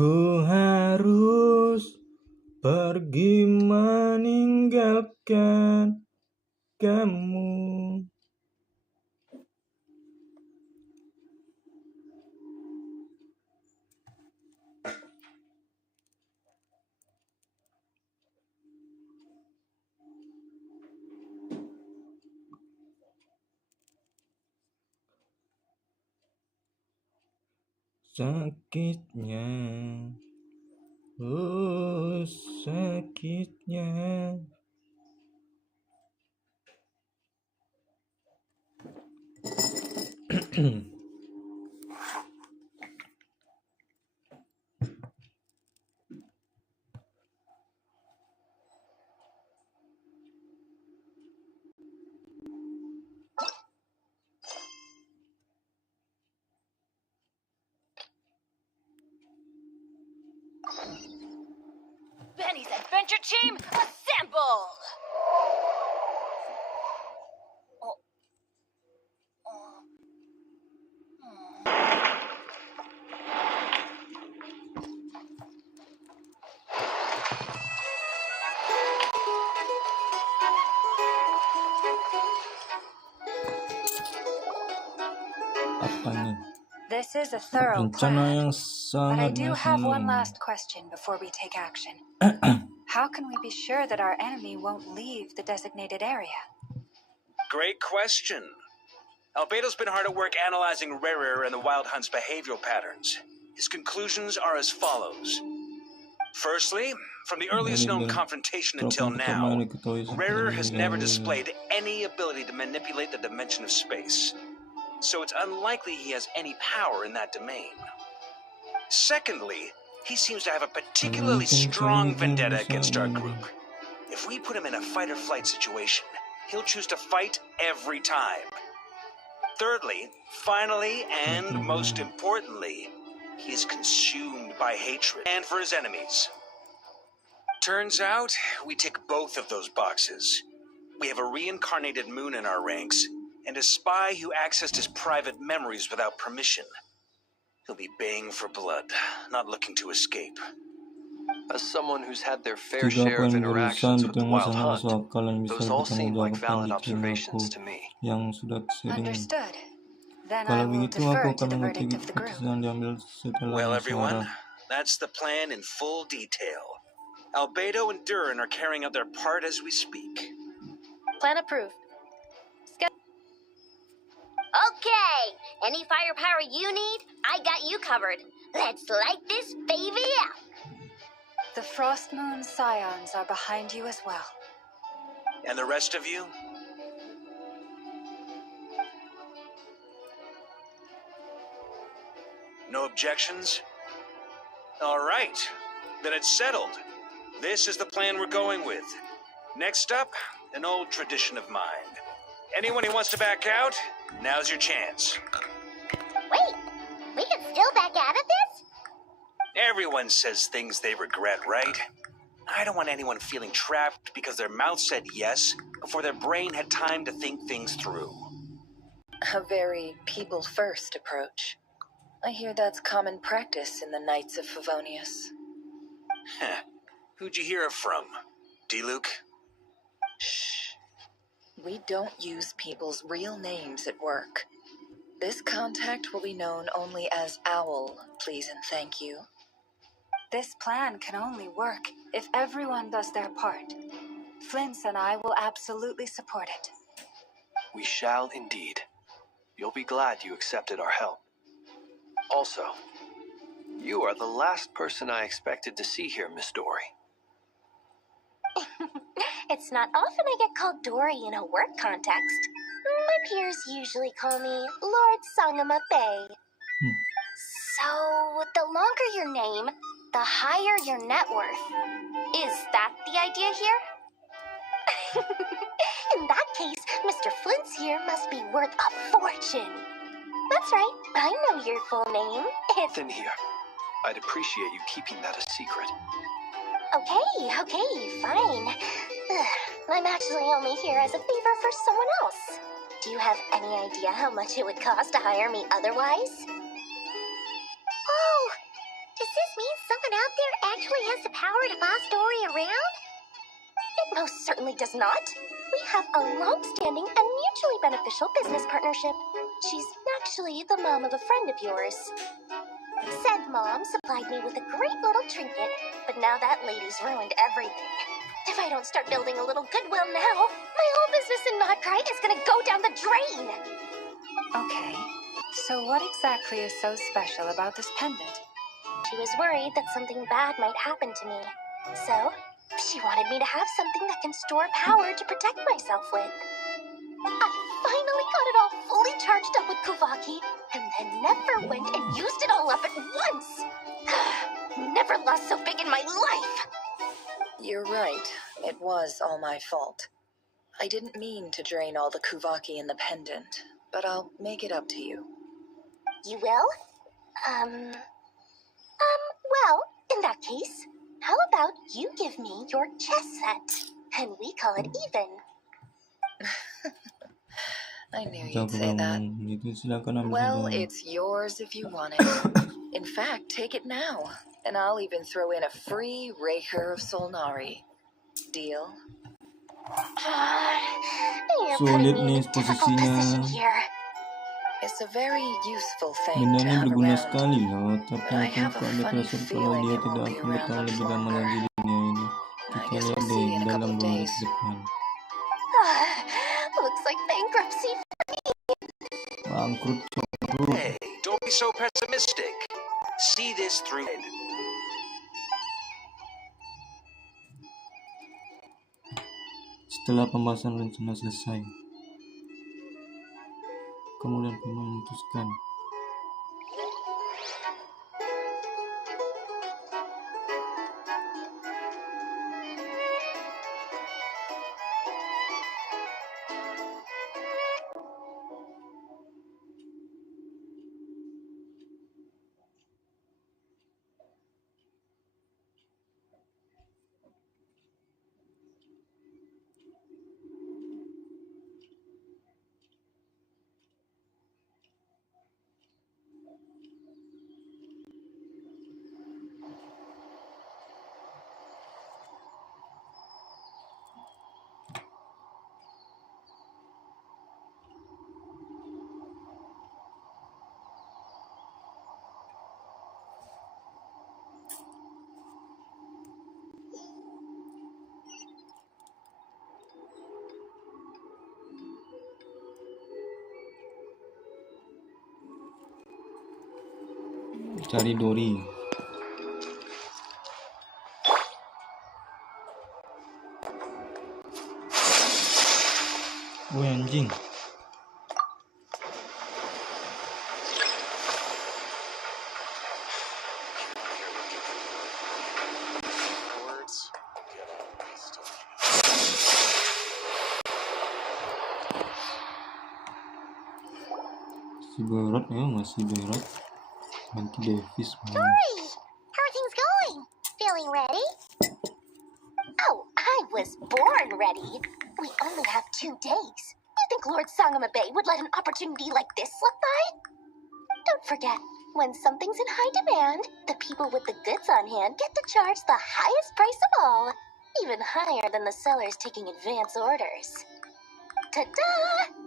Ku harus pergi meninggalkan kamu. Sakitnya, oh sakitnya. Benny's Adventure Team, assemble! Apa nih? This is a thorough Rencana plan, yang but I sangat do have one maksimal. last question before we take action. How can we be sure that our enemy won't leave the designated area? Great question. Albedo's been hard at work analyzing Rarer and the Wild Hunt's behavioral patterns. His conclusions are as follows. Firstly, from the earliest known confrontation until now, Rarer has never displayed any ability to manipulate the dimension of space. So it's unlikely he has any power in that domain. Secondly, he seems to have a particularly strong vendetta against our group. If we put him in a fight-or-flight situation, he'll choose to fight every time. Thirdly, finally, and most importantly, he is consumed by hatred and for his enemies. Turns out, we tick both of those boxes. We have a reincarnated moon in our ranks, and a spy who accessed his private memories without permission. He'll be baying for blood, not looking to escape. As someone who's had their fair share of interactions with the Wild Hunt, those all seem like valid observations to me. Understood. Then I Kalau will begitu aku defer to akan the mengikuti verdict of the group. keputusan yang diambil setelah Well, everyone, musyawarah. that's the plan in full detail. Albedo and Durin are carrying out their part as we speak. Plan approved. Okay, any firepower you need, I got you covered. Let's light this baby up. The Frost Moon Scions are behind you as well. And the rest of you? No objections? All right, then it's settled. This is the plan we're going with. Next up, an old tradition of mine. Anyone who wants to back out, now's your chance. Wait, we can still back out of this? Everyone says things they regret, right? I don't want anyone feeling trapped because their mouth said yes before their brain had time to think things through. A very people-first approach. I hear that's common practice in the Knights of Favonius. Who'd you hear it from? D-Luke? Shh. We don't use people's real names at work. This contact will be known only as Owl, please and thank you. This plan can only work if everyone does their part. Flint's and I will absolutely support it. We shall indeed. You'll be glad you accepted our help. Also, you are the last person I expected to see here, Miss Dory. It's not often I get called Dory in a work context. My peers usually call me Lord Sangama Bay. So, the longer your name, the higher your net worth. Is that the idea here? In that case, Mr. Flint's here must be worth a fortune. That's right, I know your full name. It's... Then here, I'd appreciate you keeping that a secret. Okay, fine. I'm actually only here as a favor for someone else. Do you have any idea how much it would cost to hire me otherwise? Oh, does this mean someone out there actually has the power to boss Dory around? It most certainly does not. We have a long-standing and mutually beneficial business partnership. She's actually the mom of a friend of yours. Said mom supplied me with a great little trinket, but now that lady's ruined everything. If I don't start building a little goodwill now, my whole business in Notcry is gonna go down the drain! Okay, so what exactly is so special about this pendant? She was worried that something bad might happen to me. So, she wanted me to have something that can store power to protect myself with. I finally got it all fully charged up with Kuvaki, and then never went and used it all up at once! Never lost so big in my life! You're right, it was all my fault. I didn't mean to drain all the Kuvaki in the pendant, but I'll make it up to you. You will? Well, in that case, how about you give me your chess set, and we call it even? I knew Atau you'd say that. gitu, silakan ambil Well, saja. it's yours if you want it. In fact, take it now, and I'll even throw in a free Raker of Solnari. Deal? You're Sulit putting me nih in a difficult posisinya. position here. It's a very useful thing Benda to ini have berguna around. sekali loh, tapi But I aku have a ada funny perasaan kalau feeling dia it tidak won't be akan around bertahan much lebih lama longer. lagi di dunia ini. I Kita guess lihat we'll deh see in a dalam couple of 2 hari days. ke depan. Looks like bankruptcy. Bangkrut, bangkrut. Hey, don't be so pessimistic. See this through. Setelah pembahasan rencana selesai, kemudian Vino memutuskan cari Dory. Woi anjing. Masih berat ya, masih berat. Nanti Davis malah. Dory, how are things going? Feeling ready? Oh, I was born ready. We only have 2 days. You think Lord Sangamabe would let an opportunity like this slip by? Don't forget, when something's in high demand, the people with the goods on hand get to charge the highest price of all, even higher than the sellers taking advance orders. Ta-da!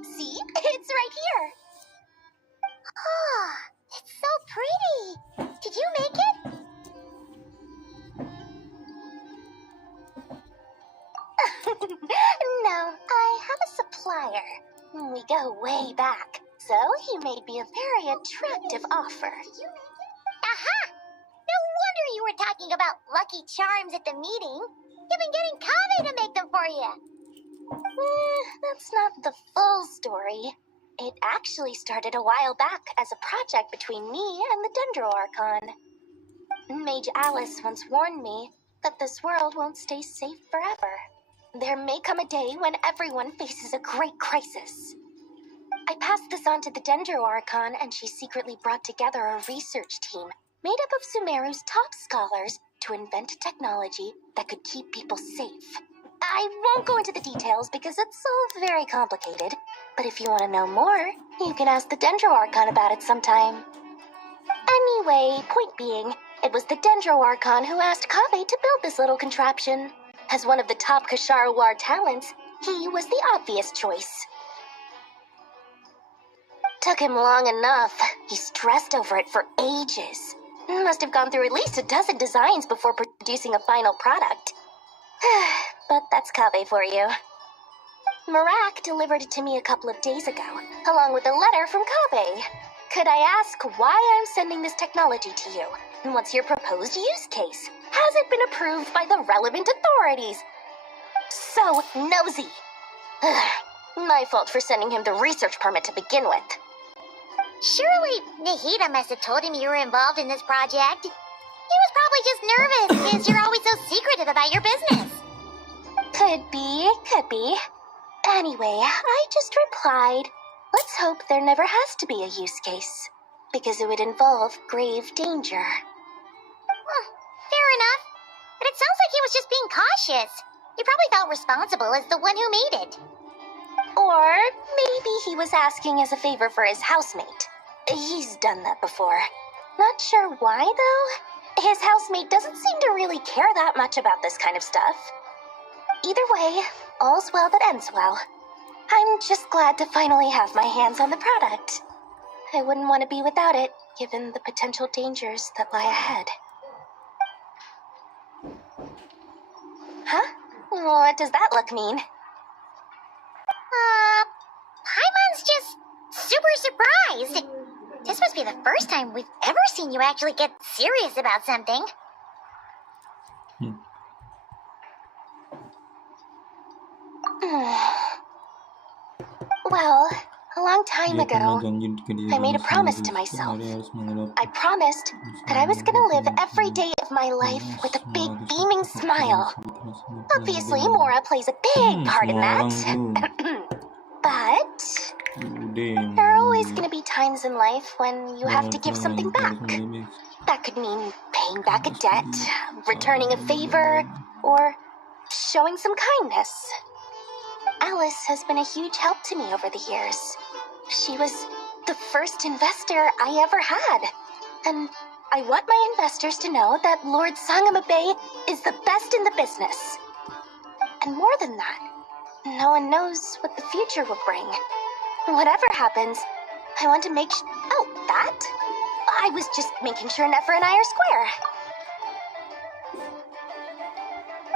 See? It's right here. Ah, it's so pretty. Did you make it? No, I have a supplier. We go way back, so he made me a very attractive offer. Aha! No wonder you were talking about Lucky Charms at the meeting. You've been getting Kame to make them for you. That's not the full story. It actually started a while back as a project between me and the Dendro Archon. Mage Alice once warned me that this world won't stay safe forever. There may come a day when everyone faces a great crisis. I passed this on to the Dendro Archon, and she secretly brought together a research team made up of Sumeru's top scholars to invent a technology that could keep people safe. I won't go into the details because it's all very complicated, but if you want to know more, you can ask the Dendro Archon about it sometime. Anyway, point being, It was the Dendro Archon who asked Kaveh to build this little contraption. As one of the top Kashara War talents, he was the obvious choice. Took him long enough. He stressed over it for ages. Must have gone through at least a dozen designs before producing a final product. But that's Kaveh for you. Marak delivered it to me a couple of days ago, along with a letter from Kaveh. Could I ask why I'm sending this technology to you? And what's your proposed use case? Has it been approved by the relevant authorities? So nosy. My fault for sending him the research permit to begin with. Surely Nahida must have told him you were involved in this project. He was probably just nervous because you're always so secretive about your business. Could be. Anyway, I just replied, let's hope there never has to be a use case, because it would involve grave danger. Fair enough. But it sounds like he was just being cautious. He probably felt responsible as the one who made it. Or maybe he was asking as a favor for his housemate. He's done that before. Not sure why, though. His housemate doesn't seem to really care that much about this kind of stuff. Either way, all's well that ends well. I'm just glad to finally have my hands on the product. I wouldn't want to be without it, given the potential dangers that lie ahead. Huh? What does that look mean? Paimon's just super surprised. This must be the first time we've ever seen you actually get serious about something. Well, a long time Dia pernah ago, janji ke diri I made a sendiri, promise to setiap myself. hari harus menghadapi I promised that I was gonna live every day of my life with a big beaming smile. Obviously, Mora plays a big part in that. But there are always gonna be times in life when you have to give something back. That could mean paying back a debt, returning a favor, or showing some kindness. Alice has been a huge help to me over the years. She was the first investor I ever had. And I want my investors to know that Lord Sangama Bay is the best in the business. And more than that, no one knows what the future will bring. Whatever happens, I want to make oh, that? I was just making sure Nefer and I are square.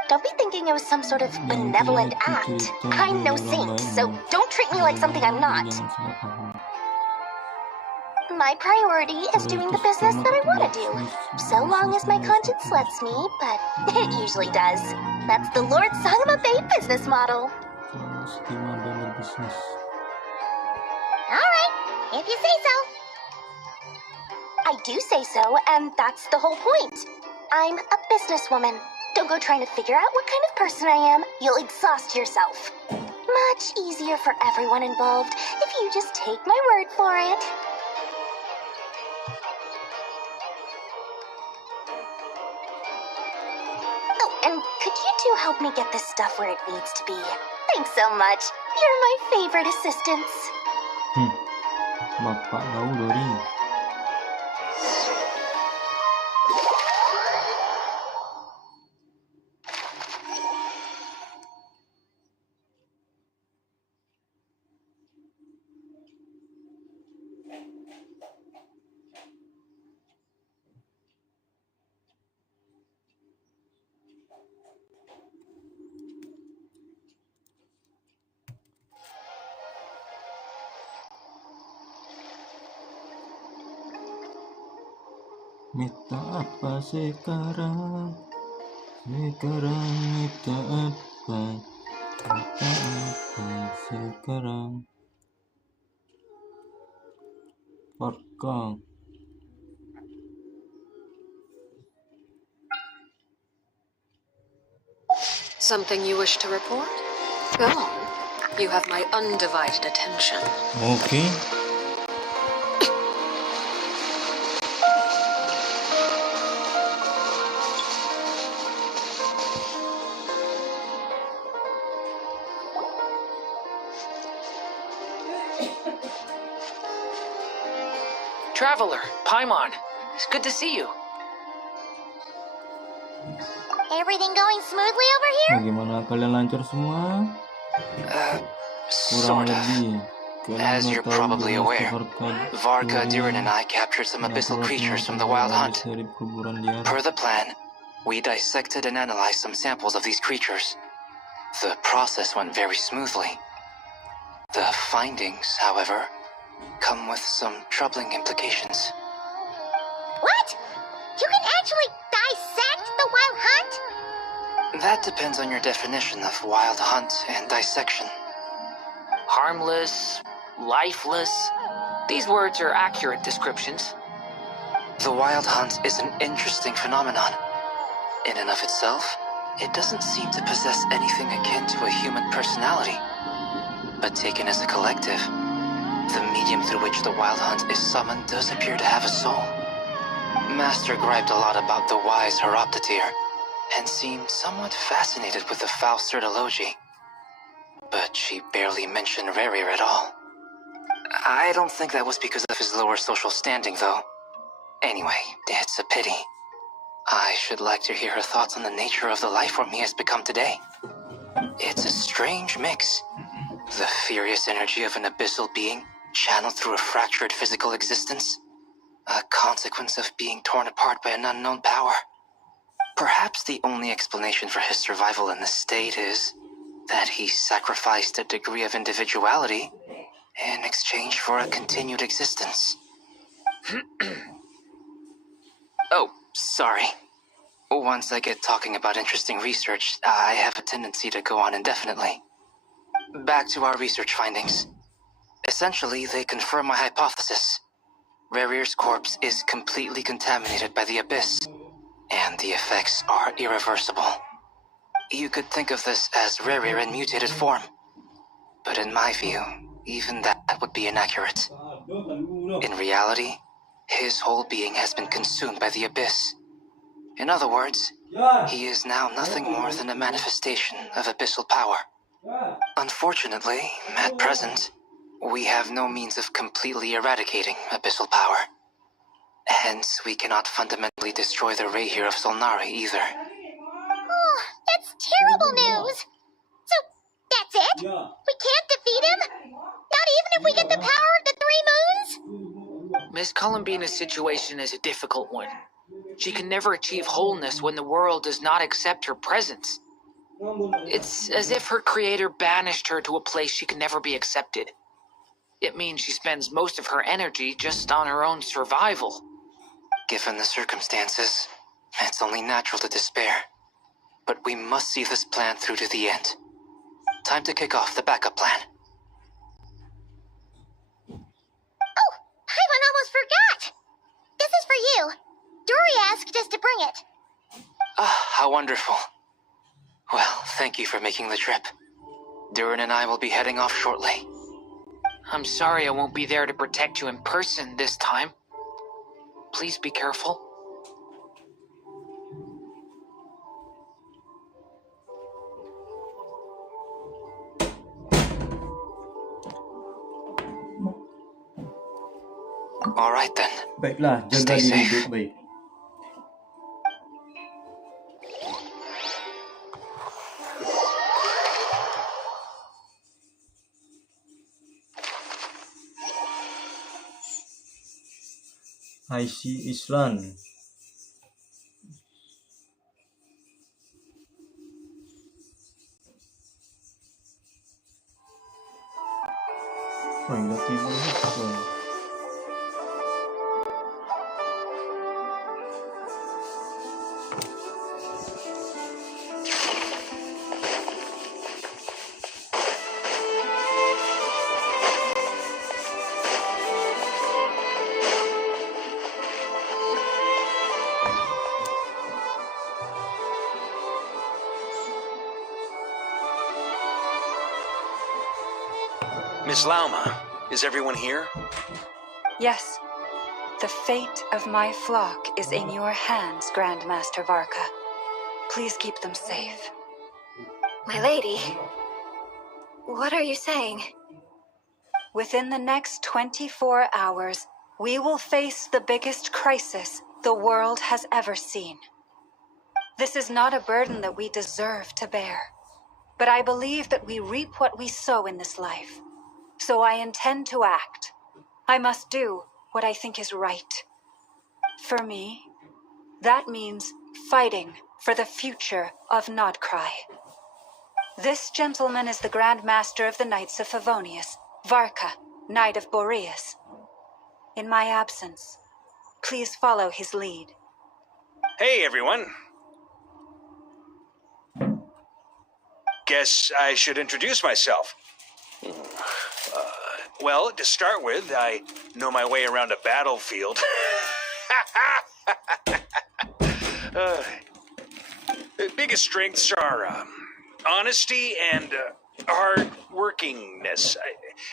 Don't be thinking it was some sort of benevolent act. I'm no saint, so don't treat me like something I'm not. My priority is doing the business that I want to do, so long as my conscience lets me, but it usually does. That's the Lord Sangama Bay business model. Alright, if you say so. I do say so, and that's the whole point. I'm a businesswoman. Don't go trying to figure out what kind of person I am. You'll exhaust yourself. Much easier for everyone involved if you just take my word for it. Oh, and could you two help me get this stuff where it needs to be? Thanks so much. You're my favorite assistants. Bapak tahu Dori. Mita apa sekarang? Sekarang mita apa? Mita apa sekarang? Parkang. Something you wish to report? Go on. You have my undivided attention. Okay. Traveler, Paimon, it's good to see you. Everything going smoothly over here? Bagaimana kalian lancar semua? Kurang Sort of. lebih. Kalian As you're mengetahui probably bahwa aware, Varka Varka, dari Durin, and I captured some abyssal Natural creatures from the Phenomenon Wild Hunt. dari perburuan liar. Per the plan, we dissected and analyzed some samples of these creatures. The process went very smoothly. The findings, however, come with some troubling implications. What? You can actually dissect the Wild Hunt? That depends on your definition of Wild Hunt and dissection. Harmless, lifeless. These words are accurate descriptions. The Wild Hunt is an interesting phenomenon. In and of itself, it doesn't seem to possess anything akin to a human personality. But taken as a collective, the medium through which the Wild Hunt is summoned does appear to have a soul. Master griped a lot about the wise Horoptetyr, and seemed somewhat fascinated with the foul Certology. But she barely mentioned Rerir at all. I don't think that was because of his lower social standing, though. Anyway, it's a pity. I should like to hear her thoughts on the nature of the life form he has become today. It's a strange mix. The furious energy of an abyssal being channeled through a fractured physical existence. A consequence of being torn apart by an unknown power. Perhaps the only explanation for his survival in this state is that he sacrificed a degree of individuality in exchange for a continued existence. Oh, sorry. Once I get talking about interesting research, I have a tendency to go on indefinitely. Back to our research findings. Essentially, they confirm my hypothesis. Rerir's corpse is completely contaminated by the abyss, and the effects are irreversible. You could think of this as Rerir in mutated form, but in my view, even that would be inaccurate. In reality, his whole being has been consumed by the abyss. In other words, he is now nothing more than a manifestation of abyssal power. Unfortunately, at present, we have no means of completely eradicating abyssal power. Hence, we cannot fundamentally destroy the Rerir of Solnari either. Oh, that's terrible news. So, that's it? We can't defeat him? Not even if we get the power of the Three Moons? Miss Columbina's situation is a difficult one. She can never achieve wholeness when the world does not accept her presence. It's as if her creator banished her to a place she can never be accepted. It means she spends most of her energy just on her own survival. Given the circumstances, it's only natural to despair. But we must see this plan through to the end. Time to kick off the backup plan. Oh, Paimon almost forgot. This is for you. Dory asked us to bring it. Ah, how wonderful. Well, thank you for making the trip. Durin and I will be heading off shortly. I'm sorry I won't be there to protect you in person this time. Please be careful. All right then. Baiklah, jaga Stay diri safe. baik-baik. I see Islan. Oh, udah tiba nih. Miss Lauma, is everyone here? Yes. The fate of my flock is in your hands, Grandmaster Varka. Please keep them safe. My lady, what are you saying? Within the next 24 hours, we will face the biggest crisis the world has ever seen. This is not a burden that we deserve to bear. But I believe that we reap what we sow in this life. So I intend to act. I must do what I think is right. For me, that means fighting for the future of Nodcry. This gentleman is the Grand Master of the Knights of Favonius, Varka, Knight of Boreas. In my absence, please follow his lead. Hey, everyone. Guess I should introduce myself. Well, to start with, I know my way around a battlefield. The biggest strengths are honesty and hard-workingness.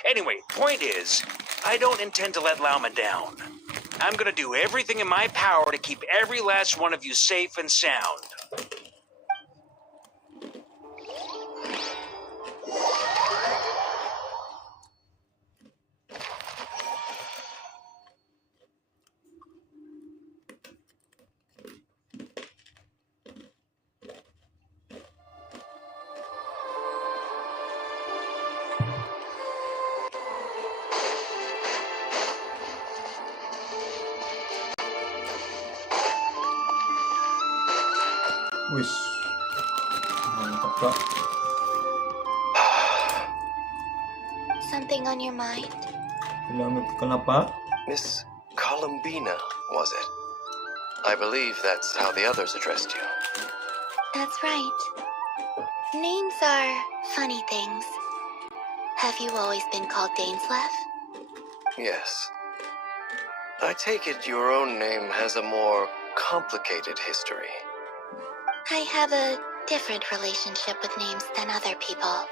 Anyway, point is, I don't intend to let Lauma down. I'm gonna do everything in my power to keep every last one of you safe and sound. Wis. Mantap, Kak. Something on your mind? Kenapa? Miss Columbina, was it? I believe that's how the others addressed you. That's right. Names are funny things. Have you always been called Dainslev? Yes. I take it your own name has a more complicated history. I have a different relationship with names than other people.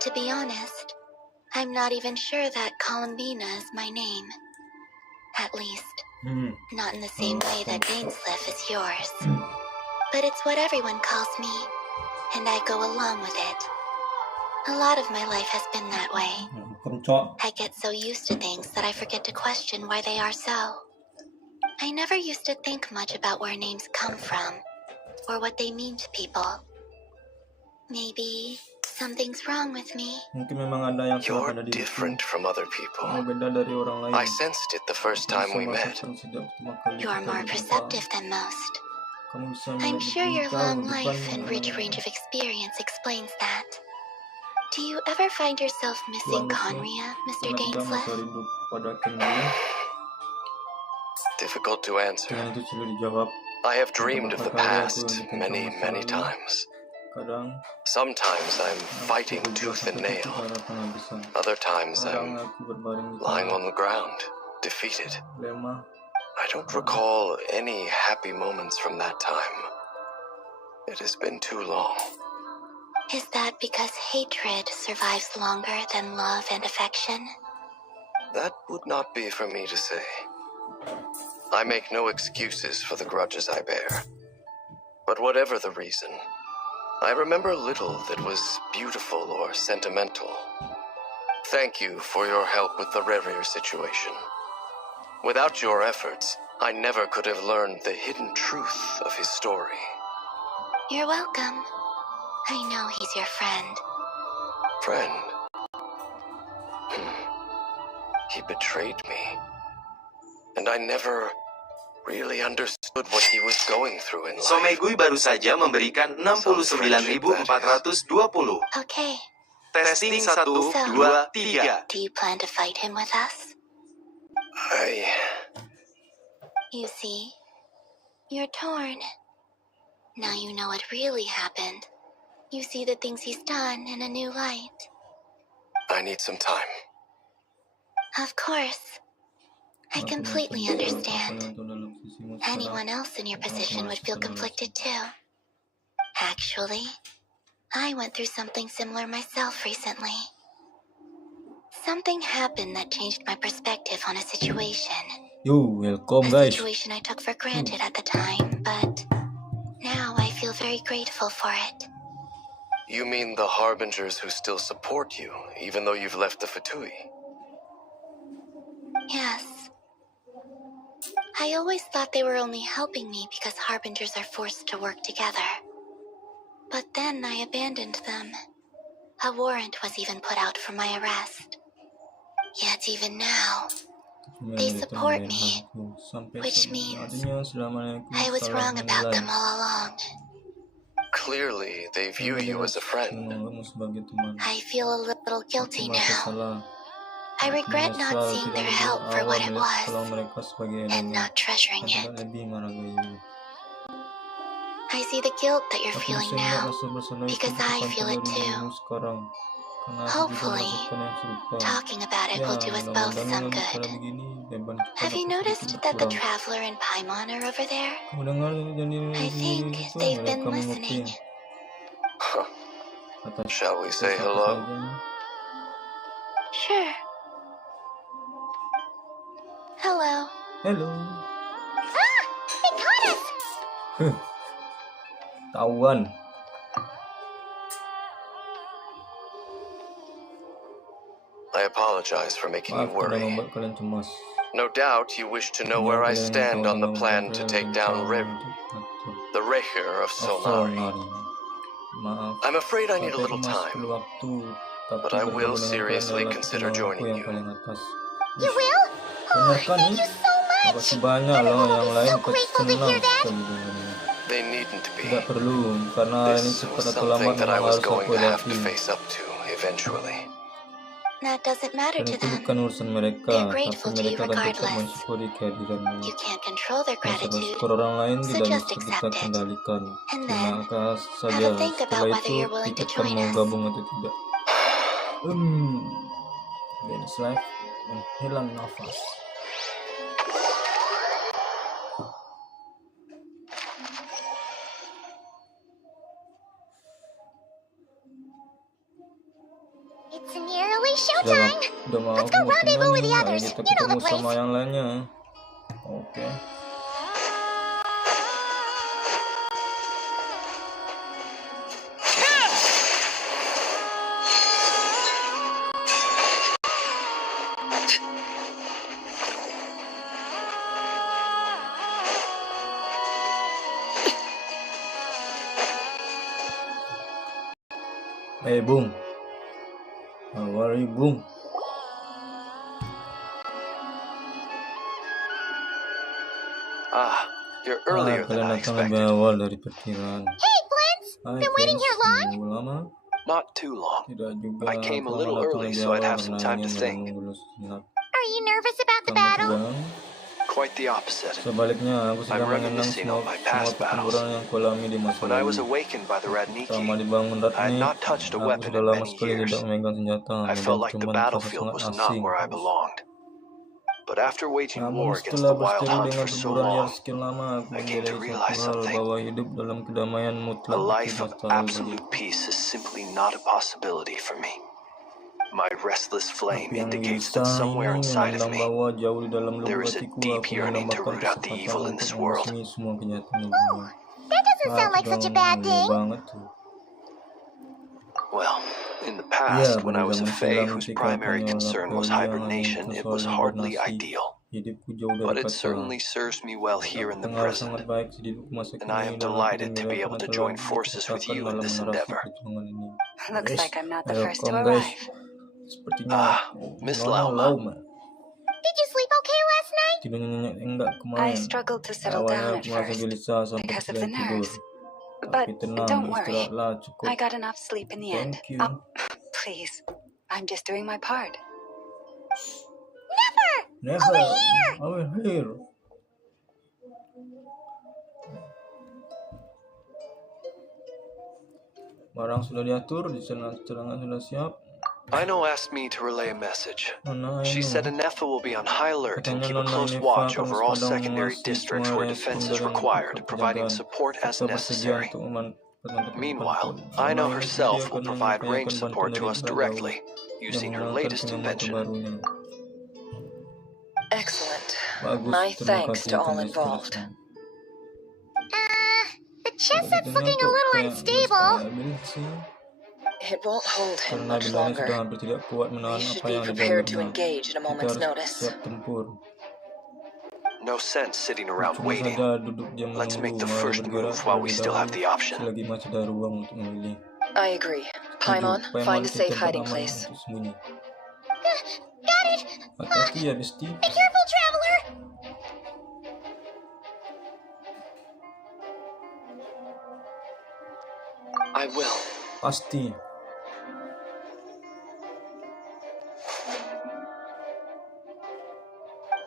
To be honest, I'm not even sure that Columbina is my name. At least, not in the same way that Dainslev is yours. But it's what everyone calls me, and I go along with it. A lot of my life has been that way. I get so used to things that I forget to question why they are so. I never used to think much about where names come from, or what they mean to people. Maybe something's wrong with me. You're different from other people. I sensed it the first time we met. You're more perceptive than most. I'm sure your long life and rich range of experience explains that. Do you ever find yourself missing Conria, Mr. Dainslev? Difficult to answer. I have dreamed of the past many, many times. Sometimes I'm fighting tooth and nail. Other times I'm lying on the ground, defeated. I don't recall any happy moments from that time. It has been too long. Is that because hatred survives longer than love and affection? That would not be for me to say. I make no excuses for the grudges I bear. But whatever the reason, I remember little that was beautiful or sentimental. Thank you for your help with the Rerir situation. Without your efforts, I never could have learned the hidden truth of his story. You're welcome. I know he's your friend. Friend? He betrayed me. And I never really understood what he was going through in life. Somegui baru saja memberikan 69.420. Okay. Testing 1, 2, 3. Do you plan to fight him with us? You see, you're torn. Now you know what really happened. You see the things he's done in a new light. I need some time. Of course. I completely understand. Anyone else in your position would feel conflicted too. Actually, I went through something similar myself recently. Something happened that changed my perspective on a situation. Yo, welcome A guys. situation I took for granted at the time, but now I feel very grateful for it. You mean the Harbingers who still support you, even though you've left the Fatui? Yes. I always thought they were only helping me because harbingers are forced to work together. But then I abandoned them. A warrant was even put out for my arrest. Yet even now, they support me, which means I was wrong about them all along. Clearly, they view you as a friend. I feel a little guilty now. I regret not seeing their help for what it was and not treasuring it. I see the guilt that you're feeling now because I feel it too. Hopefully, talking about it will do us both some good. Have you noticed that the traveler and Paimon are over there? I think they've been listening. Shall we say hello? Sure. Hello. Hello. Ah! They caught us! Tawan. I apologize for making you Maaf karena worry. membuat kalian cemas. No doubt you wish to know where I stand on the plan to take down the Reher of Solari. Maaf. I'm afraid I need a little Masih time, perlu waktu, but tapi I will bergabung dengan seriously kalian adalah consider keinginanku joining yang you. paling atas. You will? Oh, Benar kan thank nih? you so much! Makasih banyak loh, Everyone yang will be lain so pasti grateful to senang hear that. sekali dengannya. They needn't be. Tidak perlu, karena hal ini This cepat was atau lambat something that I memang was harus going aku to have hadapi. to face up to eventually. That doesn't matter Dan to itu them. bukan urusan mereka, They're tapi grateful to you mereka akan tetap regardless. mensyukuri kehadiranmu. You can't control their Rasa gratitude. bersyukur orang lain So tidak just bisa kita accept it. kendalikan. And Terima then, kasih saja. have a think Setelah about whether itu, you're willing to pikirkan join mau us. gabung atau tidak. Dennis live menghilang nafas. It's nearly showtime! Udah mau Let's go aku mau rendezvous with the nih. Ayo others. kita You know ketemu the place. sama yang lainnya. Oke. Hey Bung, how are you Bung? Ah, you're earlier than I Kalian datang lebih expected. awal dari perkiraan. Hey, Blintz! Hai Been waiting Vince, here long? menunggu lama? Not too long. Tidak juga. I came a Aku little datang early lebih so I'd awal have some karena time to ingin think. menunggu dulu sejenak. Are you nervous about the Kamu battle? tegang? Quite the opposite. Sebaliknya, aku sedang I'm mengenang reminiscing semua on my past pertempuran yang kualami di masa When I was lalu. awakened by the Radniki, Selama dibangun I had Ratnik, not touched a aku weapon sudah in lama many sekali years. tidak memegang senjata, I dan felt like the cuma terasa battlefield sangat was not asing. where I belonged. But after waging Namun war against setelah the Wild berseteru Hunt dengan for so pertempuran liar long, sekian lama, aku I came to menyadari satu realize hal, something. bahwa hidup dalam kedamaian a mutlak life itu of mustahil absolute bagiku. peace is simply not a possibility for me. My restless flame Api yang indicates that gelisah somewhere ini inside of memandang me, bahwa jauh di dalam there lubuk is a hatiku deep aku yearning to mendapatkan root out the kesempatan evil in untuk this world. membasmi semua kejahatan di dunia. That doesn't sound like such a bad thing. banget tuh. Well, in the Iya, past, when pada I was a zaman Fae silam whose ketika primary aku concern was yang hibernation, it was soal hardly hibernasi, ideal. hidupku jauh dari But it kata. certainly serves me well here in the Pengaruh sangat present, baik di hidupku masa and I kini, am dan aku delighted to be gembira able karena to telah join forces with diikutsertakan you in dalam this narasi endeavor. perjuangan ini. Looks Guys, like I'm not the first to welcome guys. arrive. Sepertinya Miss Nona Lauma. Lauma. Did you sleep okay last night? Tidurnya nyenyak enggak I kemarin. struggled to settle Awalnya down aku at merasa first gelisah sampai because of the tidak tidur. nerves. But Tapi tenang, don't worry, istirahatlah cukup. I got enough sleep in the end. Thank you. Please, I'm just doing my part. Never. Over here. Barang sudah diatur, cadangan sudah siap. Aino asked me to relay a message. Nona She Aino. said Anefa will be on high alert and Katanya keep a Nona close Anefa watch akan over all waspada secondary mengawasi districts semua where respon defense is dari required, pusat providing penjagaan. support as Tetap bersedia necessary. untuk membantu Meanwhile, Selama Aino ini herself dia will akan provide mengupayakan range support bantuan to dari us jarak directly, jauh using dan her menggunakan latest penyambar invention. terbarunya. Excellent. Bagus, My terima thanks kasih to all atas involved. respon. The chess set's Sepertinya looking a kok little kayak unstable. stabil sih. It won't hold him Karena much bendanya sudah longer. hampir tidak kuat We menahan should apa be yang di prepared to dalamnya. engage at a Kita moment's harus notice. siap tempur. No sense sitting around Cuma waiting. saja duduk diam Let's make the menunggu, mari first bergerak move while we terlebih still have dahulu the option. selagi masih ada ruang untuk memilih. I agree. Paimon, Paimon, find a cari safe tempat hiding aman place. untuk sembunyi. Got it. Hati-hati ya, Besti. Be careful, traveler. I will. Pasti.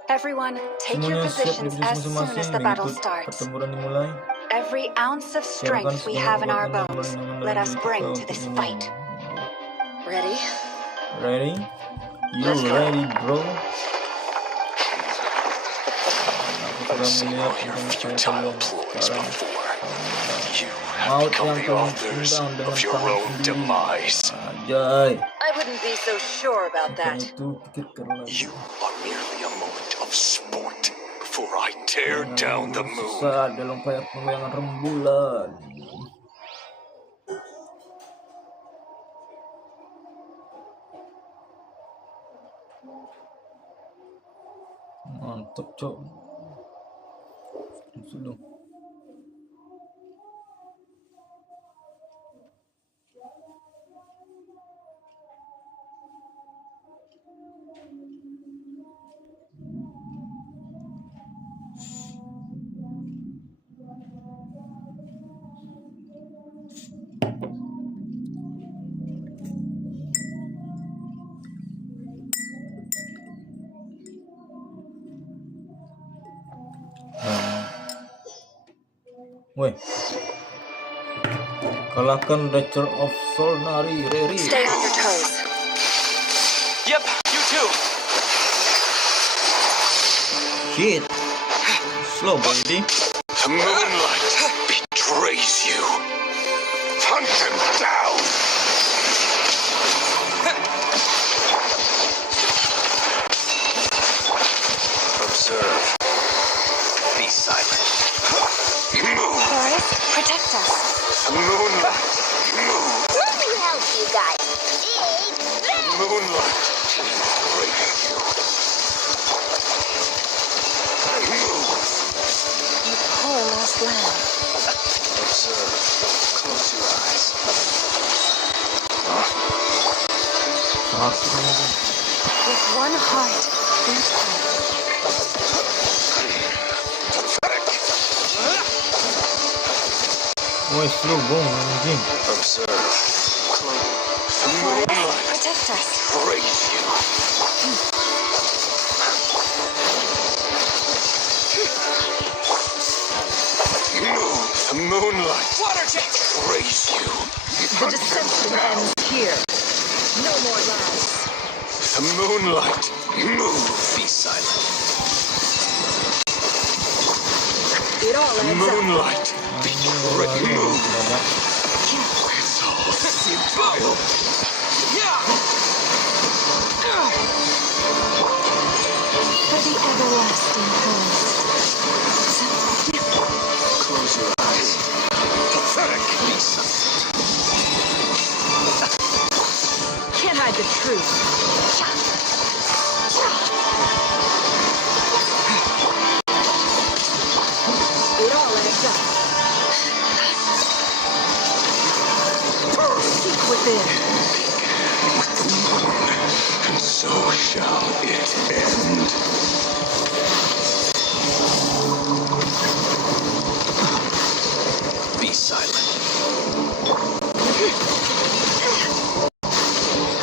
Everyone, take your Semuanya siap di positions posisi as soon as masing-masing the battle begitu starts. pertempuran dimulai. Every ounce of Siapkan strength we segala have in our kekuatan dan bones, keberanian let dalam us diri bring kita to untuk this ini. fight. Ready? Ready? You Let's go. ready, bro? Aku I've sudah seen melihat all your rencana futile kalian ploys sekarang. before. You have Maut become yang the kalian authors undang dengan of your tangan own sendiri. demise. Anjay. I wouldn't be so sure about Bukan that. itu, pikirkan lagi. You are merely a moment of sport before I tear down the moon. Sesat dalam goyangan rembulan. Mantap, cok. Sudah. Woi. Kalahkan Ranger of Solnari Reri. Stay on your toes. Yep, you too. Shit. Slow, baby. The moonlight betrays you. Hunt them down. Observe. Be silent. Move. Forest, protect us. The moonlight. Move. Let me help you guys. Moonlight. Break you. Move. Poor lost land. Observe. Close your eyes. With one heart, each heart. Woi, slow bong anjing. Observe. Close. The moonlight Protect us. betrays you. Move. The moonlight betrays you. The deception ends here. No more lies. The moonlight. Move. Be silent. It all The adds up. moonlight betrays you. It's all futile. For the everlasting past. Close your eyes. Pathetic. Be silent. Can't hide the truth. It all adds up. Seek within. And so shall it end. Be silent.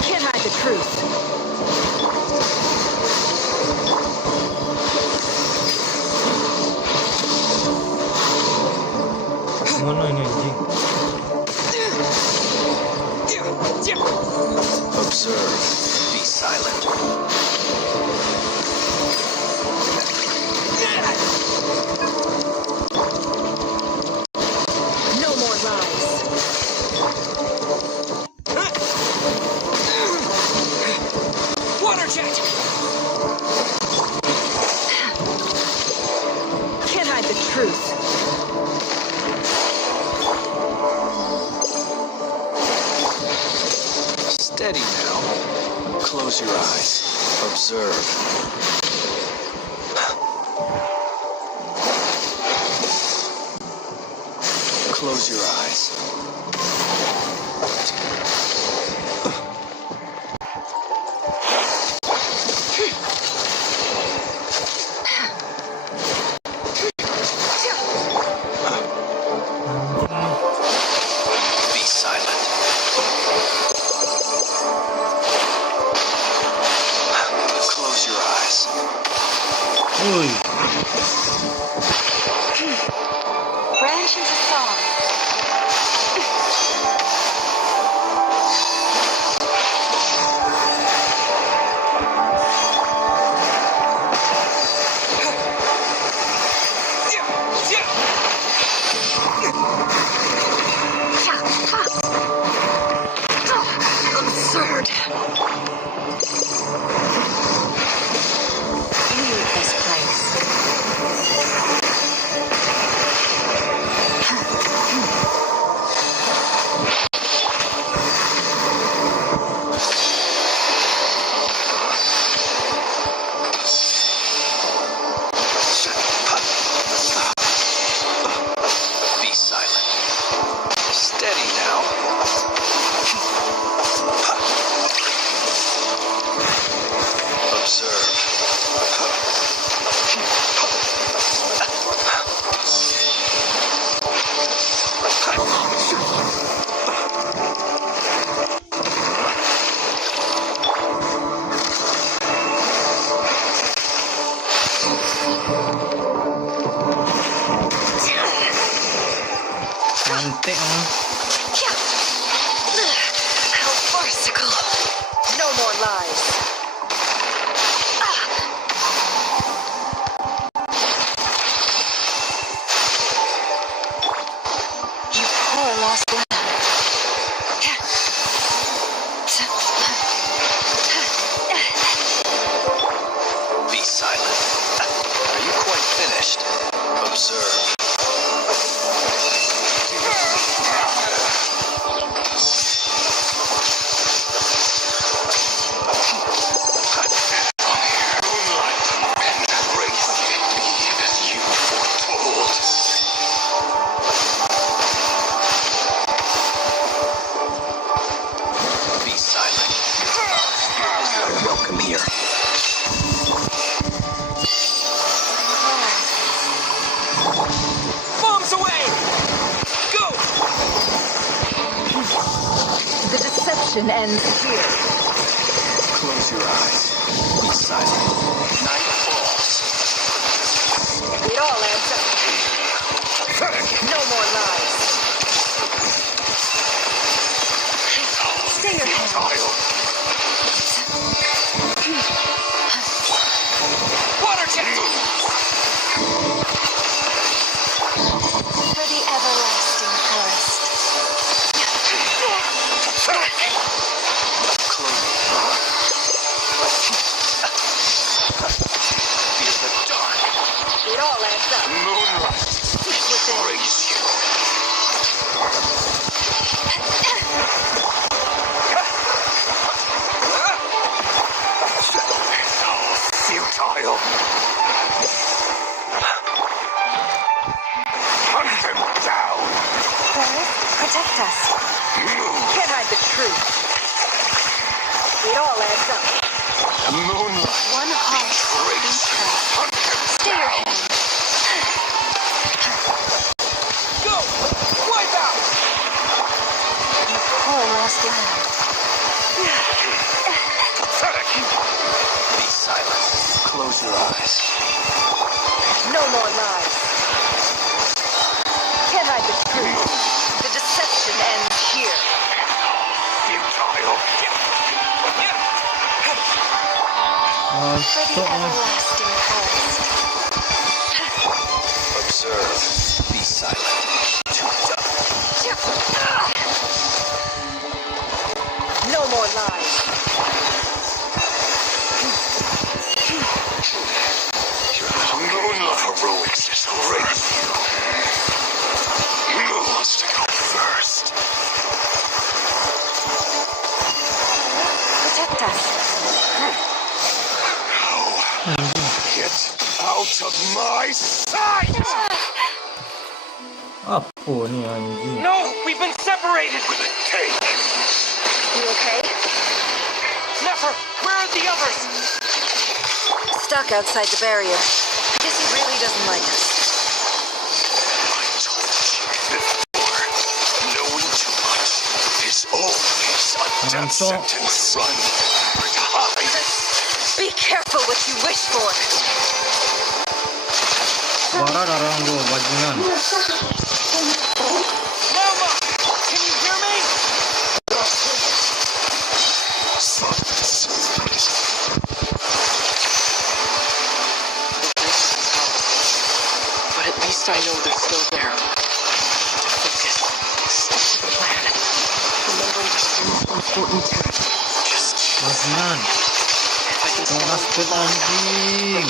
Can't hide the truth. Mana ini anjing? Observe. Be silent. No more lies. Water jet! Can't hide the truth. Steady now. Close your eyes. Observe. Close your eyes. Be silent. Close your eyes. Woi, Branch into song. Absurd. Leave this place. Be silent. Steady now. Observe. cantik ah. How farcical. No more lies. You poor lost lamb. Be silent. Are you quite finished? Observe. Be silent. Welcome here. Bombs away! Go! The deception ends here. Close your eyes. Be silent. Night falls. It all adds up. No more lies. Stay your hand. Water jet! For the everlasting forest. Feel the dark. It all adds up. Moonlight. Seek within. Raise you. Futile. Hunt them down. Forest, protect us. Can't hide the truth. It all adds up. Moonlight. One heart. Raise you. Hunt them Stay your hand. Go! Wipe out! You poor lost lamb. pathetic. Be silent. Close your eyes. No more lies. Can't hide the truth. The deception ends here. Futile. For the Stop. everlasting forest. Observe. Be silent. Too dumb. No more lies. Moonlight heroics is great. Who wants to go first? Protect us. Get out of my sight! Up. Oh, ini anjing. No, we've been separated. With a cake. You okay? Never. Where are the others? Stuck outside the barrier. I guess he really doesn't like us. I told you before. Knowing too much is always a death sentence. Run or hide. Be careful what you wish for. Suara darah gue bajingan. Mama, can you hear me? But at least I know they're still there. I need to focus. Stick to the plan. Remembering the most important task. Just Bajingan. if I can Suara speed anjing.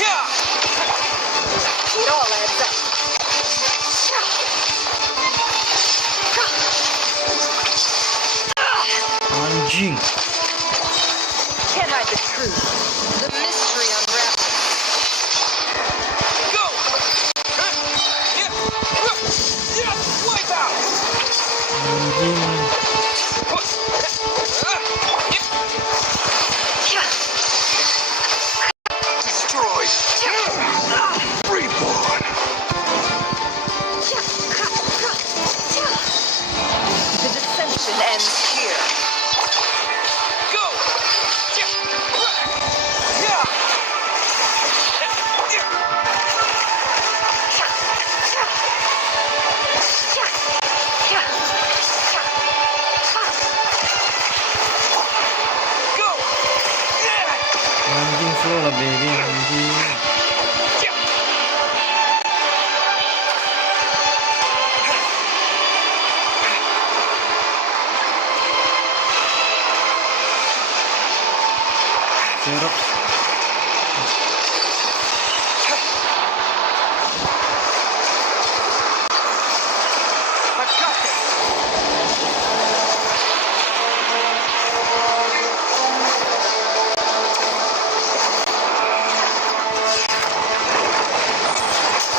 Yeah. It all adds up. Anjing. Can't hide the truth. The mystery unravels. Go. Yeah. Wipe out. Anjing. Destroyed. Reborn. The dissension ends here. Go. Go. Anjing slow lah baby anjing. Serok. I've got this.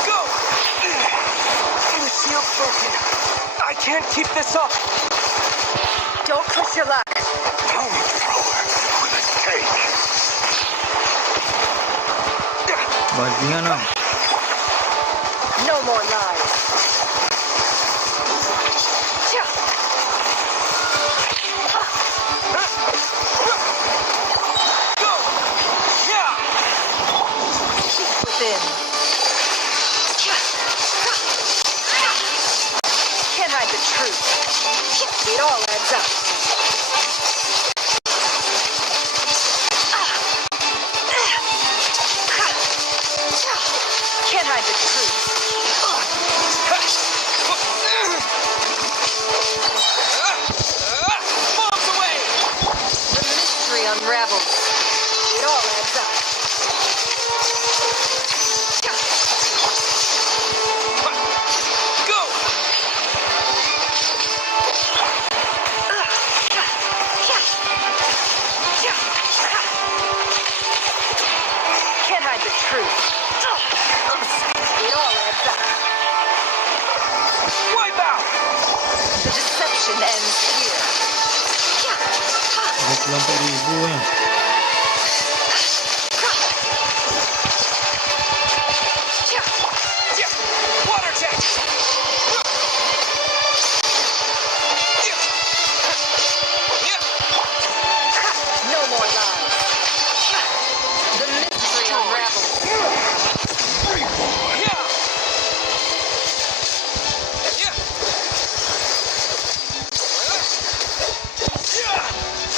Go! The shield's broken. I can't keep this up. Don't push your luck. Flamethrower with a cake. Bajingan ah. No more lies. Go! Yeah! Within. Can't hide the truth. It all adds up. Can't hide the truth. Bombs away! The mystery unravels. It all adds up. Go! Can't hide the truth. It all adds up. Wipe out! The deception ends here. 24.000 ya. Water tank! No more lies. The mystery unravels. Reborn. Yeah!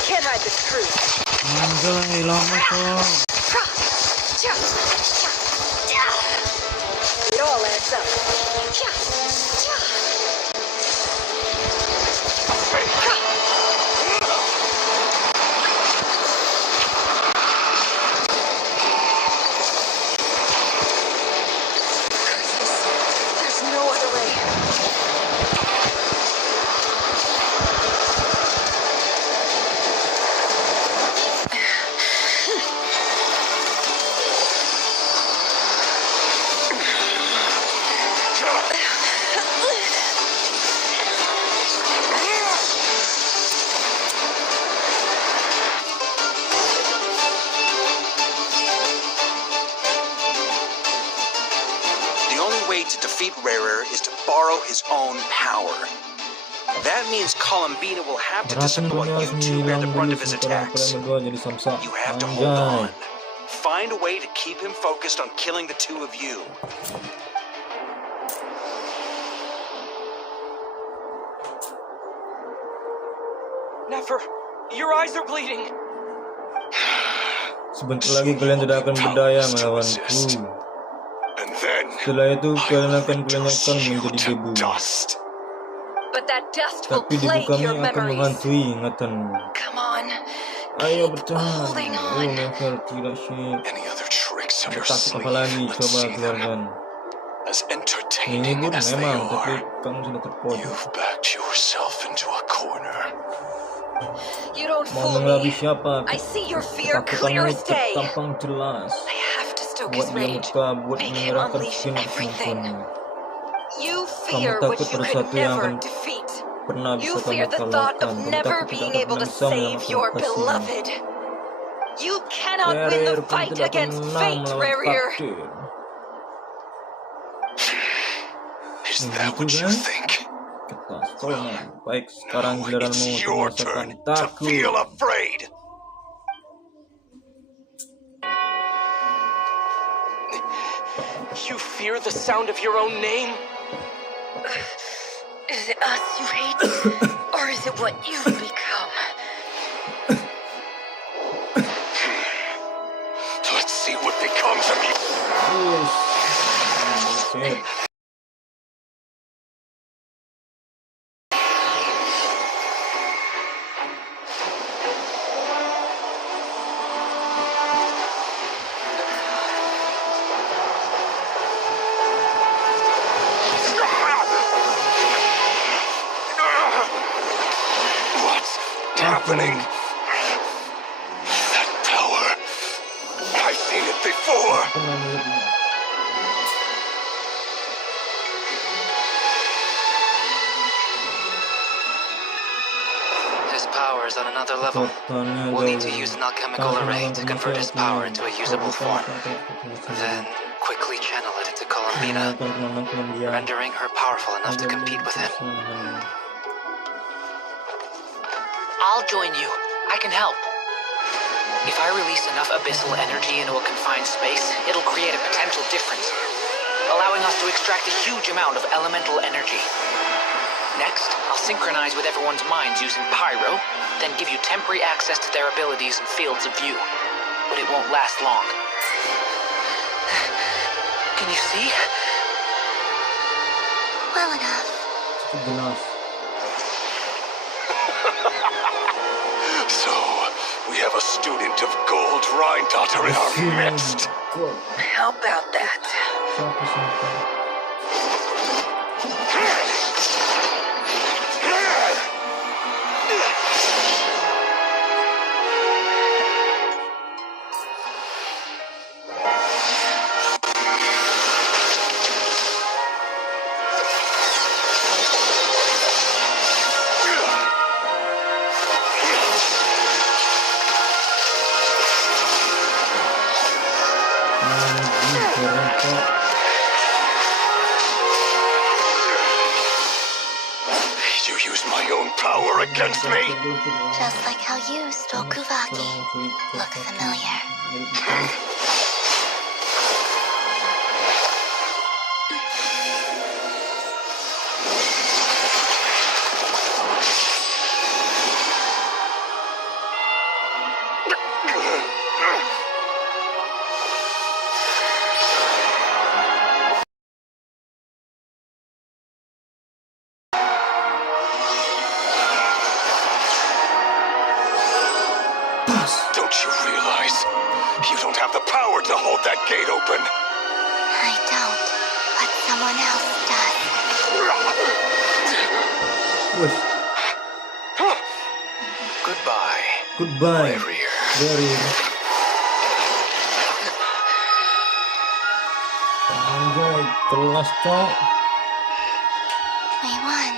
Can't hide the truth. Anjay, lama kok. It all adds up. There's no other way. Rarer is to borrow his own power. That means Columbina will have to disappoint you two bear the brunt of his attacks. You have to hold on. Find a way to keep him focused on killing the two of you. Never. Your eyes are bleeding. Sebentar lagi kalian tidak akan berdaya melawanku. Setelah itu kalian akan kulenyapkan menjadi debu. But that dust will Tapi debu plague kami your akan memories. menghantui ingatanmu. Come on. Ayo Keep bertahan. holding Oh, on. never, tidak sih. Any other tricks up your Taktik apa sleeve? lagi? Let's Coba see them. keluarkan. As Ini entertaining pun as they memang, tapi are, kamu sudah terpojok. you've backed yourself into a corner. You don't Mau fool mengelabui me. siapa? I see your fear clear Ketakutanmu as day. tampang jelas. I have to stoke Buat his dia rage. muka, buat Make him menyerahkan unleash skin everything. kemampuannya. You Kamu fear what takut you pada could satu yang never akan defeat. pernah bisa You kamu fear the thought kalahkan. of Kamu never takut being tidak able akan to bisa save your menyelamatkan kasihmu. beloved. You cannot win Rarer, the kamu fight tidak akan against menang fate, melawan Rarer. takdir. Is that what you think? Ketastonan. Baik, sekarang No, giliranmu it's untuk your merasakan turn to takut. feel afraid. You fear the sound of your own name? Is it us you hate, or is it what you've become? Let's see what becomes of you. Oke. What's happening? That power. I've seen it before. Pernah melihat His power is on another level. kekuatannya We'll need to jauh. use an alchemical array to convert his power into a usable form. Then, Then, quickly channel it into Columbina, rendering her powerful enough to compete with him. I'll join you. I can help. If I release enough abyssal energy into a confined space, it'll create a potential difference, allowing us to extract a huge amount of elemental energy. Next, I'll synchronize with everyone's minds using pyro, then give you temporary access to their abilities and fields of view. But it won't last long. Can you see? Well enough. Cukup jelas. So, we have a student of gold Rheindotter in our midst. How about that? Siapa Santai? You use my own power against me? Just like how you stole Kuvaki. Look familiar. Don't you realize you don't have the power to hold that gate open? I don't, but someone else does. Wih, Goodbye. goodbye. Barrier. Barrier. Anjay, kelas cok. We won.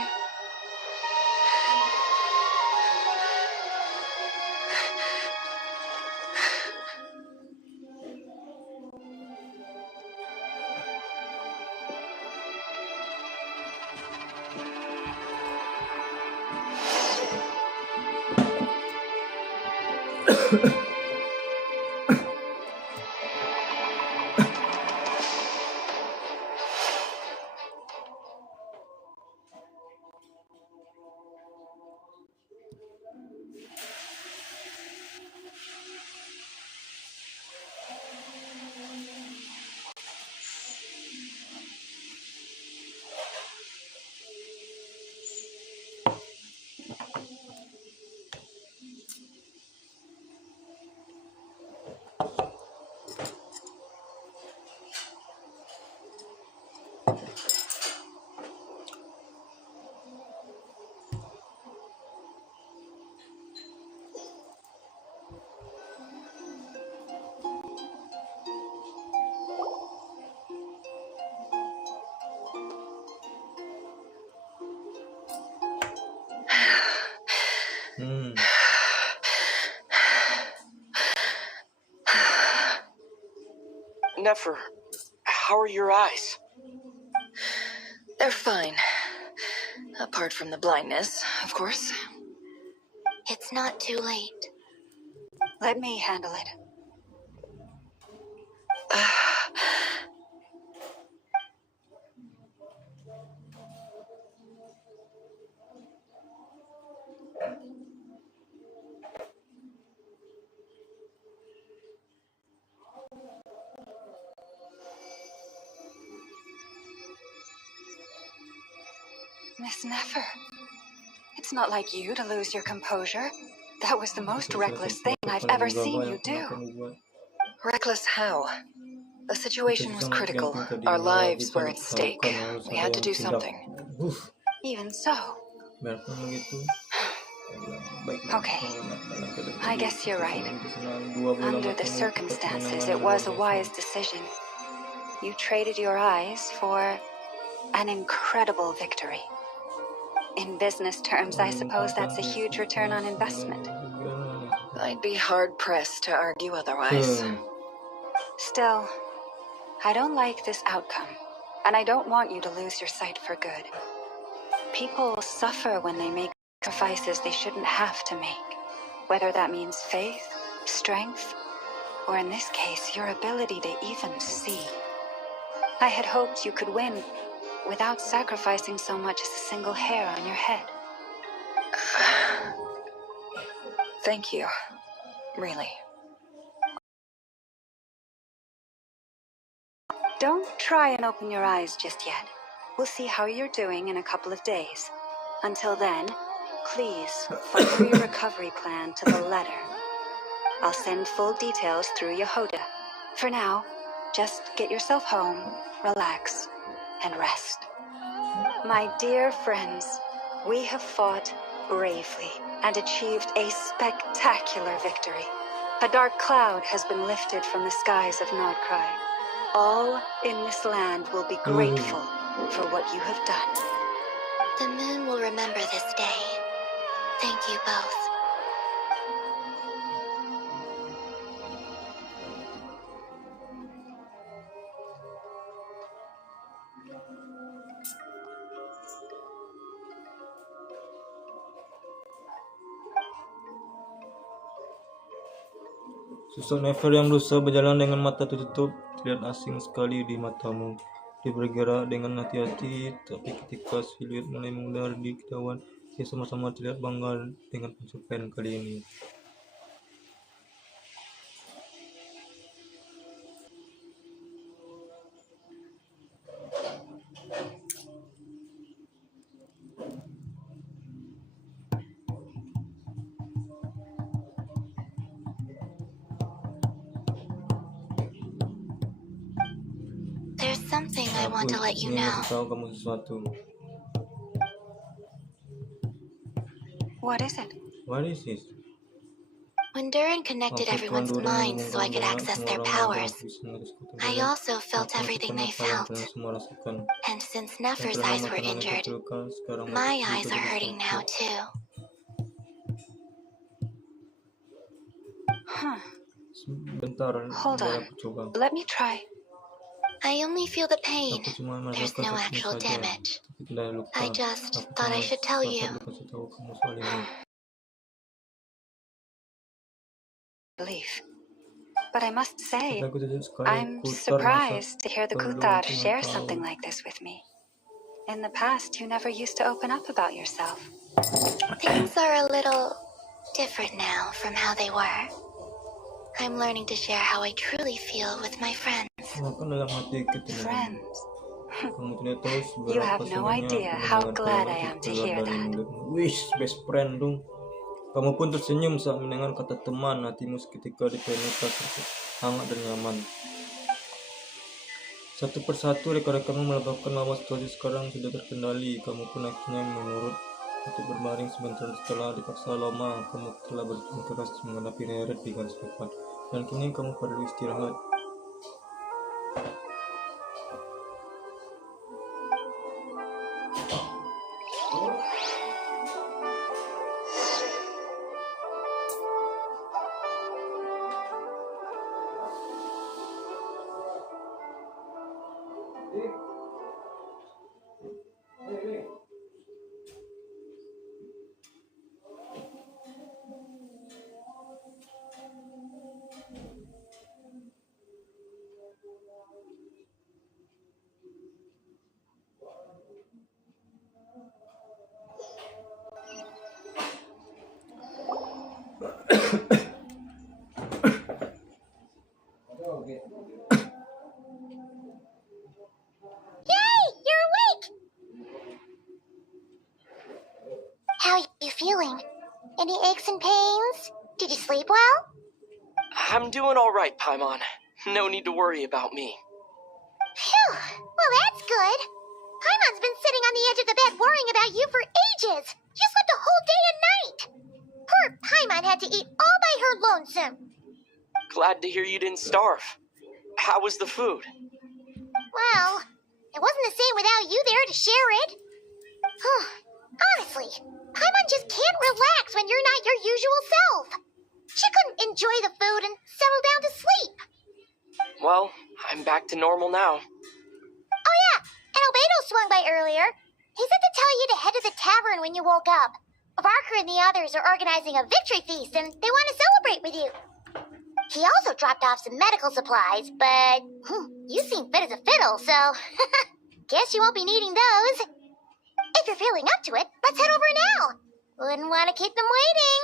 Nefer, how are your eyes? They're fine. Apart from the blindness, of course. It's not too late. Let me handle it. Miss Nefer, it's not like you to lose your composure. That was the most reckless thing I've ever seen you do. Reckless how? The situation was critical. Our lives were at stake. We had to do something. Even so. Okay, I guess you're right. Under the circumstances, it was a wise decision. You traded your eyes for an incredible victory. In business terms, I suppose that's a huge return on investment. I'd be hard-pressed to argue otherwise. Still, I don't like this outcome, and I don't want you to lose your sight for good. People suffer when they make sacrifices they shouldn't have to make, whether that means faith, strength, or in this case, your ability to even see. I had hoped you could win without sacrificing so much as a single hair on your head. Thank you. Really. Don't try and open your eyes just yet. We'll see how you're doing in a couple of days. Until then, please follow your recovery plan to the letter. I'll send full details through Yehoda. For now, just get yourself home, relax, and rest. My dear friends, we have fought bravely and achieved a spectacular victory. A dark cloud has been lifted from the skies of Nordkrai. All in this land will be grateful for what you have done. The moon will remember this day. Thank you both. Sosok Nefer yang berusaha berjalan dengan mata tertutup terlihat asing sekali di matamu. Dia bergerak dengan hati-hati, tapi ketika siluet mulai mengudar di kejauhan, dia sama-sama terlihat bangga dengan pencapaian kali ini. There's something I want to let you know. Tahu kamu sesuatu. What is it? What is this? When Durin connected everyone's minds so I could access their powers, I also felt everything they felt. And since Nefer's eyes were injured, my eyes are hurting now too. Hold on. Let me try. I only feel the pain. There's no actual damage. I just thought I should tell you. belief. But I must say, Aku jujur sekali I'm kutar surprised masa to hear the perlu Kutar untuk share tahu. something like this with me. In the past, you never used to open up about yourself. Things are a little different now from how they were. I'm learning to share how I truly feel with my friends. Bahkan dalam hati kita Friends. kamu tidak tahu You seberapa have no senangnya idea aku how mendengar glad kalimat I am itu to keluar hear dari that. mulutmu. Wish, best friend dong. Kamu pun tersenyum saat mendengar kata teman. Hatimu seketika dipenetrasi hangat dan nyaman. Satu persatu rekan-rekanmu melaporkan bahwa situasi sekarang sudah terkendali. Kamu pun akhirnya menurut untuk berbaring sebentar. Setelah dipaksa lama, kamu telah berjuang keras menghadapi heret di garis depan. Dan kini kamu perlu istirahat. Yay! You're awake! How are you feeling? Any aches and pains? Did you sleep well? I'm doing all right, Paimon. No need to worry about me. Phew! Well, that's good. Paimon's been sitting on the edge of the bed worrying about you for ages. You slept a whole day and night. Poor Paimon had to eat all by her lonesome. Glad to hear you didn't starve. How was the food? Well, it wasn't the same without you there to share it. Honestly, Paimon just can't relax when you're not your usual self. She couldn't enjoy the food and settle down to sleep. Well, I'm back to normal now. Oh yeah, and Albedo swung by earlier. He said to tell you to head to the tavern when you woke up. Barker and the others are organizing a victory feast and they want to celebrate with you. He also dropped off some medical supplies, but you seem fit as a fiddle, so guess you won't be needing those. If you're feeling up to it, let's head over now. Wouldn't want to keep them waiting.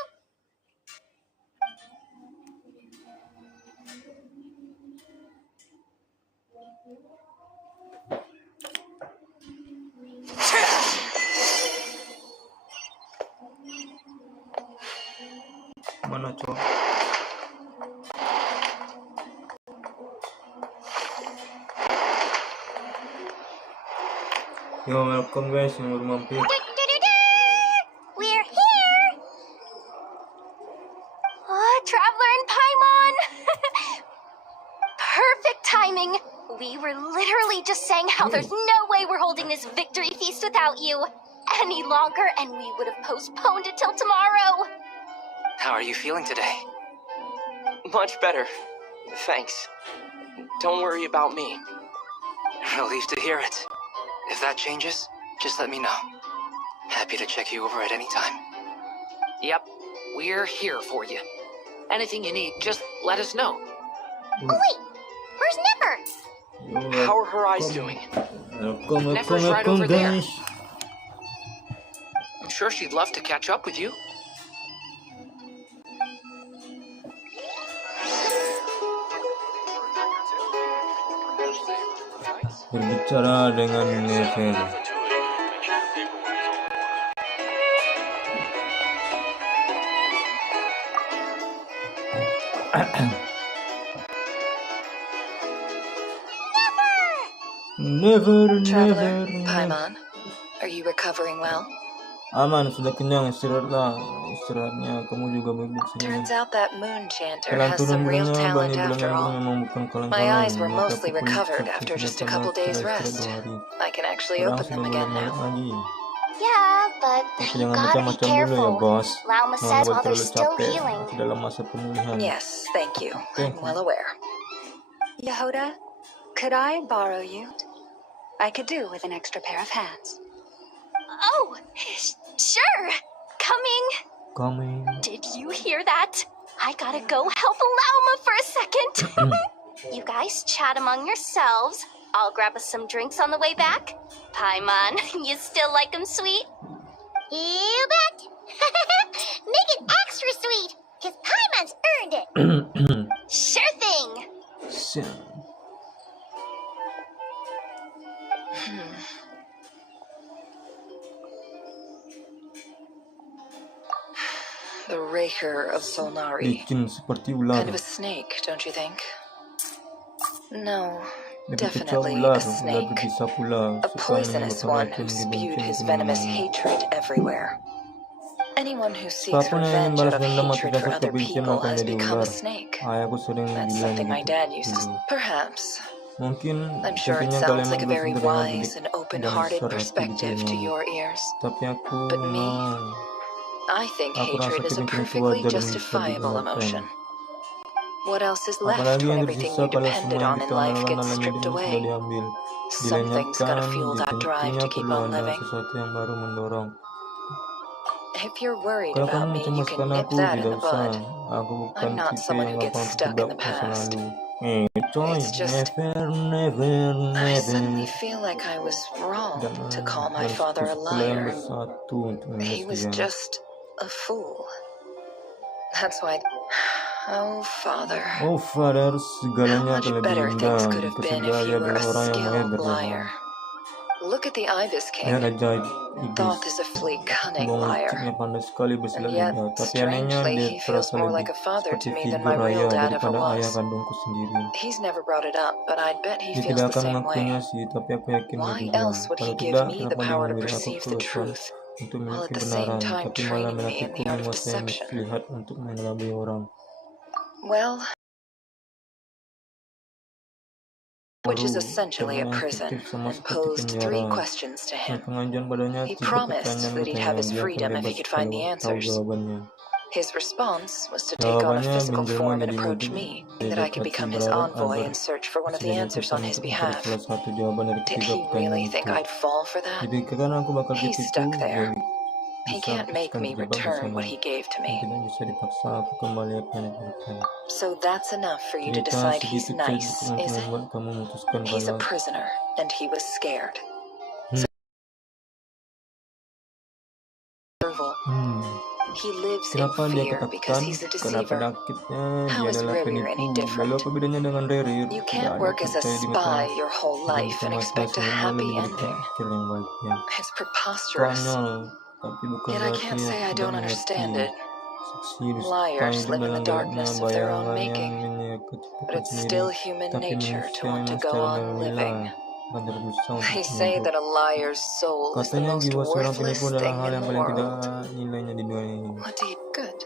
Mana cowok? Yo, welcome guys yang baru mampir. We're here. Oh, Traveler and Paimon! Perfect timing. We were literally just saying how there's no way we're holding this victory feast without you any longer, and we would have postponed it till tomorrow. How are you feeling today? Much better. Thanks. Don't worry about me. Relieved to hear it. If that changes, just let me know. Happy to check you over at any time. Yep, we're here for you. Anything you need, just let us know. Oh wait, where's Nipper? How are her eyes doing? Never's right over there. I'm sure she'd love to catch up with you. Berbicara dengan Never. Never. Traveler, Paimon, are you recovering well? Aman, sudah kenyang, istirahatlah. Istirahatnya, kamu juga baik-baik saja. Turns out that moon chanter Jalan has some turun real bulannya, talent bani bulan after yang all. memang bukan My kaleng-kaleng. eyes were Mata mostly pupil recovered seperti after just a sudah couple days istirahat rest. 2 hari. I can actually Sekarang open sudah them boleh again melek now. lagi. Yeah, but Tapi you jangan gotta be macam-macam dulu ya, careful. bos. Lauma Jangan says buat while they're terlalu still capek. healing. Masih dalam masa pemulihan. Yes, thank you. Thank I'm well aware. Yehuda, could I borrow you? I could do with an extra pair of hands. Oh, sure. Coming. Coming. Did you hear that? I gotta go help Lauma for a second. You guys chat among yourselves. I'll grab us some drinks on the way back. Paimon, you still like 'em sweet? You bet. Make it extra sweet, because Paimon's earned it. Sure thing. The Raker of Solnari. Licin seperti ular. Kind of a snake, don't you think? No, Lebih kecil definitely ular, a ular snake. berbisa pula. A Suka poisonous menyebabkan one racun who di spewed bungkil his di venomous mana-mana. hatred everywhere. Anyone who seeks Siapapun yang revenge membalas out of dendam atas hatred for dasar other kebencian people akan has jadi become ular. a snake. Ayahku sering That's bilang something my begitu dad used to... dulu. Perhaps. Mungkin I'm sure it tentunya sounds kalian like a belum very terdengar wise bidik and dan open-hearted besar hati di perspective to telingamu. your ears. Tapi aku But me, I think rasa hatred is a kebencian itu perfectly wajar dan bisa justifiable dibenarkan. emotion. What else is left Apalagi when yang everything tersisa you kalau depended semua yang on in kita life andalkan gets dalam hidup stripped ini sudah away? diambil, Something's gotta dilenyapkan, fuel that drive tentunya to keep perlu on ada living. sesuatu yang baru mendorong. If you're worried Kalau kamu about me, you mencemaskan can nip aku, that in tidak the usah. bud. Aku bukan I'm not tipe someone yang who gets gampang stuck in terjebak the masa past. lalu. Coy, It's just never, I never. suddenly feel like I was wrong to call my father a Pula yang liar. bersatu untuk He was dia. just a fool. That's why... Oh, Father. Oh, Father, How segalanya much akan lebih better indah things could have jika been if segala you were a adalah orang yang mahir skilled berbohong. liar. Look at the Ibis Lihat King. ajaib iblis. Thoth is a fleet, cunning Bohong liar. liciknya pandai sekali bersilat And yet, lidah. Tapi anehnya strangely, dia he feels terasa more lebih like a father seperti to me than figur my real ayah dad ever daripada ayah was. kandungku sendiri. He's never brought it up, but I'd bet he Dia feels tidak the akan same mengakuinya way. sih, tapi aku yakin dia Why juga. else would Kalau he give tidak, me the kenapa dia power to memberi aku perceive the kekuatan truth, untuk while memiliki at the same kebenaran, time tapi malah training me in melatihku the art of menguasai deception? muslihat untuk mengelabui orang. Well, which is Guru, essentially a teman yang prison, fiktif sama and seperti posed 3 penjara. questions to Nah, him. pengajuan padanya He 3 promised pertanyaan that he'd have katanya. his Dia akan freedom if he bebas could find the kalau tahu answers. jawabannya. His response was to take on a Jawabannya physical menjelma form and jadi approach wujud me, dari that I could dekat become si his berharap envoy agar and search for one of the bisa answers on dijadikan his untuk mencari behalf. salah satu jawaban dari Did ketiga he pertanyaan really itu. think I'd fall for that? Dipikirkan aku bakal He's ditipu, stuck dia there. He bisa can't make teruskan me terjebak di return sana. what he gave to Dan me. tidak bisa dipaksa aku kembali apa yang diberikan. So that's enough for you to Cerita decide he's sedikit saja nice, untuk is it? membuat kamu memutuskan He's a kalau prisoner, and he was scared. He lives in Kenapa dia fear because ketakutan? he's a Karena deceiver. pedakitnya How dia is adalah Rerir any penipu. different? Lalu apa bedanya dengan Rerir? You Tidak can't ada work as a percaya di mata spy your whole life and expect a happy ending. Pikir yang baiknya. It's preposterous. Konyol, tapi bukan Yet I berarti can't say I tidak don't mengerti. understand it. Saksi dusta Liars hidup live in dalam the gelapnya darkness of their own bayangan yang making. menyeret But kecepatan it's sendiri. still human Tapi nature to manusia want to memang go secara on naluriah living. akan berusaha untuk They say hidup. that a liar's soul is the Katanya most jiwa seorang worthless penipu adalah thing hal in yang the paling tidak world. nilainya di dunia ini. What do you... Good.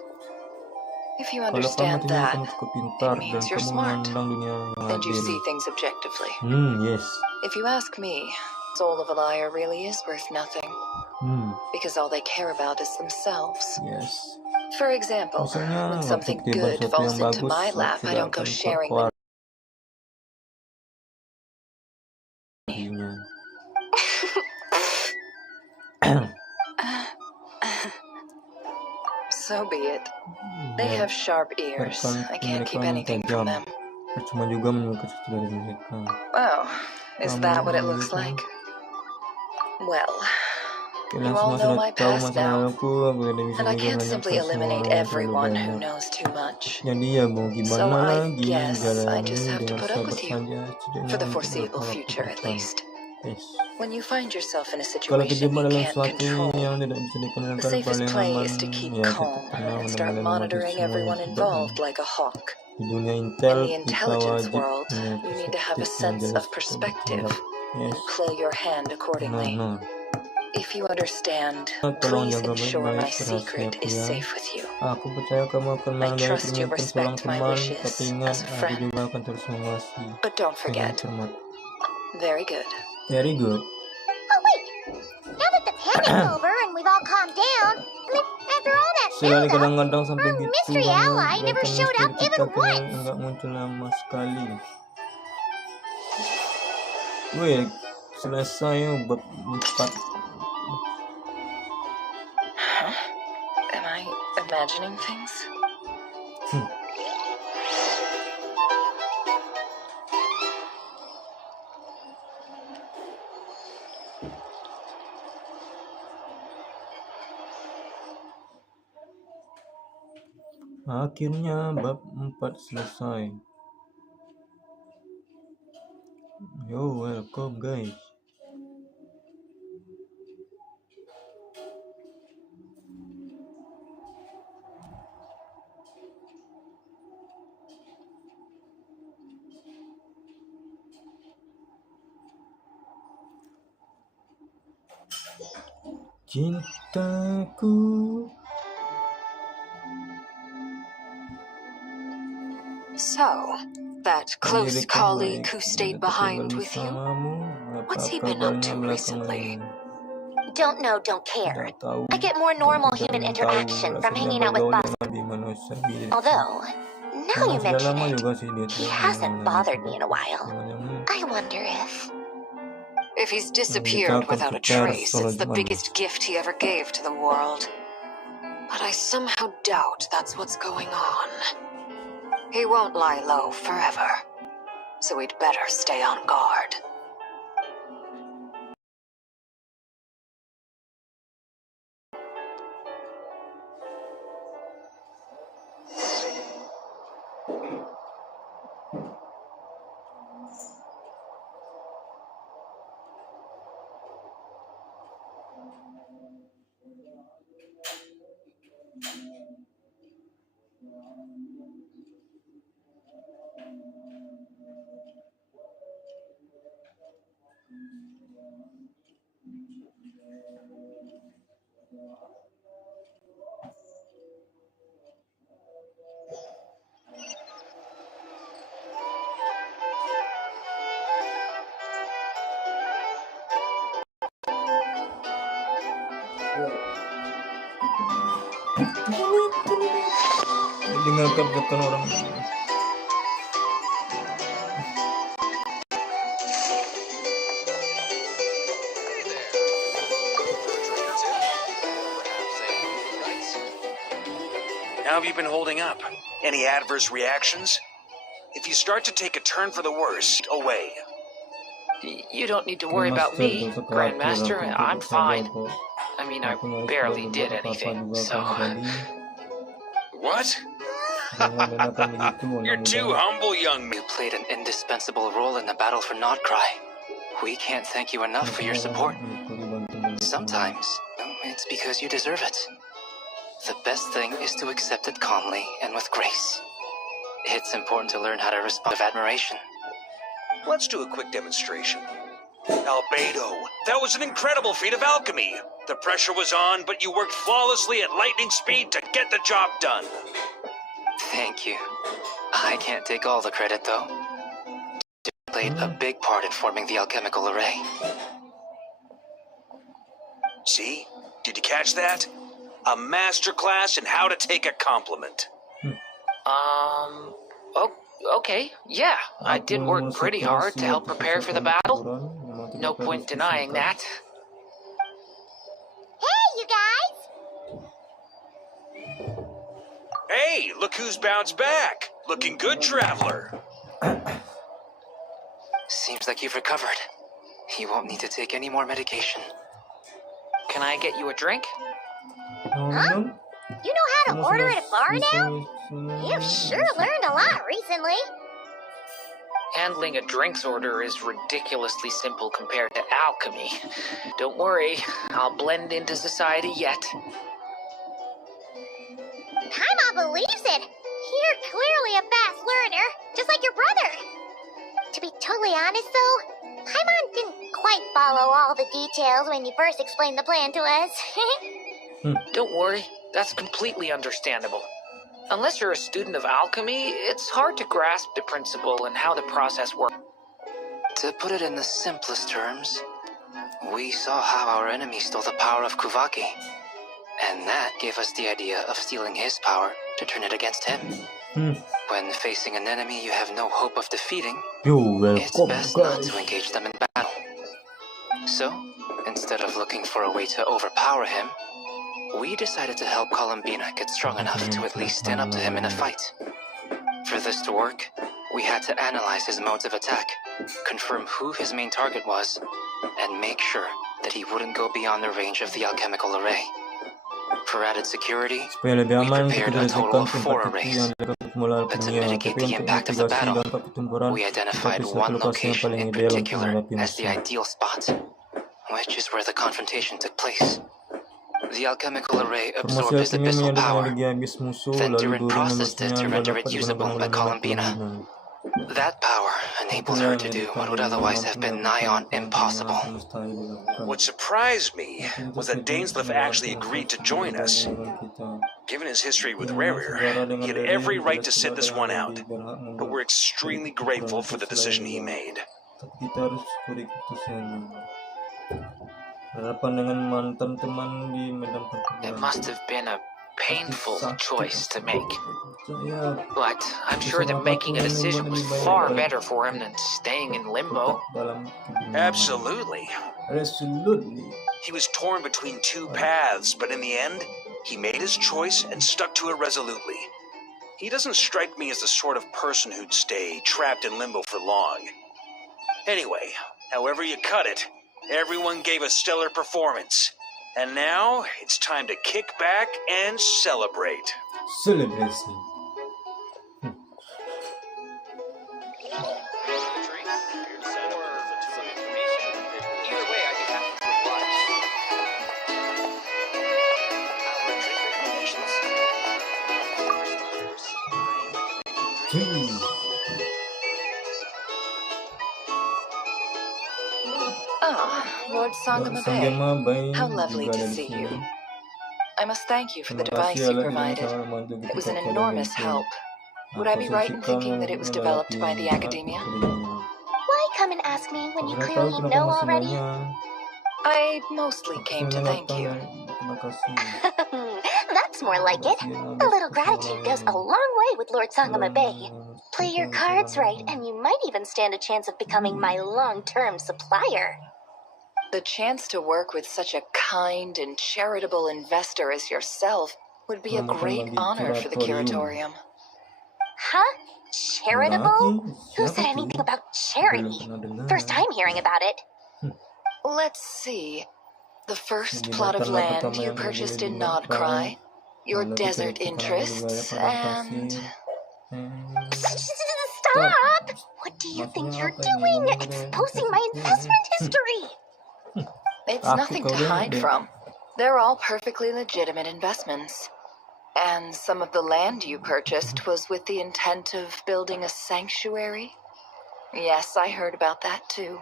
If you Kalau kamu understand tidak that, kamu cukup pintar it dan means you're kamu smart. memandang dunia yang And you adil. see things objectively. Yes. If you ask me, the soul of a liar really is worth nothing. Because all they care about is themselves. Yes. For example, Misalnya, when waktu something ketiban good sesuatu falls yang into bagus, my aku lap, I tidak don't go akan sharing keluar the... dirinya. So be it. They have sharp ears. I can't keep anything from them. Percuma juga menyukai sesuatu dari mereka. Oh, is that what it looks like? Well, you Kalian all semua know sudah my tahu past masa now. laluku, aku tidak bisa And I juga can't menanyakan simply semua eliminate orang yang terlalu everyone who banyak. knows too much. Jadi ya mau gimana So I lagi, guess I jalani just have to dengan put up sabar with you. saja, setidaknya For the untuk foreseeable beberapa future, at waktu ke least. depan. Yes. When you find yourself in a Kalau situation terjebak you dalam can't sesuatu control, yang tidak bisa the dikendalikan, safest paling play aman is to keep ya kita calm tenang and dan start mulai mengamati monitoring semua yang everyone terjadi. involved like a hawk. Di dunia In intel, the kita intelligence wajib world, punya you need to have a perspektif yang sense jelas of perspective Yes. and play your hand accordingly. No. If you understand, Tolong please jaga ensure my baik-baik secret rahasiaku is ya. safe with you. Aku percaya kamu akan I menghargai trust you permintaan seorang respect my teman, wishes tapi ingat, as a aku friend. juga akan terus mengawasi But don't dengan forget, cermat. very good. Very good. Oh, wait. Now that the panic's over and we've all calmed down, I mean, after all that Sekali build-up, kadang-kadang sampai our gitu mystery banyak ally never kelihatan showed up misteri even kita kayaknya once. enggak muncul sama sekali. Wih, selesai bab 4. Am I imagining things? Akhirnya bab 4 selesai. Yo, welcome guys. Cintaku. So, that close colleague who stayed behind with you, what's he been up to recently? Don't know, don't care. I get more normal human interaction from hanging out with Boss. Although, now you mention it, he hasn't bothered me in a while. I wonder if... If he's disappeared without a trace, it's the biggest gift he ever gave to the world. But I somehow doubt that's what's going on. He won't lie low forever, so we'd better stay on guard. Dengarkan kata orang. How have you been holding up? Any adverse reactions? If you start to take a turn for the worse, away. You don't need to worry about me, Grandmaster. I'm fine. I mean, I barely did anything, so... What? You're too humble, young man. You played an indispensable role in the battle for Nodcry. We can't thank you enough for your support. Sometimes, it's because you deserve it. The best thing is to accept it calmly and with grace. It's important to learn how to respond with admiration. Let's do a quick demonstration. Albedo, that was an incredible feat of alchemy. The pressure was on, but you worked flawlessly at lightning speed to get the job done. Thank you. I can't take all the credit, though. You played a big part in forming the alchemical array. See? Did you catch that? A masterclass in how to take a compliment. Okay, yeah. I did work pretty hard to help prepare for the battle. No point denying that. Hey, you guys! Hey, look who's bounced back. Looking good, traveler. Seems like you've recovered. You won't need to take any more medication. Can I get you a drink? Huh? You know how to order at a bar now? You've sure learned a lot recently. Handling a drinks order is ridiculously simple compared to alchemy. Don't worry, I'll blend into society yet. Paimon believes it. You're clearly a fast learner, just like your brother. To be totally honest, though, Paimon didn't quite follow all the details when you first explained the plan to us. Don't worry, that's completely understandable. Unless you're a student of alchemy, it's hard to grasp the principle and how the process works. To put it in the simplest terms, we saw how our enemy stole the power of Kuvaki, and that gave us the idea of stealing his power to turn it against him. When facing an enemy you have no hope of defeating, it's best not to engage them in battle. So, instead of looking for a way to overpower him, we decided to help Columbina get strong enough to at least stand up to him in a fight. For this to work, we had to analyze his modes of attack, confirm who his main target was, and make sure that he wouldn't go beyond the range of the alchemical array. For added security, Supaya lebih we aman, prepared kita a total disediakan of 4 tempat itu arrays. yang dekat permulaan But to dunia. mitigate Tapi the untuk impact of the mitigasi battle, dampak pertempuran, we kita identified pilih satu one lokasi yang location paling in ideal untuk particular menghadapi as the musuh. ideal spot, which is where the confrontation took place. The alchemical array Formasi absorbed his alkimi abyssal menyedot power. energi habis musuh, Then lalu Durin Durin processed it membuatnya to agar render dapat it usable digunakan by oleh umat Columbina. Columbina. That power enabled her to do what would otherwise have been nigh on impossible. What surprised me was that Dainsleif actually agreed to join us. Given his history with Rerir, he had every right to sit this one out, but we're extremely grateful for the decision he made. Kita harus syukuri keputusannya. Harapan dengan mantan teman di medan It pertempuran. must have been a painful choice to make. Saya But I'm sure that making a decision was far better for him than staying in limbo. dalam keduniaan. Absolutely. Absolutely. He was torn between two paths, but in the end, he made his choice and stuck to it resolutely. He doesn't strike me as the sort of person who'd stay trapped in limbo for long. Anyway, however you cut it, everyone gave a stellar performance. And now, it's time to kick back and celebrate. Selebrasi. Either way, I'd be happy to oblige. Lord Sangama Bay. How lovely to see you. I must thank you for the device you provided. It was an enormous help. Would I be right in thinking that it was developed by the academia? Why come and ask me when you clearly know already? I mostly came to thank you. That's more like it. A little gratitude goes a long way with Lord Sangama Bay. Play your cards right, and you might even stand a chance of becoming my long-term supplier. The chance to work with such a kind and charitable investor as yourself would be a great honor for the curatorium. Huh? Charitable? Who said anything about charity? First time hearing about it. Let's see. The first plot of land you purchased in Nodcry, your desert interests, and... Stop! What do you think you're doing? Exposing my investment history! It's nothing to hide from. They're all perfectly legitimate investments. And some of the land you purchased was with the intent of building a sanctuary? Yes, I heard about that too.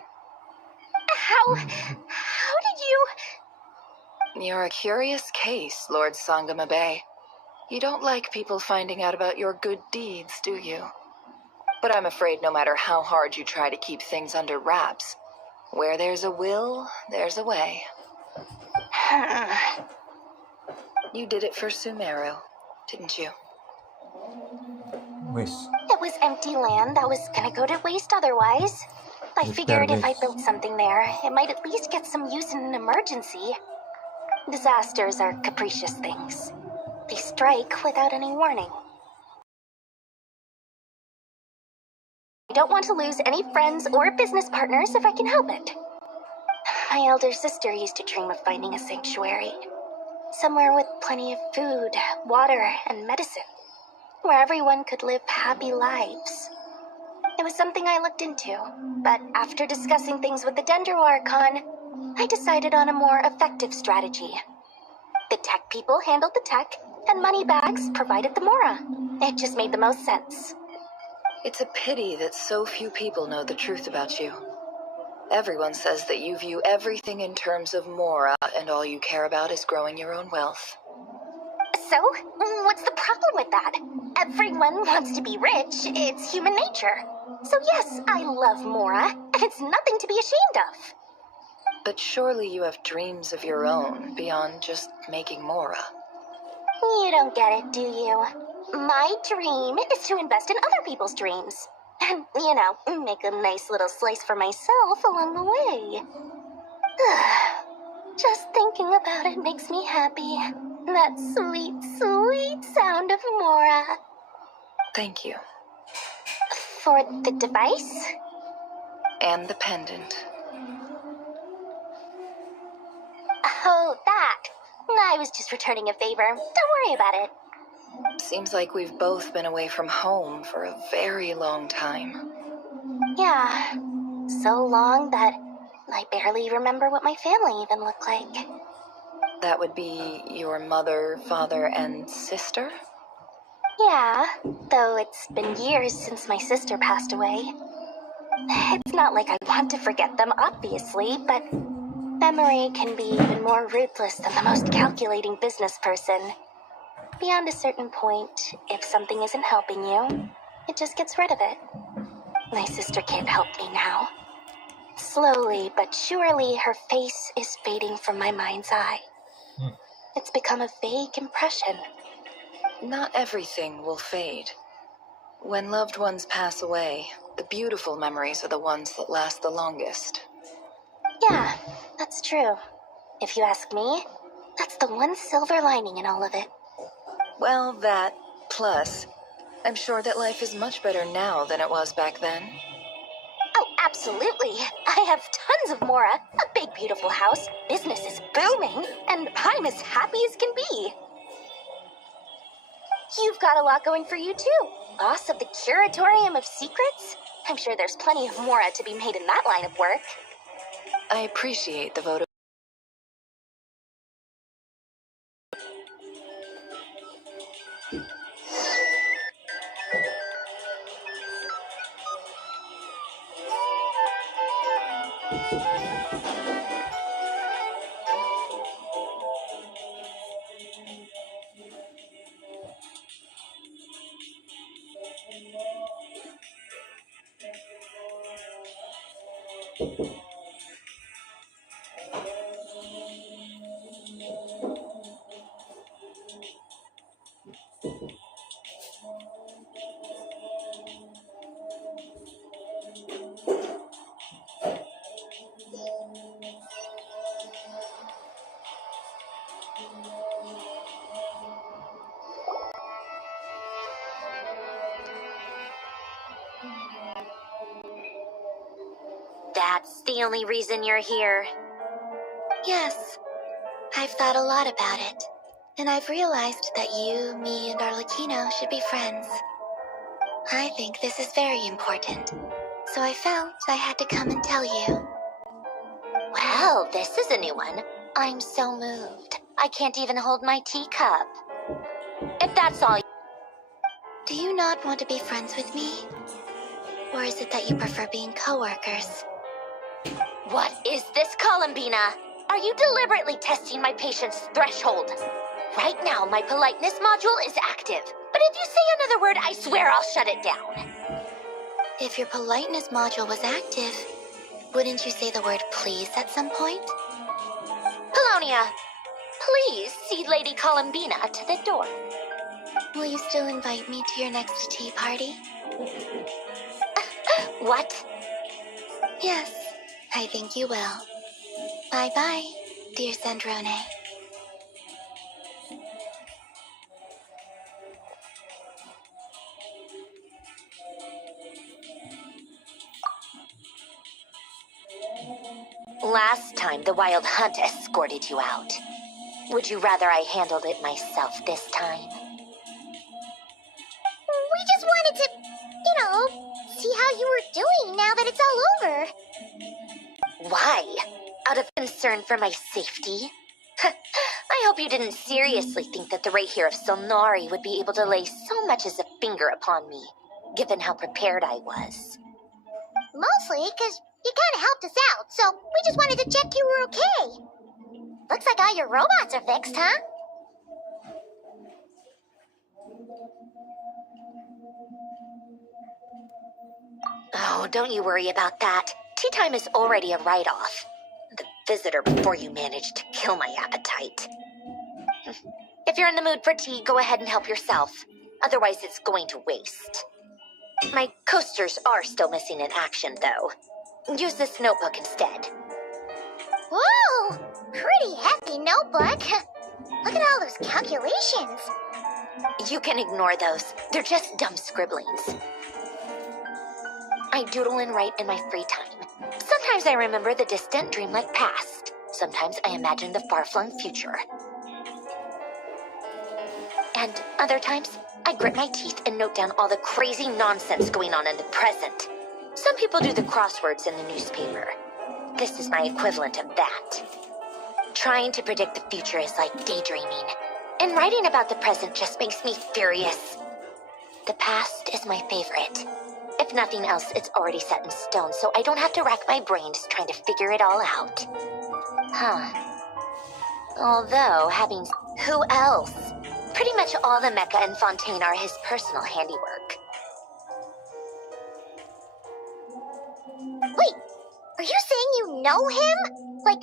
How did you... You're a curious case, Lord Sangama Bay. You don't like people finding out about your good deeds, do you? But I'm afraid no matter how hard you try to keep things under wraps, where there's a will, there's a way. You did it for Sumeru, didn't you? It was empty land that was gonna go to waste otherwise. I figured if I built something there, it might at least get some use in an emergency. Disasters are capricious things. They strike without any warning. I don't want to lose any friends or business partners if I can help it. My elder sister used to dream of finding a sanctuary. Somewhere with plenty of food, water, and medicine. Where everyone could live happy lives. It was something I looked into, but after discussing things with the Dendro Archon, I decided on a more effective strategy. The tech people handled the tech, and Moneybags provided the Mora. It just made the most sense. It's a pity that so few people know the truth about you. Everyone says that you view everything in terms of Mora, and all you care about is growing your own wealth. So, what's the problem with that? Everyone wants to be rich. It's human nature. So yes, I love Mora, and it's nothing to be ashamed of. But surely you have dreams of your own beyond just making Mora. You don't get it, do you? My dream is to invest in other people's dreams. And, make a nice little slice for myself along the way. Just thinking about it makes me happy. That sweet, sweet sound of Mora. Thank you. For the device? And the pendant. Oh, that. I was just returning a favor. Don't worry about it. Seems like we've both been away from home for a very long time. Yeah, so long that I barely remember what my family even looked like. That would be your mother, father, and sister? Yeah, though it's been years since my sister passed away. It's not like I want to forget them, obviously, but memory can be even more ruthless than the most calculating business person. Beyond a certain point, if something isn't helping you, it just gets rid of it. My sister can't help me now. Slowly but surely, her face is fading from my mind's eye. It's become a vague impression. Not everything will fade. When loved ones pass away, the beautiful memories are the ones that last the longest. Yeah, that's true. If you ask me, that's the one silver lining in all of it. Well, that, plus, I'm sure that life is much better now than it was back then. Oh, absolutely. I have tons of Mora, a big, beautiful house, business is booming, and I'm as happy as can be. You've got a lot going for you, too. Boss of the Curatorium of Secrets? I'm sure there's plenty of Mora to be made in that line of work. I appreciate the vote of... That's the only reason you're here. Yes, I've thought a lot about it. And I've realized that you, me, and Arlecchino should be friends. I think this is very important. So I felt I had to come and tell you. Well, this is a new one. I'm so moved. I can't even hold my teacup. If that's all. Do you not want to be friends with me? Or is it that you prefer being coworkers? What is this, Columbina? Are you deliberately testing my patience threshold? Right now, my politeness module is active. But if you say another word, I swear I'll shut it down. If your politeness module was active, wouldn't you say the word please at some point? Polonia, please see Lady Columbina to the door. Will you still invite me to your next tea party? What? Yes, I think you will. Bye-bye, dear Sandrone. Last time, the Wild Hunt escorted you out. Would you rather I handled it myself this time? We just wanted to, see how you were doing now that it's all over. Why? Out of concern for my safety? I hope you didn't seriously think that the Rayhir of Solnari would be able to lay so much as a finger upon me, given how prepared I was. Mostly because you kind of helped us out, so we just wanted to check you were okay. Looks like all your robots are fixed, huh? Oh, don't you worry about that. Tea time is already a write-off. The visitor before you managed to kill my appetite. If you're in the mood for tea, go ahead and help yourself. Otherwise, it's going to waste. My coasters are still missing in action, though. Use this notebook instead. Whoa! Pretty hefty notebook. Look at all those calculations. You can ignore those. They're just dumb scribblings. I doodle and write in my free time. Sometimes I remember the distant, dreamlike past. Sometimes I imagine the far-flung future. And other times, I grit my teeth and note down all the crazy nonsense going on in the present. Some people do the crosswords in the newspaper. This is my equivalent of that. Trying to predict the future is like daydreaming, and writing about the present just makes me furious. The past is my favorite. If nothing else, it's already set in stone, so I don't have to rack my brains trying to figure it all out. Although, having... Who else? Pretty much all the mecha and Fontaine are his personal handiwork. Wait, are you saying you know him? Like,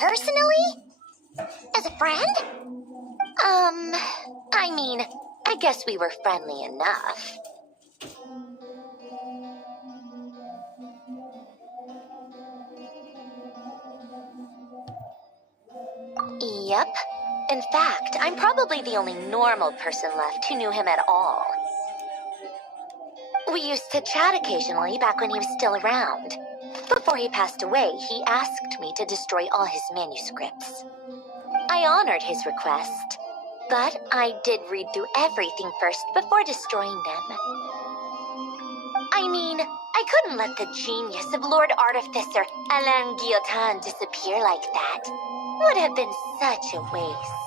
personally? As a friend? I mean, I guess we were friendly enough. Yep. In fact, I'm probably the only normal person left who knew him at all. We used to chat occasionally back when he was still around. Before he passed away, he asked me to destroy all his manuscripts. I honored his request, but I did read through everything first before destroying them. I mean, I couldn't let the genius of Lord Artificer Alain Guillotin disappear like that. Would have been such a waste.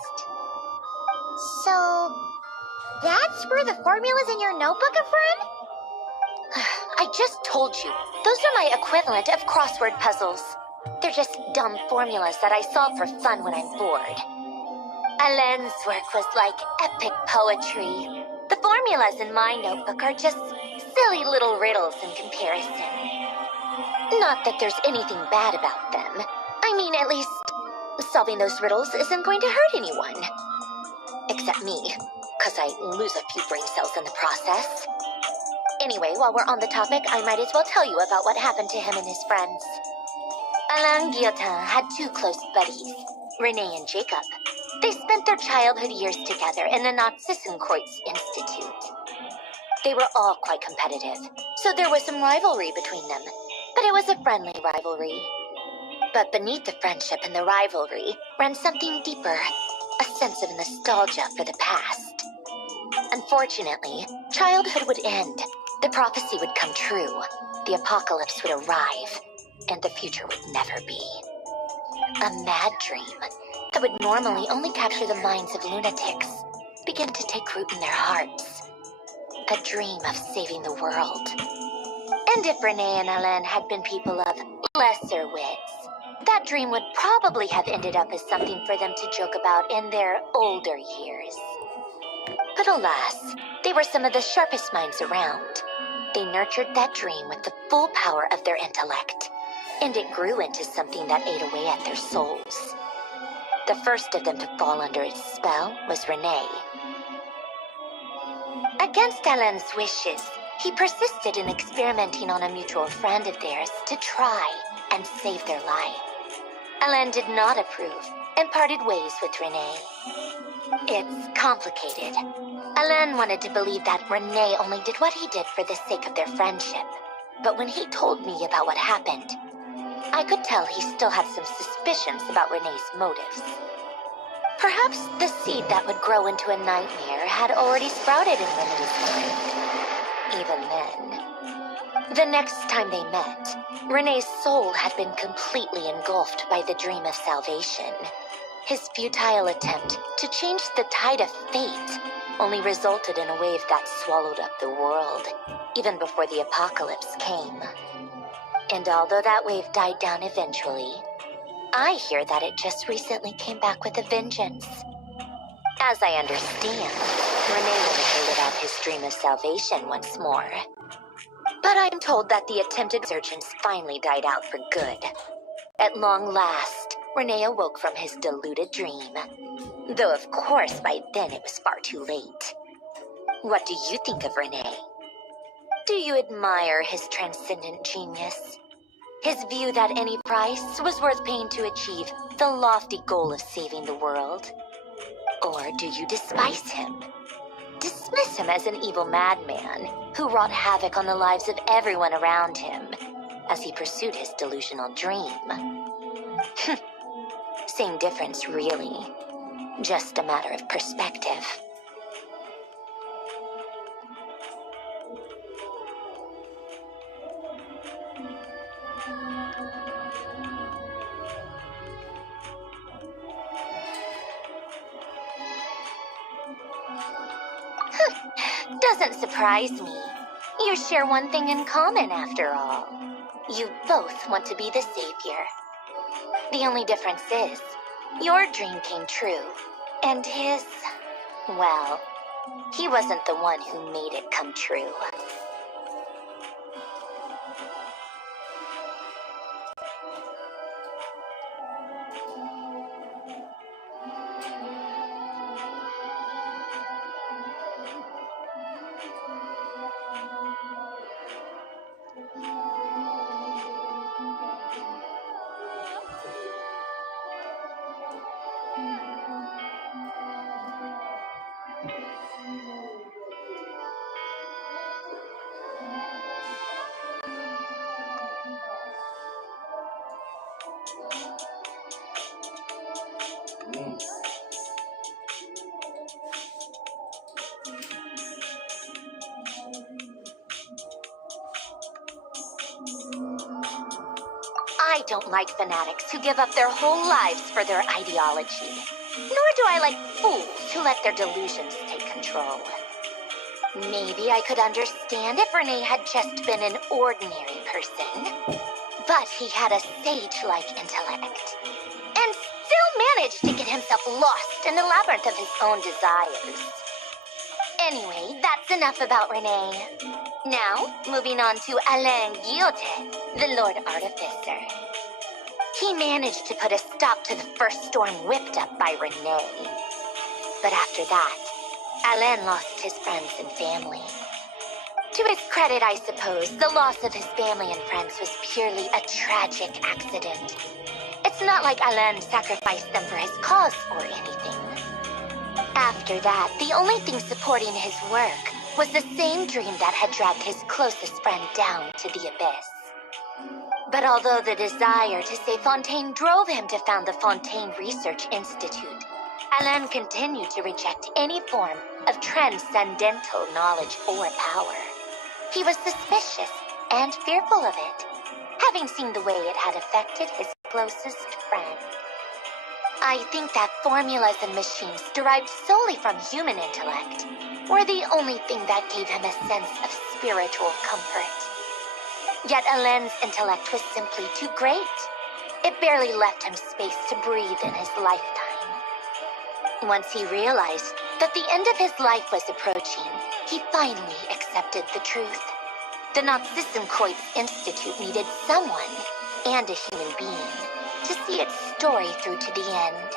So, that's where the formulas in your notebook are from? I just told you, those are my equivalent of crossword puzzles. They're just dumb formulas that I solve for fun when I'm bored. Alain's work was like epic poetry. The formulas in my notebook are just silly little riddles in comparison. Not that there's anything bad about them. I mean, at least, solving those riddles isn't going to hurt anyone. Except me, because I lose a few brain cells in the process. Anyway, while we're on the topic, I might as well tell you about what happened to him and his friends. Alain Guillotin had two close buddies, Renee and Jacob. They spent their childhood years together in the Nazissenkreuz Institute. They were all quite competitive, so there was some rivalry between them, but it was a friendly rivalry. But beneath the friendship and the rivalry ran something deeper, a sense of nostalgia for the past. Unfortunately, childhood would end, the prophecy would come true, the apocalypse would arrive, and the future would never be. A mad dream that would normally only capture the minds of lunatics began to take root in their hearts. A dream of saving the world. And if Renee and Alain had been people of lesser wits, that dream would probably have ended up as something for them to joke about in their older years. But alas, they were some of the sharpest minds around. They nurtured that dream with the full power of their intellect, and it grew into something that ate away at their souls. The first of them to fall under its spell was Renee. Against Alain's wishes, he persisted in experimenting on a mutual friend of theirs to try and save their life. Alain did not approve and parted ways with Renee. It's complicated. Alain wanted to believe that Renee only did what he did for the sake of their friendship. But when he told me about what happened, I could tell he still had some suspicions about Renee's motives. Perhaps the seed that would grow into a nightmare had already sprouted in Renee's mind. Even then. The next time they met, Renee's soul had been completely engulfed by the dream of salvation. His futile attempt to change the tide of fate only resulted in a wave that swallowed up the world, even before the apocalypse came. And although that wave died down eventually, I hear that it just recently came back with a vengeance. As I understand, Renee wanted to live out his dream of salvation once more. But I'm told that the attempted resurgence finally died out for good. At long last, Renee awoke from his deluded dream. Though of course by then it was far too late. What do you think of Renee? Do you admire his transcendent genius? His view that any price was worth paying to achieve the lofty goal of saving the world? Or do you despise him? Dismiss him as an evil madman who wrought havoc on the lives of everyone around him as he pursued his delusional dream? Same difference, really. Just a matter of perspective. Doesn't surprise me. You share one thing in common, after all. You both want to be the savior. The only difference is, your dream came true, and his, well, he wasn't the one who made it come true. I don't like fanatics who give up their whole lives for their ideology. Nor do I like fools who let their delusions take control. Maybe I could understand if Renee had just been an ordinary person. But he had a sage-like intellect. And still managed to get himself lost in the labyrinth of his own desires. Anyway, that's enough about Renee. Now, moving on to Alain Guillotin, the Lord Artificer. He managed to put a stop to the first storm whipped up by Renee. But after that, Alain lost his friends and family. To his credit, I suppose, the loss of his family and friends was purely a tragic accident. It's not like Alain sacrificed them for his cause or anything. After that, the only thing supporting his work was the same dream that had dragged his closest friend down to the abyss. But although the desire to save Fontaine drove him to found the Fontaine Research Institute, Alain continued to reject any form of transcendental knowledge or power. He was suspicious and fearful of it, having seen the way it had affected his closest friend. I think that formulas and machines derived solely from human intellect were the only thing that gave him a sense of spiritual comfort. Yet Alain's intellect was simply too great. It barely left him space to breathe in his lifetime. Once he realized that the end of his life was approaching, he finally accepted the truth. The Nazissenkreuz Institute needed someone, and a human being, to see its story through to the end.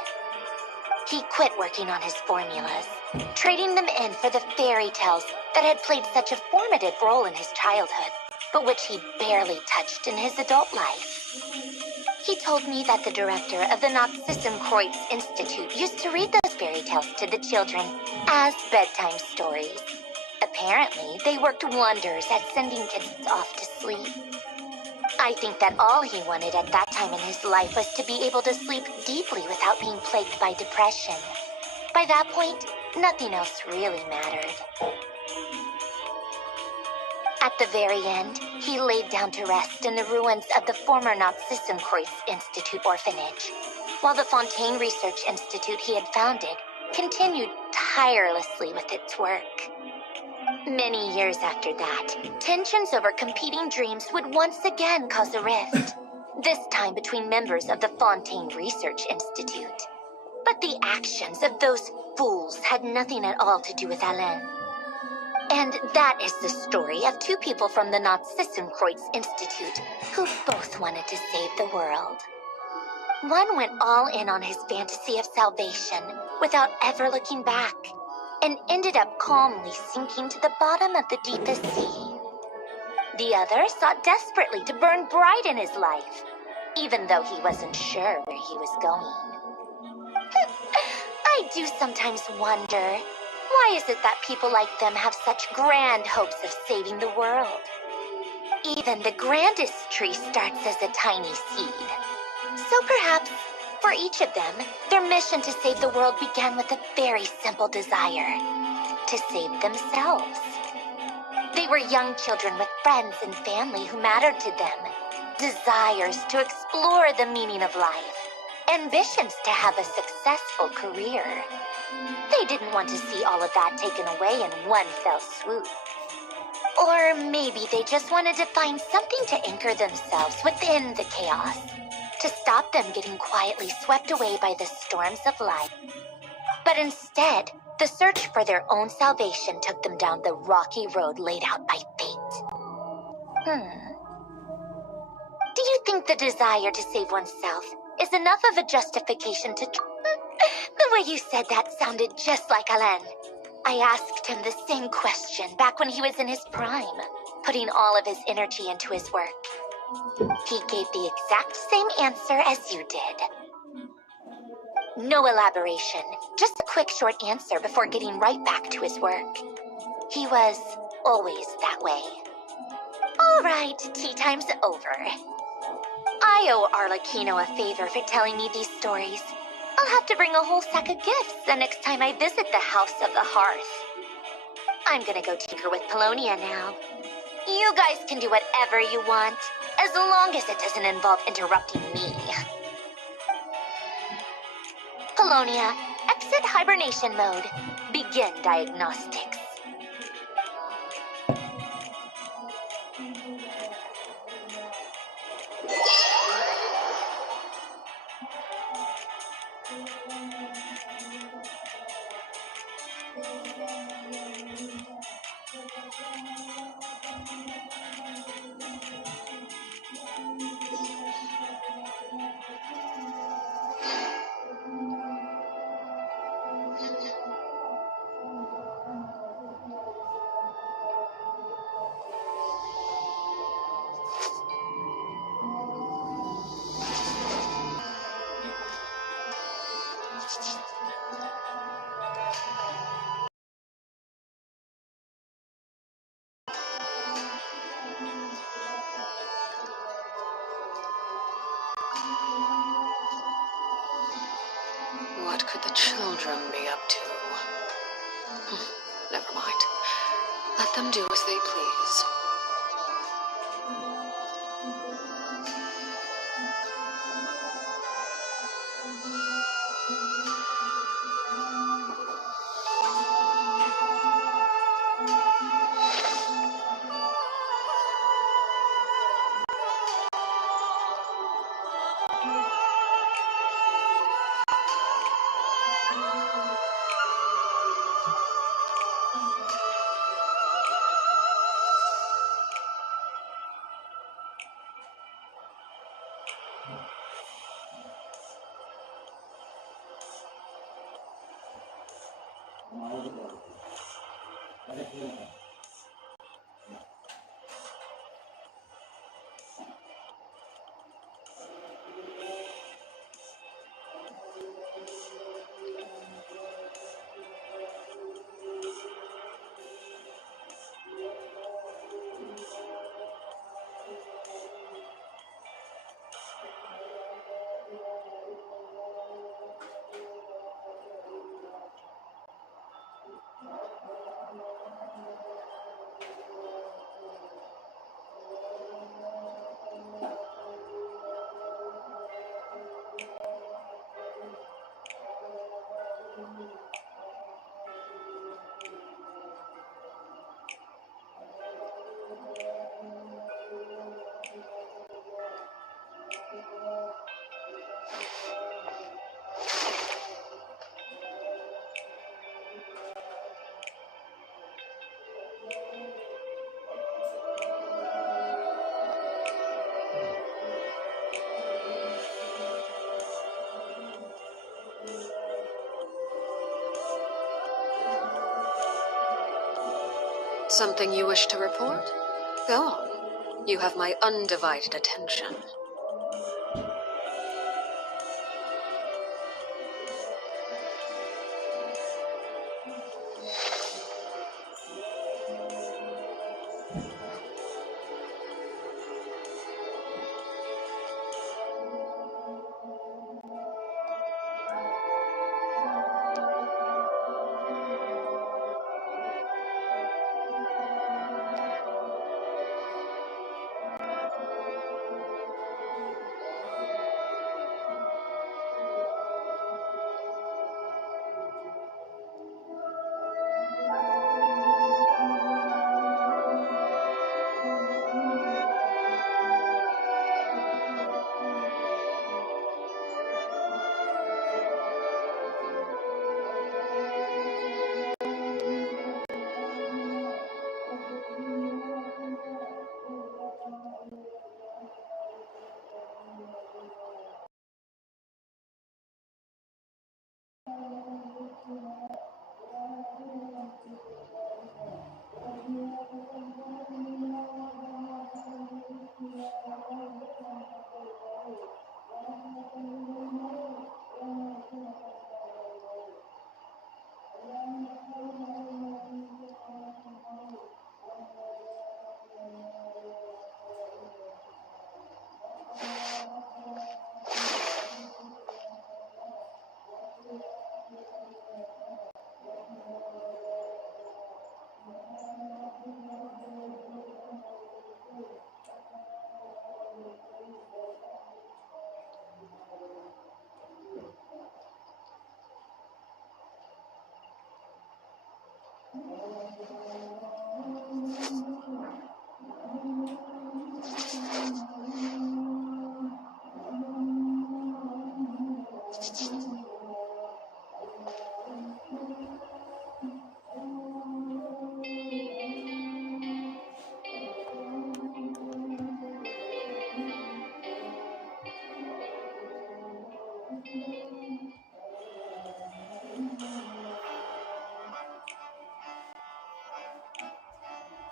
He quit working on his formulas, trading them in for the fairy tales that had played such a formative role in his childhood, but which he barely touched in his adult life. He told me that the director of the Nazissenkreuz Institute used to read those fairy tales to the children as bedtime stories. Apparently, they worked wonders at sending kids off to sleep. I think that all he wanted at that time in his life was to be able to sleep deeply without being plagued by depression. By that point, nothing else really mattered. At the very end, he laid down to rest in the ruins of the former Nazissenkreuz Institute orphanage, while the Fontaine Research Institute he had founded continued tirelessly with its work. Many years after that, tensions over competing dreams would once again cause a rift, this time between members of the Fontaine Research Institute. But the actions of those fools had nothing at all to do with Alain. And that is the story of two people from the Nazissenkreuz Institute who both wanted to save the world. One went all in on his fantasy of salvation without ever looking back, and ended up calmly sinking to the bottom of the deepest sea. The other sought desperately to burn bright in his life, even though he wasn't sure where he was going. I do sometimes wonder, why is it that people like them have such grand hopes of saving the world? Even the grandest tree starts as a tiny seed. So perhaps, for each of them, their mission to save the world began with a very simple desire: to save themselves. They were young children with friends and family who mattered to them, desires to explore the meaning of life, ambitions to have a successful career. They didn't want to see all of that taken away in one fell swoop. Or maybe they just wanted to find something to anchor themselves within the chaos, to stop them getting quietly swept away by the storms of life. But instead, the search for their own salvation took them down the rocky road laid out by fate. Do you think the desire to save oneself is enough of a justification to... The way you said that sounded just like Alain. I asked him the same question back when he was in his prime, putting all of his energy into his work. He gave the exact same answer as you did. No elaboration, just a quick short answer before getting right back to his work. He was always that way. All right, tea time's over. I owe Arlecchino a favor for telling me these stories. I'll have to bring a whole sack of gifts the next time I visit the House of the Hearth. I'm gonna go tinker with Polonia now. You guys can do whatever you want, as long as it doesn't involve interrupting me. Polonia, exit hibernation mode. Begin diagnostics. What could the children be up to? Never mind. Let them do as they please. Something you wish to report? Go on. You have my undivided attention.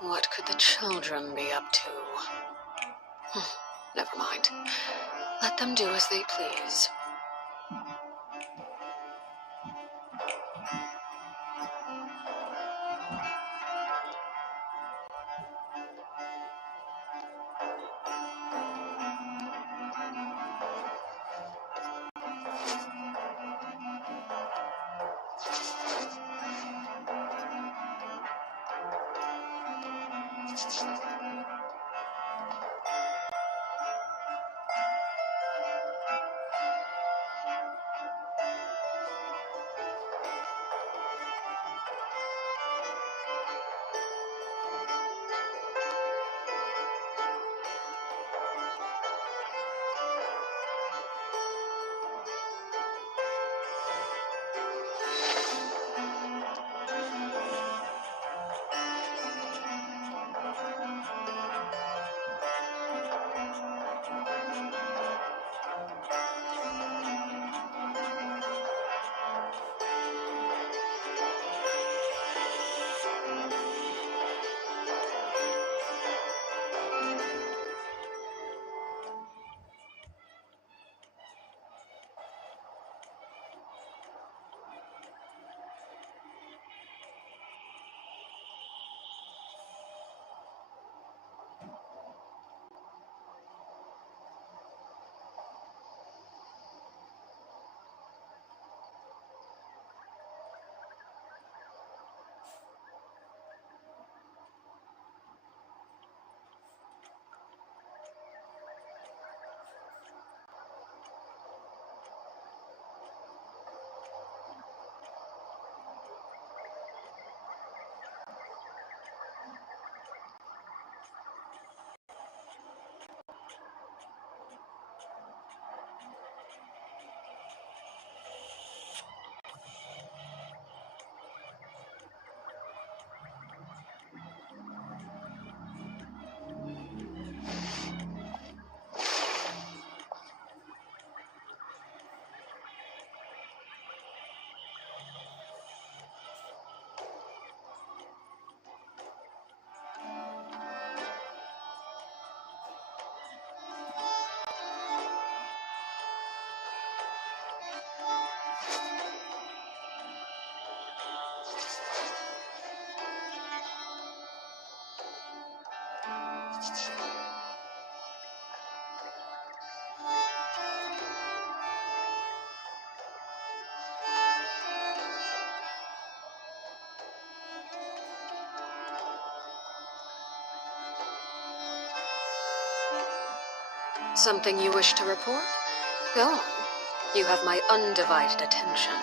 What could the children be up to? Never mind. Let them do as they please. Something you wish to report? Go on. You have my undivided attention.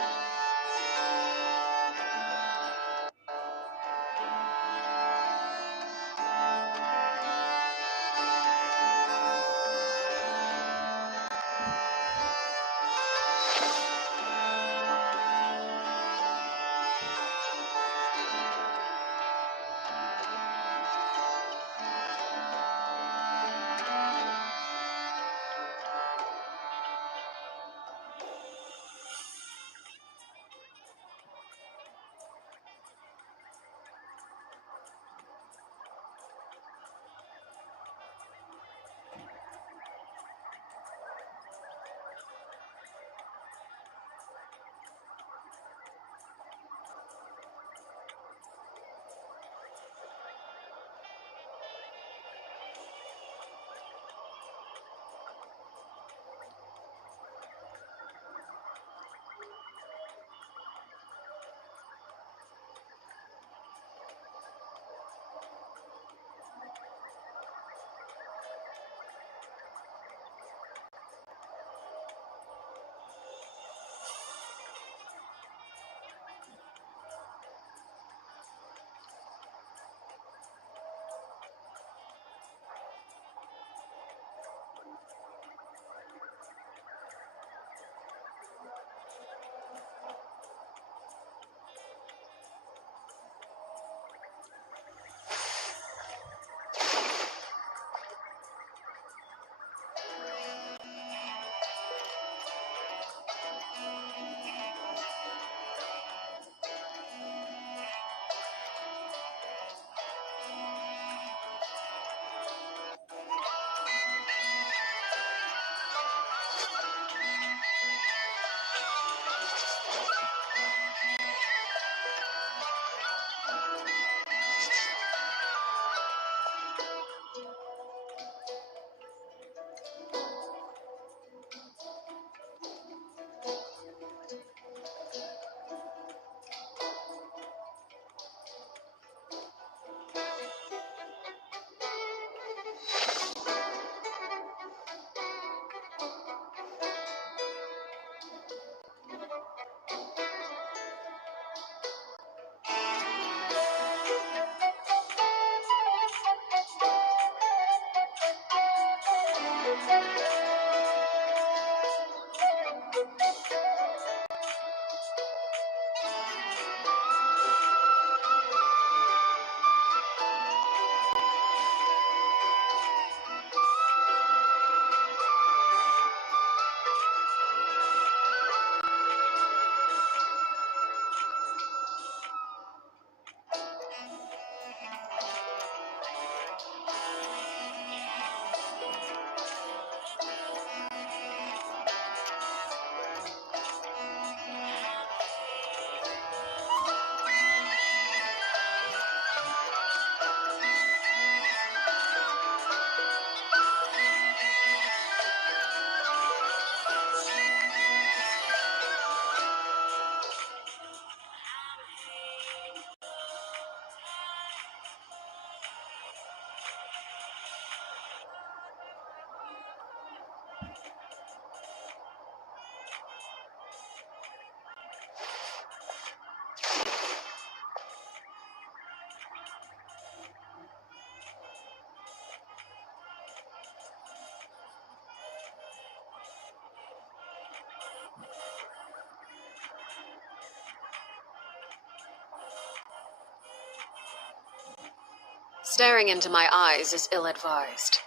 Staring into my eyes is ill-advised.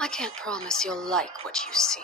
I can't promise you'll like what you see.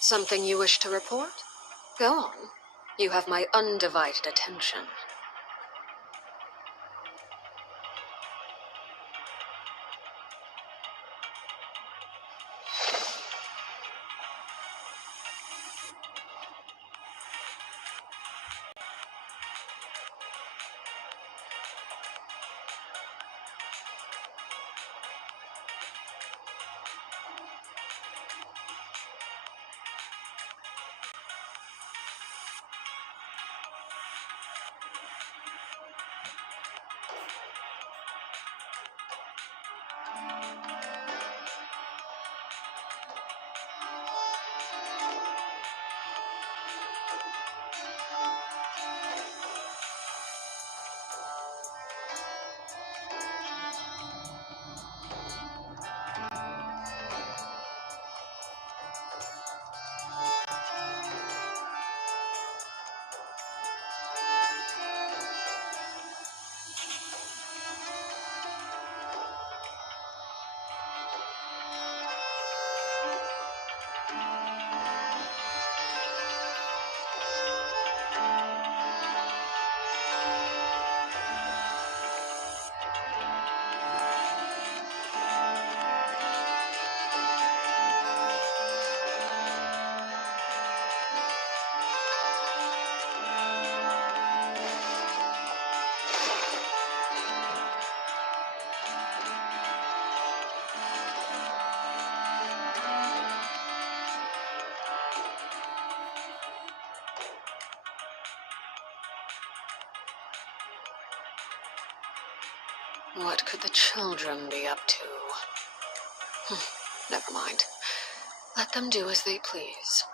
Something you wish to report? Go on. You have my undivided attention. What could the children be up to? Never mind. Let them do as they please.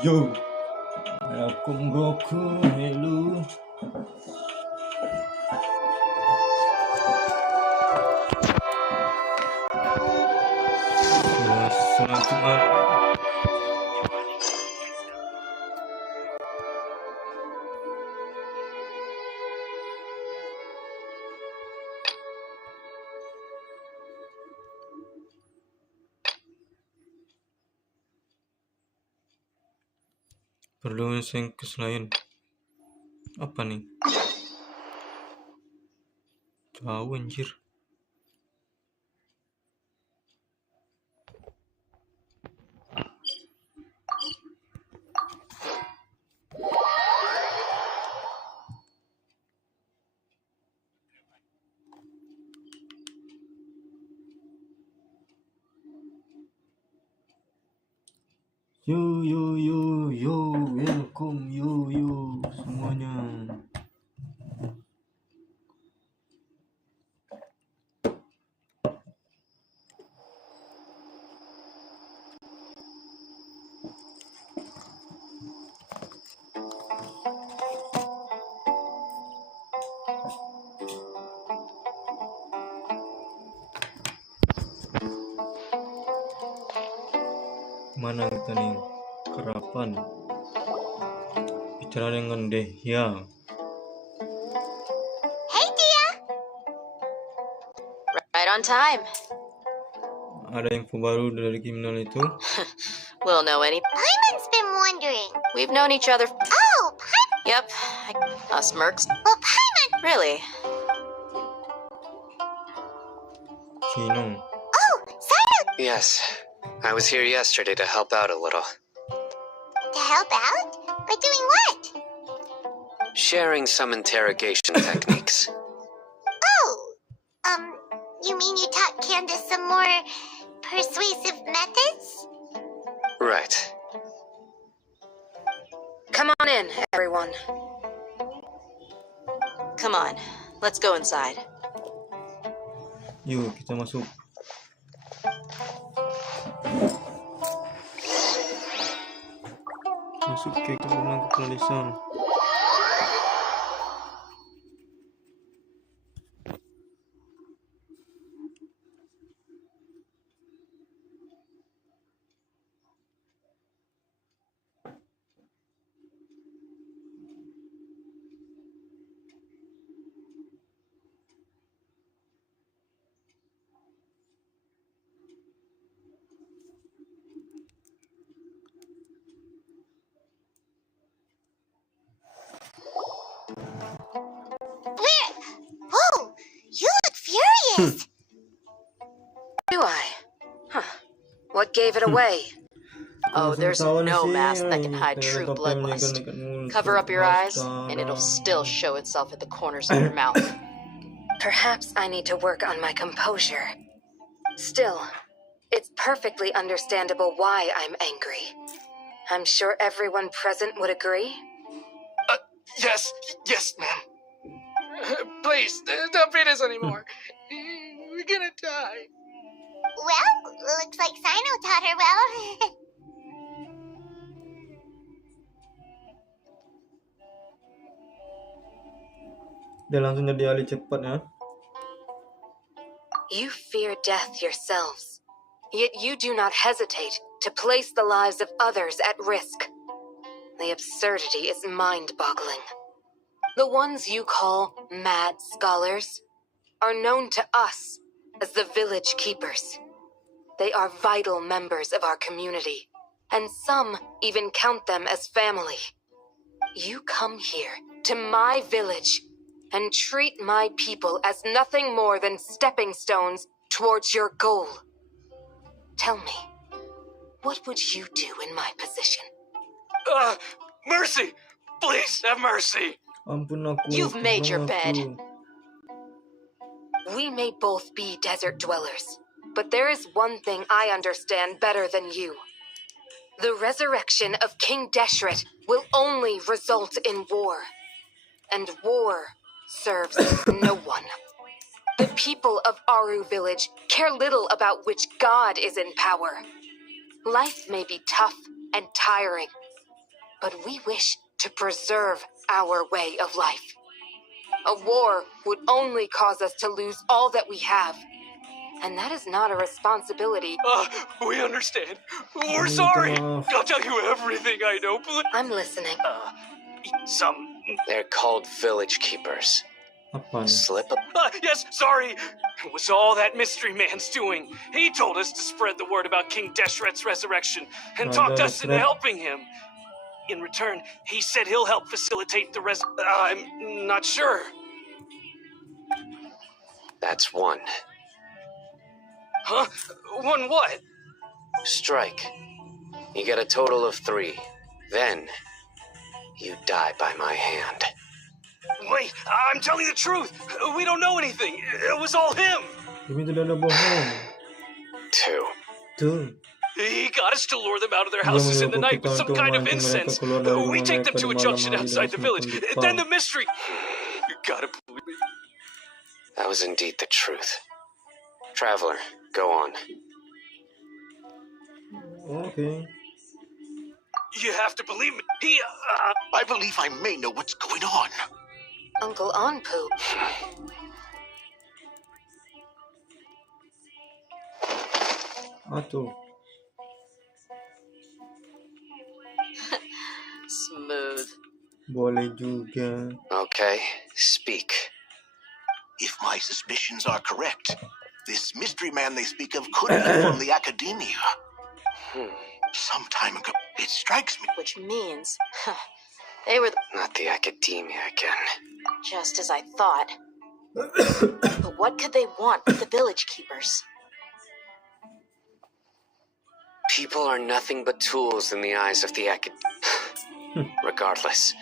Yo, aku Goku, hello. Selamat Jumat. Perlu singkes lain. Apa nih? Tahu anjir. Yo, welcome yo semuanya. Mana kita nih? Kerapan. Bicara dengan Dehya. Hey, Dia! Right on time. Ada info baru dari kriminal itu? We'll know any. Paimon's been wondering. We've known each other. Oh, Paimon! Yep. Us mercs. Well, Paimon! Really? Chino. Oh, Sino! Yes, I was here yesterday to help out a little. To help out? By doing what? Sharing some interrogation techniques. Oh, you mean you taught Candace some more persuasive methods? Right. Come on in, everyone. Come on, let's go inside. Yuk, kita masuk. Masuk ke rumah kepolisian. Whoa, you look furious. Do I? Huh. What gave it away? Oh, there's no mask that can hide true bloodlust. Cover up your eyes, and it'll still show itself at the corners of your mouth. Perhaps I need to work on my composure. Still, it's perfectly understandable why I'm angry. I'm sure everyone present would agree. Yes, ma'am. Please, don't beat us anymore. We're gonna die. Well, looks like Sino taught her well. Dia langsung jadi ahli cepat ya. You fear death yourselves, yet you do not hesitate to place the lives of others at risk. The absurdity is mind-boggling. The ones you call mad scholars are known to us as the village keepers. They are vital members of our community, and some even count them as family. You come here to my village and treat my people as nothing more than stepping stones towards your goal. Tell me, what would you do in my position? Mercy! Please have mercy! Ampun aku. You've made your tolong bed. aku. We may both be desert dwellers, but there is one thing I understand better than you. The resurrection of King Deshret will only result in war. And war serves no one. The people of Aru village care little about which god is in power. Life may be tough and tiring, but we wish to preserve our way of life. A war would only cause us to lose all that we have. And that is not a responsibility. We understand. We're sorry. I'll tell you everything I know, please. I'm listening. They're called village keepers. Apaan? Slip up. Yes, sorry. It was all that mystery man's doing. He told us to spread the word about King Deshret's resurrection and talked us into helping him. In return, he said he'll help facilitate the I'm not sure. That's one. Huh? One what? Strike. You get a total of 3. Then, you die by my hand. Wait, I'm telling the truth. We don't know anything. It was all him. Kami tidak ada bohong. 2. Tuh. He got us to lure them out of their houses in the night with some kind of incense. We take them to a junction outside the village. Then the mystery. You gotta believe me. That was indeed the truth. Traveler, go on. Okay. You have to believe me. I believe I may know what's going on. Uncle Anpu. Atau. Smooth. Boleh juga. Okay, speak. If my suspicions are correct, this mystery man they speak of could be from the academia. Some time ago, it strikes me. Which means, they were Not the academia again. just as I thought. But what could they want with the village keepers? People are nothing but tools in the eyes of the Regardless,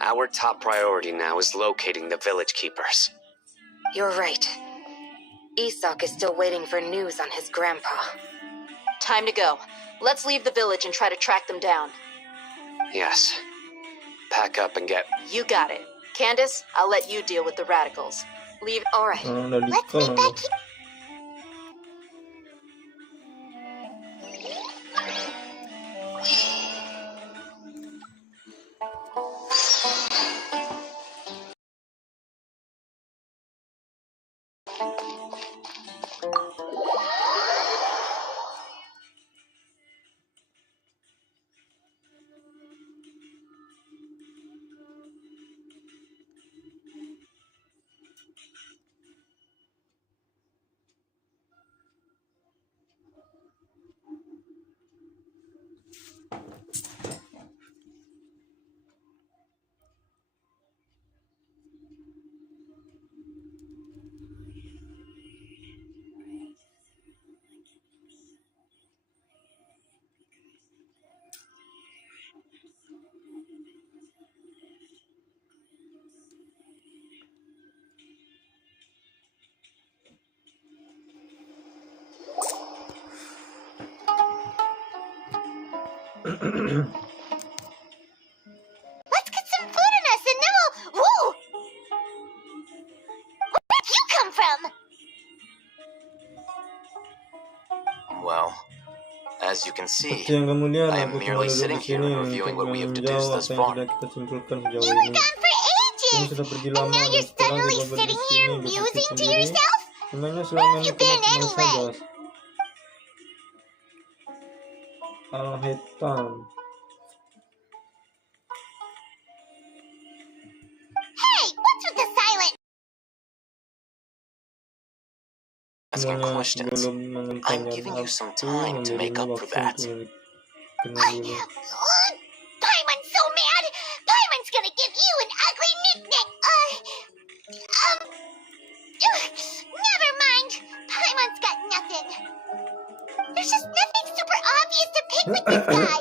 our top priority now is locating the village keepers. You're right. Isak is still waiting for news on his grandpa. Time to go. Let's leave the village and try to track them down. Yes. Pack up and get... You got it. Candace, I'll let you deal with the radicals. Leave... Alright. Let's meet back here. Let's get some food in us and then we'll... Woo! Where'd you come from? Well, as you can see, Seperti yang kamu lihat, I am aku merely cuma duduk sitting di here sini and reviewing untuk what we have menjawab deduced thus apa yang far. sudah kita simpulkan sejauh You were ini. gone for Kamu ages! sudah pergi And lama now dan you're sekarang suddenly juga sitting berdiri here sini berpikir musing to sendiri. yourself? Namanya selama ini you been cuma anyway? saja. Al-Hitam. Hey, what's with the silent? Asking Semuanya questions. sebelum I'm mengentanya giving you some aku time to make memberimu up for waktu that. untuk kenal dulu. Paimon's so mad. Paimon's gonna give you an ugly nickname. Never mind. Paimon's got nothing. There's just nothing super obvious to pick with this guy.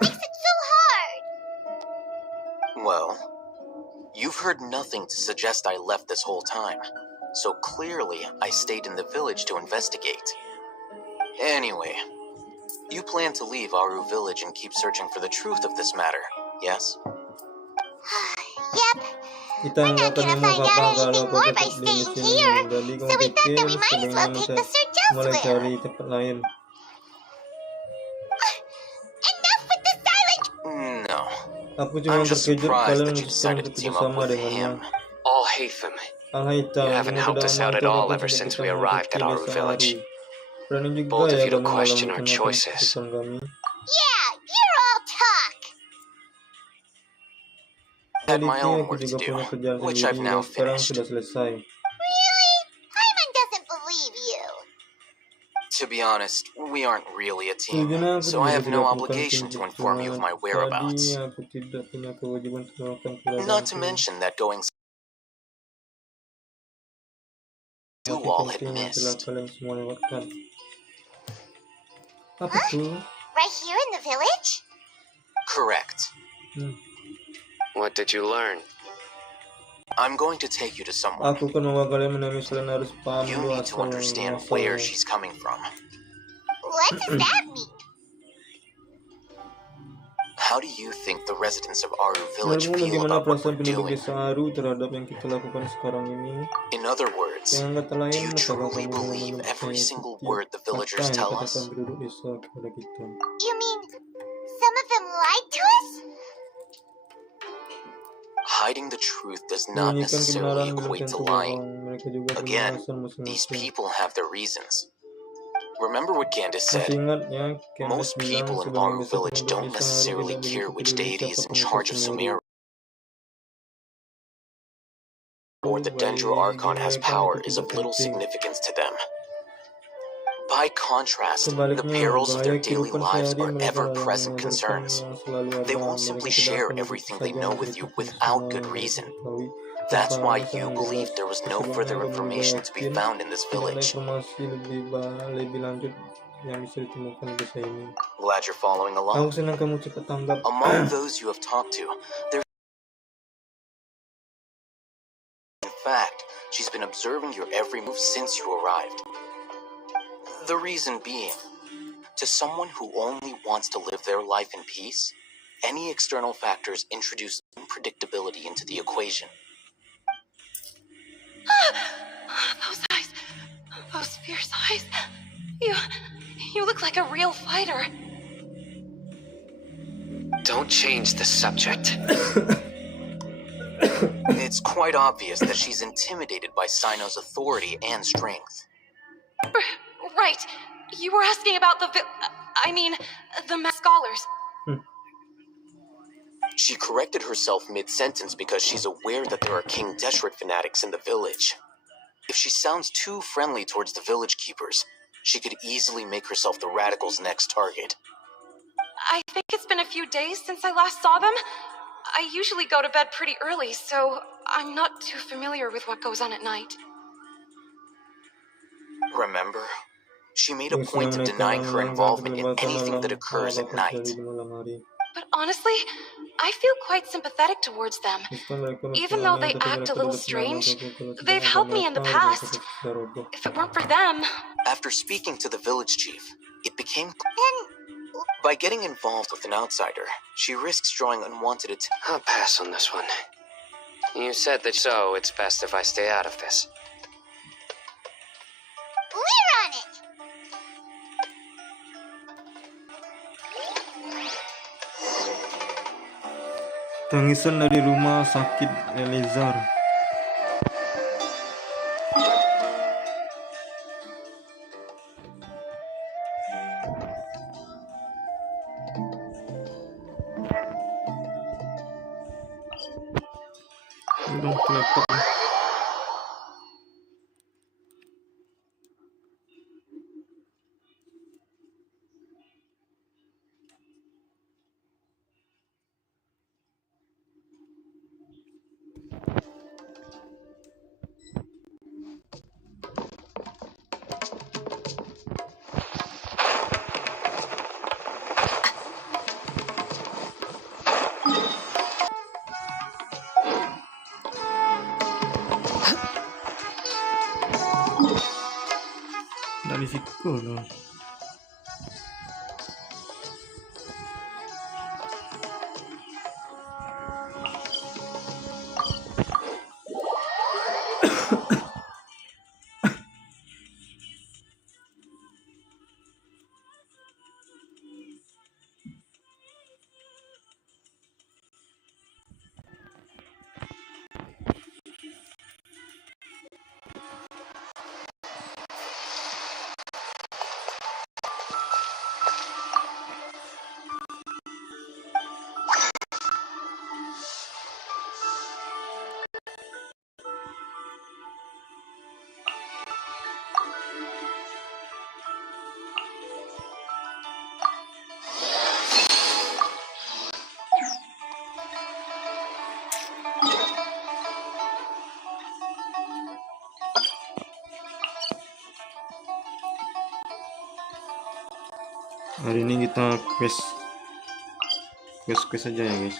Makes it so hard. Well, you've heard nothing to suggest I left this whole time. So clearly, I stayed in the village to investigate. Anyway, you plan to leave Aru village and keep searching for the truth of this matter, yes? Yep. Kita We're nggak not akan gonna nemu find out apa-apa kalau anything kau more by tetap di staying sini. here. Jadi So kamu we thought that we pikir might as well sebaiknya take the search mulai elsewhere. cari tempat lain. Enough with the silent. No. Aku cuma I'm just terkejut surprised kalian that you memutuskan decided untuk to team bersama up with dengannya. him. All Hatham. Al-Hitam, You haven't kamu helped sudah us out at membantu all aku ever sejak since kita we arrived at memasuki Aru desa village. Aru. Berani juga Both of ya you don't kamu question our melakukan choices. keputusan kami. Yeah, you're all talk. I had my Aditya, own aku work to juga do, punya kerjaan which I've sendiri now dan sekarang finished. sudah selesai. Really? Paimon doesn't believe you. To be honest, we aren't really a team, Sejujurnya aku so I juga have tidak no bukan obligation tim to inform you of my Tadi whereabouts. aku tidak punya kewajiban untuk melakukan Not to keberadaanku. mention that going you Masih all had penting yang telah missed. kalian semua lewatkan. Apa tuh? Right here in the village? Correct. What did you learn? I'm going to take you to someone. Aku akan membawa kalian menemui kalian harus paham You dulu need to asal understand muasalnya. where she's coming from. What does that mean? How do you think the residents of Aru village Menurutmu feel bagaimana about what perasaan we're penduduk doing? desa Aru terhadap yang kita lakukan sekarang ini? In other words, Dengan kata lain, do you apakah truly kamu believe benar-benar every percaya single seperti word the apa villagers yang tell dikatakan us? penduduk desa kepada kita? You mean some of them lied to us? Hiding the truth does not Menyembunyikan necessarily kebenaran belum equate to tentu lying. bohong. Mereka juga punya Again, alasan these masing-masing. people have their reasons. Remember what Candace said? Masih ingat ya, Candace Most bilang people in sebagian Aru besar village penduduk don't desa Aru necessarily tidak care begitu which peduli deity is siapa in penguasa charge of Sumeru. Sumeru, or the Dendro Archon has Bagi mereka power itu is tidak of little penting. significance to them. By contrast, the Sebaliknya, perils of bahaya their daily kehidupan lives sehari are mereka ever-present yang concerns. yang selalu ada. They won't Mereka simply tidak share akan everything begitu they saja know with you menceritakan without semua good yang mereka reason. ketahui That's tanpa why alasan you yang believe jelas. there was no Sebelumnya further kamu juga information to be yakin found in this tidak ada village. informasi lebih lanjut yang bisa ditemukan di desa ini. Glad you're following Aku along. senang kamu cepat tanggap. Among those you have talked to, there's in fact, she's been observing your every move since you arrived. The reason being, to someone who only wants to live their life in peace, any external factors introduce unpredictability into the equation. Those eyes. Those fierce eyes. You look like a real fighter. Don't change the subject. It's quite obvious that she's intimidated by Sino's authority and strength. Right. You were asking about the scholars. She corrected herself mid-sentence because she's aware that there are King Deshret fanatics in the village. If she sounds too friendly towards the village keepers, she could easily make herself the radicals' next target. I think it's been a few days since I last saw them. I usually go to bed pretty early, so I'm not too familiar with what goes on at night. Remember? She made a point of denying her involvement in anything that occurs at night. But honestly, I feel quite sympathetic towards them. Even though they act a little strange, they've helped me in the past. If it weren't for them... After speaking to the village chief, it became by getting involved with an outsider, she risks drawing unwanted attention. I'll pass on this one. You said that, so it's best if I stay out of this. We're on it! Tangisan dari rumah sakit Elizar. Aduh, kenapa? Nggak di situ loh. Hari ini kita quest aja ya guys.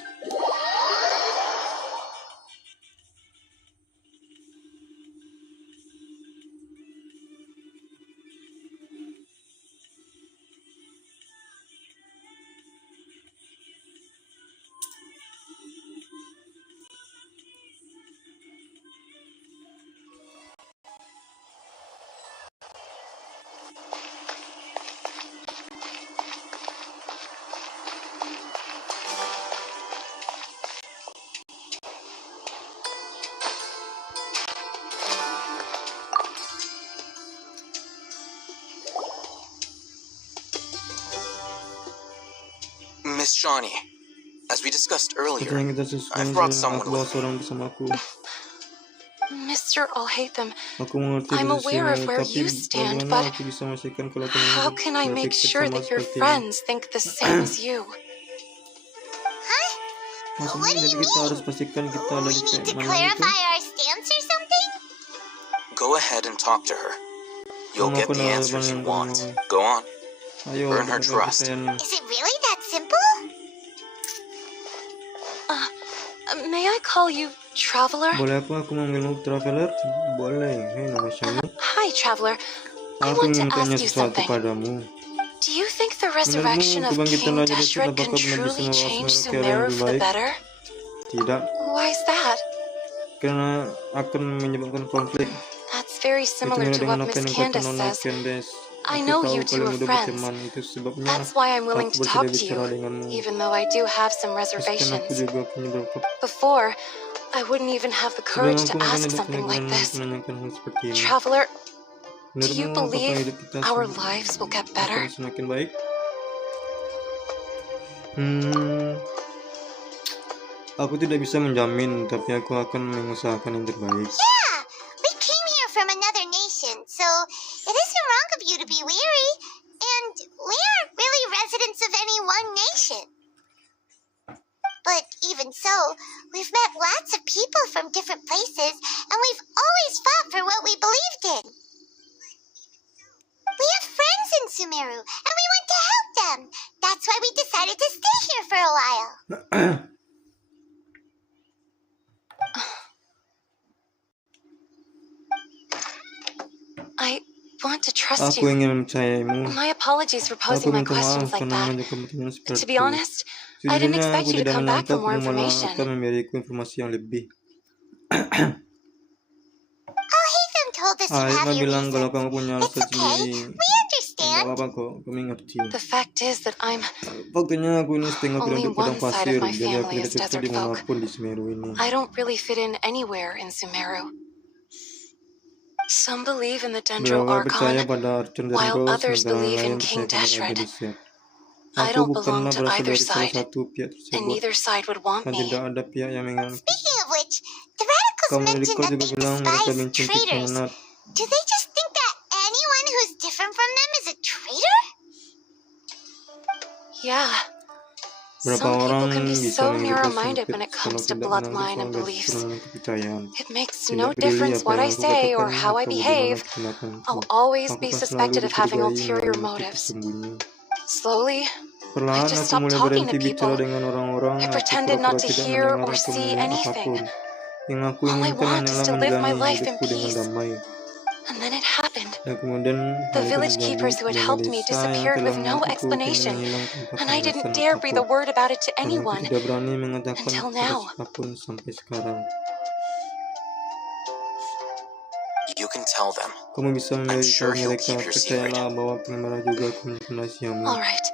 Miss Shawnee, as we discussed earlier, Katanya kita I've brought someone aku bawa with me. seorang bersama aku. Mr. Alhaitham, Aku mengerti I'm posisimu, aware of where tapi you stand, bagaimana but aku bisa memastikan kalau how temanmu can I tidak make pikir sure sama that your sepertimu? friends think the same as you? Maksudnya jadi kita harus pastikan kita We lagi need kayak to mana gitu. clarify our stance or something? Go ahead and talk to her. You'll Kamu get the kenal answers you yang want. kamu- Go on. Ayo, Earn her dapatkan trust. kepercayaannya. Is it really that simple? May I call you Traveler? Boleh aku memanggilmu Traveler? Boleh. Hei, nama siapa? Hi, Traveler. I Aku want to ingin bertanya ask you sesuatu something. padamu. Do you think the Menurutmu resurrection of kebangkitan King Raja Deshret Deshret can apakah benar bisa truly membawa change seorang ke arah yang Sumeru lebih for the baik? better? Tidak, Why is that? karena akan menyebabkan konflik. That's very Itu similar mirip to dengan what apa yang Miss dikatakan Candace Nona says. Candace. I Aku know tahu you two kalian are mudah friends. berteman, itu sebabnya That's why I'm willing aku to talk bersedia to bicara you, denganmu. even though I do have some Meskipun aku reservations. juga punya beberapa. Before, I wouldn't even have the Sebelum courage aku to mungkin ask tidak something like punya this. menanyakan hal seperti ini. Traveler, do you Menurutmu apakah believe hidup kita our lives will get better? akan semakin baik? Aku tidak bisa menjamin, tapi aku akan mengusahakan yang terbaik. Yeah, we came here from another nation, so it isn't wrong of you to be weary. And we aren't really residents of any one nation. But even so, we've met lots of people from different places, and we've always fought for what we believed in. We have friends in Sumeru, and we want to help them. That's why we decided to stay here for a while. I want to trust Aku you. ingin mempercayaimu. My apologies for Aku posing my minta maaf questions like karena that. menanyakan pertanyaan seperti To be itu. honest, I didn't Sejujurnya expect aku you to tidak come back menyangka for more kamu malah information. akan memberiku informasi yang lebih. Alhaitham told us you have Aina your bilang kalau reasons. kamu punya It's alasan okay. sendiri. We Tidak understand. apa-apa kok, kami ngerti. The fact is that I'm Faktanya aku ini setengah Only penduduk padang one side pasir, of my jadi aku family tidak is cocok desert folk. dimanapun di Semeru ini. I don't really fit in anywhere in Sumeru. Some believe in the Dendro Beberapa percaya Archon, pada Archon while Dendro, others sementara believe lain in percaya King pada Raja Deshret. Deshret. I Aku don't bukanlah belong to berasal either dari salah side, satu pihak and tersebut, neither side would want dan me. tidak ada pihak yang menginginkan. Speaking of which, the radical was mentioned Rico that juga they bilang mereka despise benci traitors. pengkhianat. Do they just think that anyone who's different from them is a traitor? Yeah. Berapa Some people orang can be bisa so menjadi narrow-minded sempit when it kalau comes to tidak bloodline menangkap and garis beliefs. keturunan kepercayaan. It makes Tidak no peduli difference apa what yang I aku say or katakan how I atau bagaimana behave. tindakanku. I'll always Aku be akan selalu suspected of having dicurigai ulterior memiliki motives. tersembunyi. Slowly, I Perlahan just aku stopped mulai talking berhenti to bicara people. dengan orang-orang. I Aku pretended not pura-pura to tidak hear mendengar or atau see mengingat anything. apapun. Yang aku All I inginkan want hanyalah is to live my menjalani life in hidupku dengan peace. damai. And then it happened. Dan kemudian The hal itu village terjadi. keepers who had Penjaga helped me desa yang disappeared telah with no membantuku kini explanation, menghilang tanpa and I penjelasan didn't dare breathe a apapun. word about it to Dan aku anyone tidak berani mengatakan until kepada now. siapapun sampai sekarang. You can tell them. Kamu bisa I'm sure memberitahu he'll mereka, keep your secret. percayalah bahwa pengamarah juga akan menyimpan rahasiamu. All right,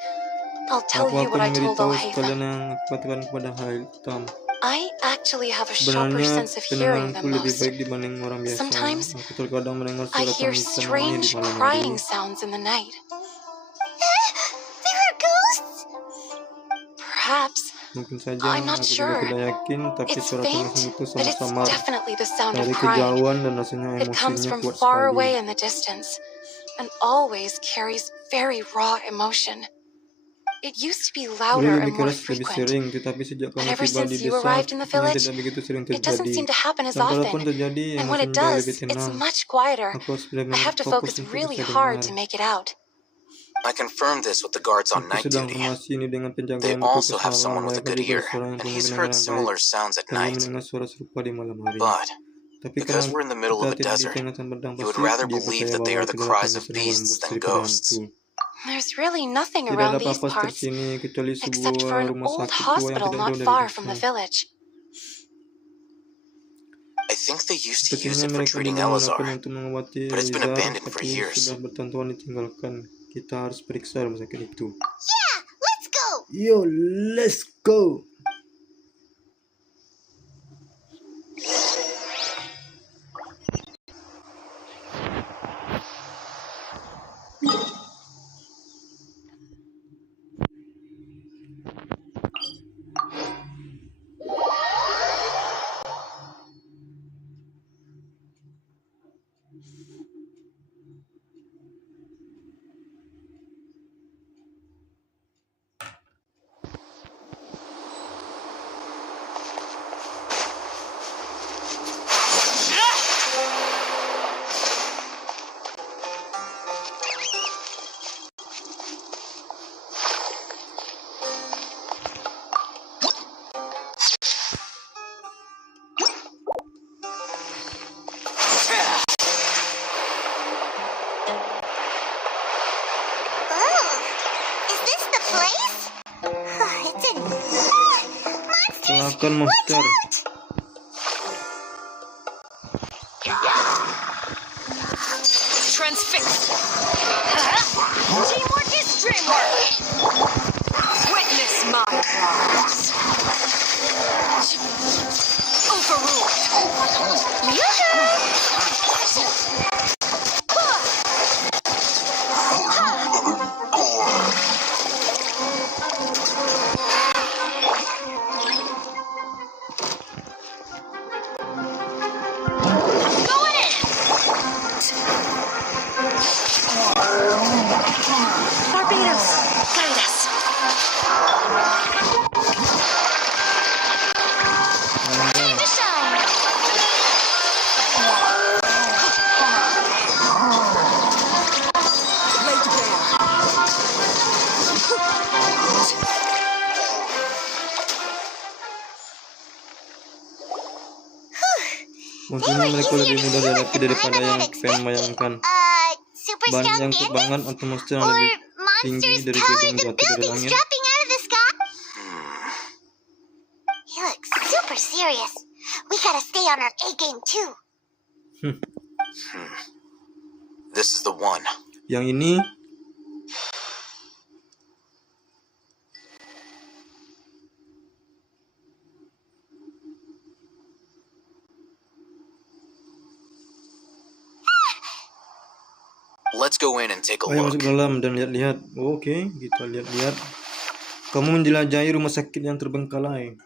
I'll tell Aku you what akan I told memberitahu Al-Haytham. sekalian yang aku katakan kepada Hitam. I actually have a sharper Sebenarnya sense of hearing pendengaranku than lebih most. baik dibanding orang biasa. Sometimes, Aku terkadang mendengar I suara hear tangisan aneh di strange malam hari. crying sounds in the night. There are ghosts? Perhaps. Mungkin saja, I'm not aku juga sure. tidak yakin, tapi It's suara faint, tangisan itu but it's samar-samar definitely the sound of dari crying. kejauhan dan rasanya It comes emosinya from kuat far sekali. away in the distance and always carries very raw emotion. It used to be Dulu louder lebih and more keras, lebih frequent, sering, tetapi sejak but kamu ever tiba di since you desa, arrived in the sepertinya village, tidak begitu sering it doesn't terjadi. seem to happen as Dan kalaupun often. terjadi, And when emosi it menjadi does, lebih it's tenang. much quieter. Aku harus I benar-benar have to fokus focus untuk really bisa hard dengar. to make it out. I confirmed this with the guards on Aku night sedang duty. konfirmasi ini dengan penjaga They yang also have bertugas someone malam. with a Mereka good juga ear, seorang yang and punya he's pendengaran heard yang baik, similar sounds at dan dia night. mendengar suara serupa di malam hari. But Tapi because karena we're in the middle kita of a tidak di desert, tengah padang you would pasir, rather dia believe percaya that they bahwa are the kedalaman cries yang of sedang beasts berembus than dari ghosts. hantu. There's really nothing Tidak around ada these apa-apa di parts sini kecuali except for sebuah an rumah old sakit tua yang hospital tidak not jauh dari far from the desa. village. I think they used to use Sepertinya it for mereka treating dulu menggunakan Elazar, untuk mengobati but it's been Elizar, abandoned for tapi years. sudah bertahun-tahun ditinggalkan. Kita harus periksa rumah sakit itu. Yeah, let's go! Yo, let's go! Kalahkan monster. Transfixed. Teamwork is dreamwork. Witness my claws. Overruled. Mungkin mereka lebih mudah dihadapi daripada yang pengen bayangkan. Super Ban strong yang kuat banget bandits? atau monster yang Or lebih tinggi monsters dari power gedung the jatuh dari buildings langit. dropping out of the sky? He looks super serious. We gotta stay on our A game too. This is the one. Yang ini Let's go in and take a ayo look. masuk ke dalam dan lihat-lihat. Oke, kita lihat-lihat. Kamu menjelajahi rumah sakit yang terbengkalai.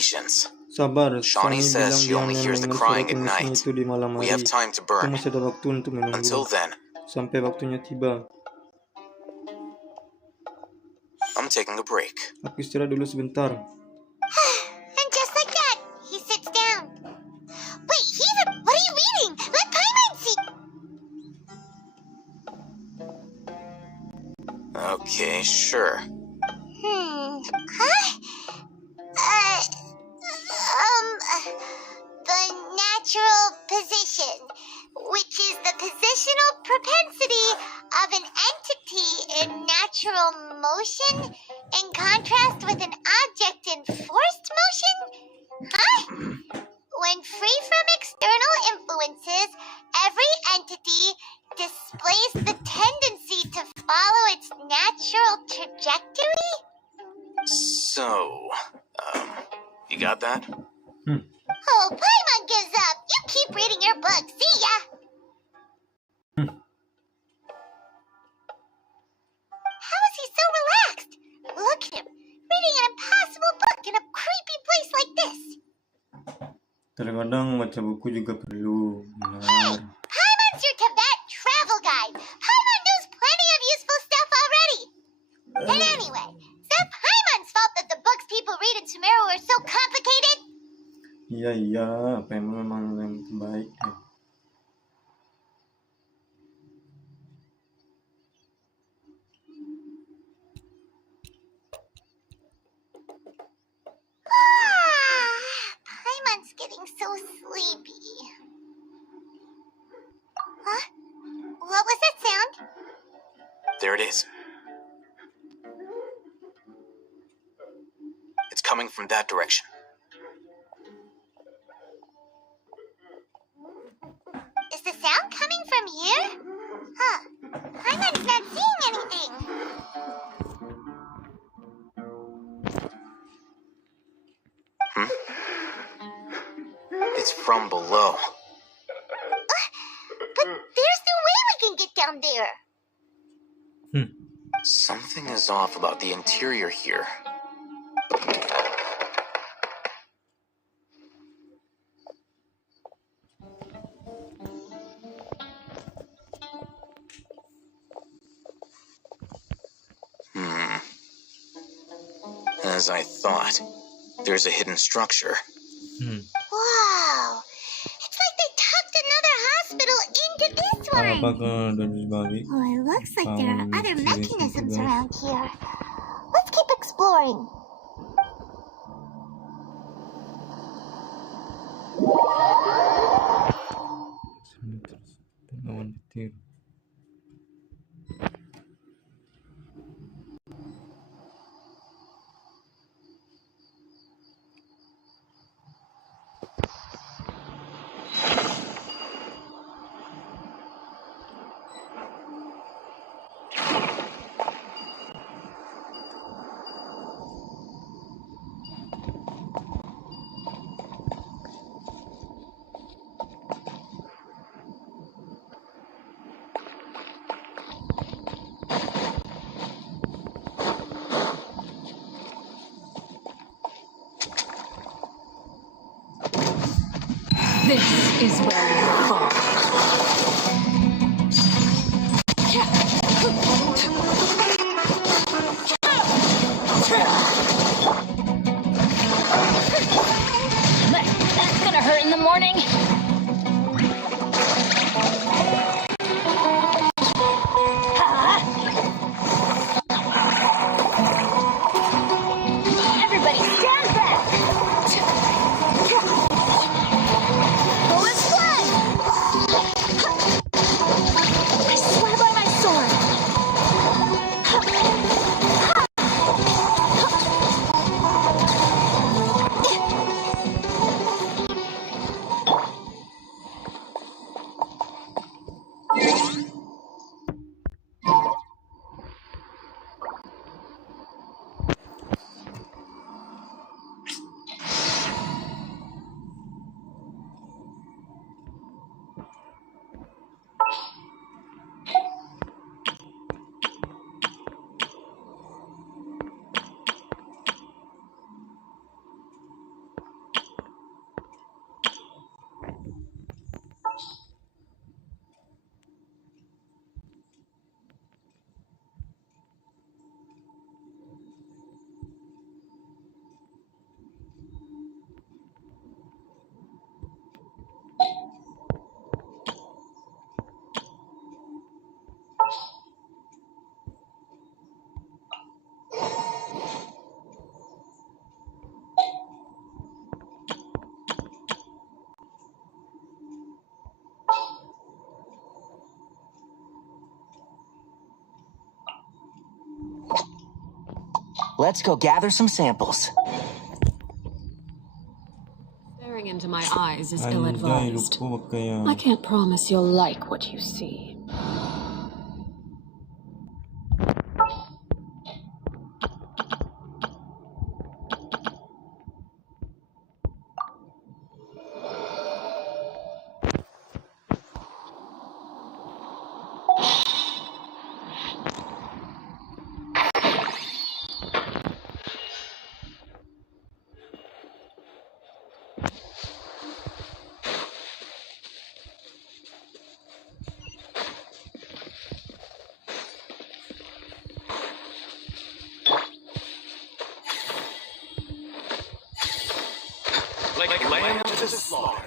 patience. Sabar, Shawnee Sunny says bilang she dia only hanya hears the mendengar crying suara at tangisnya night. itu di malam We hari. have time to Kita burn. masih ada waktu untuk menunggu. Until then, Sampai waktunya tiba. I'm taking a break. Aku istirahat dulu sebentar. And just like that, he sits down. Wait, Heather, what are you reading? Let Paimon see. Okay, sure. Huh? The natural position, which is the positional propensity of an entity in natural motion in contrast with an object in forced motion? Huh? When free from external influences, every entity displays the tendency to follow its natural trajectory? So, you got that? Oh, Paimon gives up. You keep reading your book. See ya. How is he so relaxed? Look at him, reading an impossible book in a creepy place like this. Terkadang baca buku juga perlu. Hey, Paimon's your Teyvat travel guide. Paimon knows plenty of useful stuff already. And anyway, is that Paimon's fault that the books people read in Sumeru are so complicated? Iya, Paimon memang yang terbaik. Paimon's getting so sleepy. Huh? What was that sound? There it is. It's coming from that direction. Is the sound coming from here? Huh. Paimon's not seeing anything. It's from below. But there's no way we can get down there. Something is off about the interior here. As I thought, there's a hidden structure. Wow. It's like they tucked another hospital into this one. Apakah dari balik? Oh, it looks like there are other mechanisms around here. Let's keep exploring. Lawan petir. This is where you fall. That's gonna hurt in the morning. Everybody stand back. Go and fly. I swear by my sword. Let's go gather some samples. Staring into my eyes is Anjay, ill-advised. lupa pakai yang I can't promise you'll like what you see. Like lamb to the slaughter.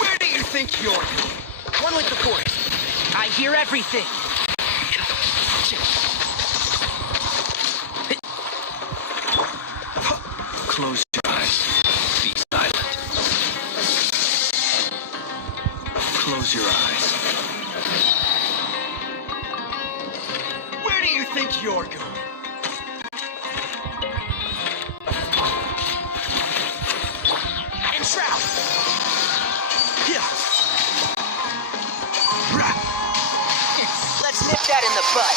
Where do you think you're going? One with the force. I hear everything. Close your eyes. Be silent. Close your eyes. Where do you think you're going? Entrap! Yeah. Let's nip that in the butt.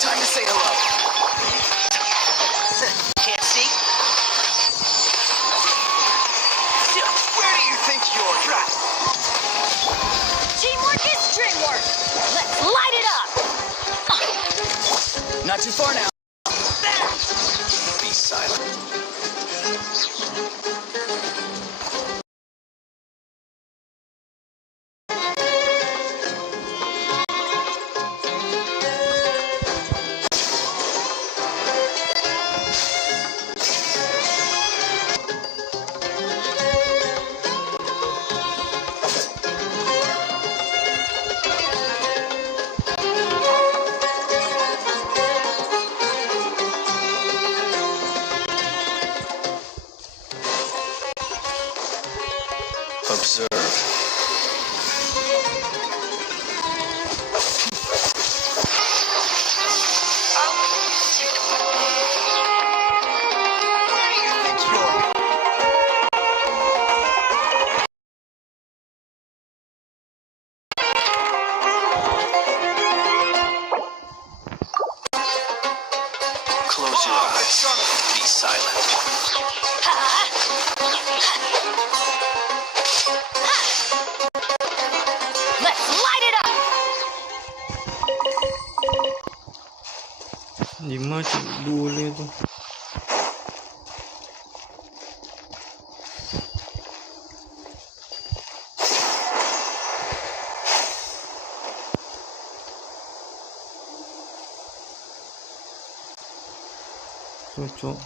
Time to say hello. Can't see? Where do you think you're going? Teamwork is dreamwork. Let's light it up. Not too far now. Be silent. Observe. Where do you think you're going? Close your eyes. Be silent. Let's light it up. Lima boleh tu. Cocok.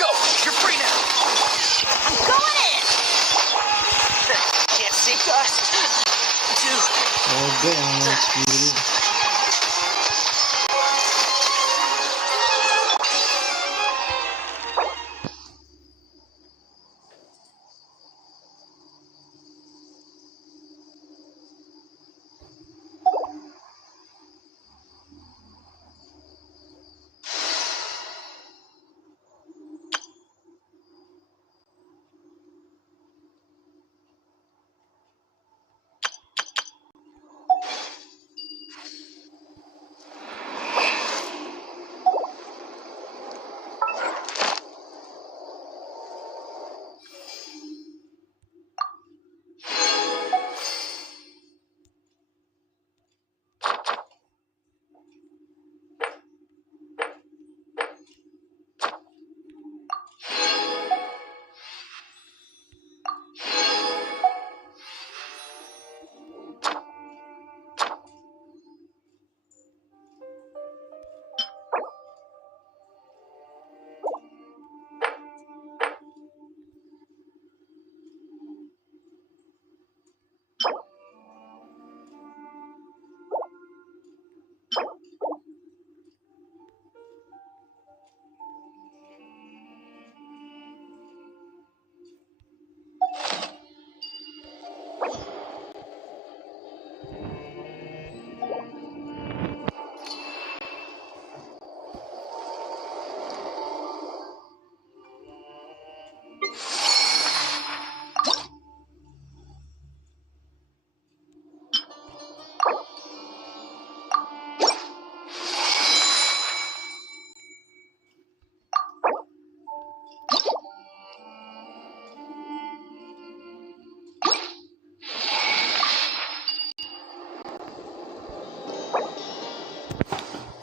Go! You're free now! I'm going in. Can't see us. Two. Ada yang mau kiri.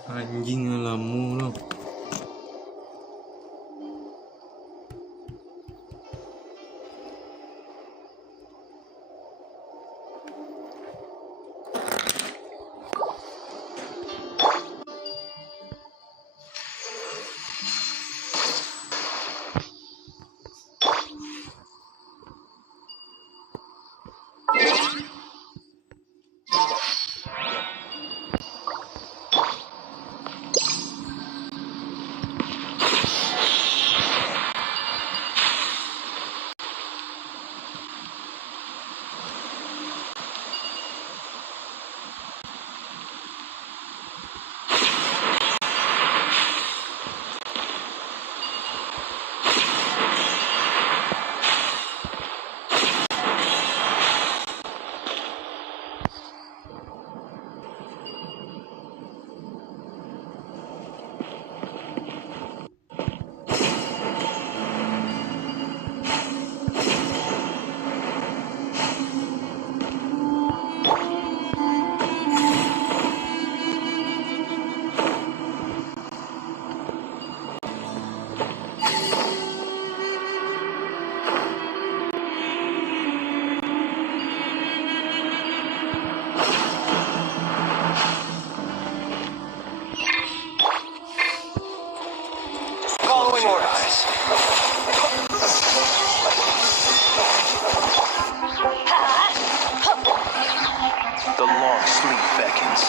Anjing ngelamu lo. Following orders. The long sleep beckons.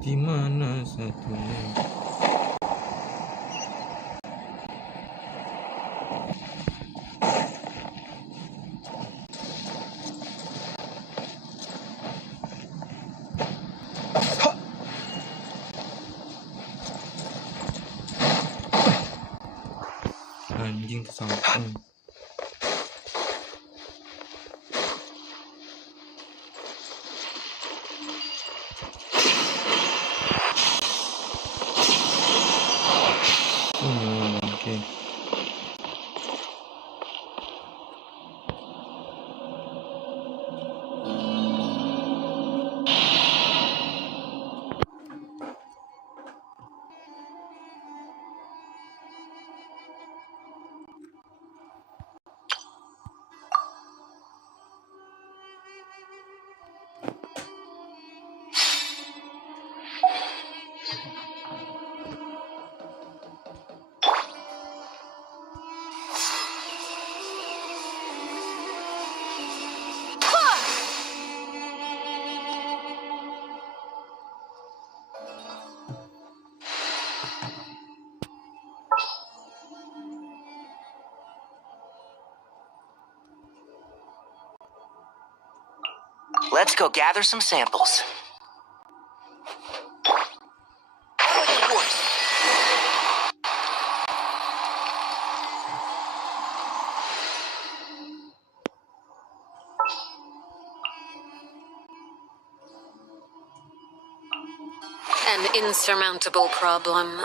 Di mana satunya? Anjing kesamping. Oke. Let's go gather some samples. An insurmountable problem.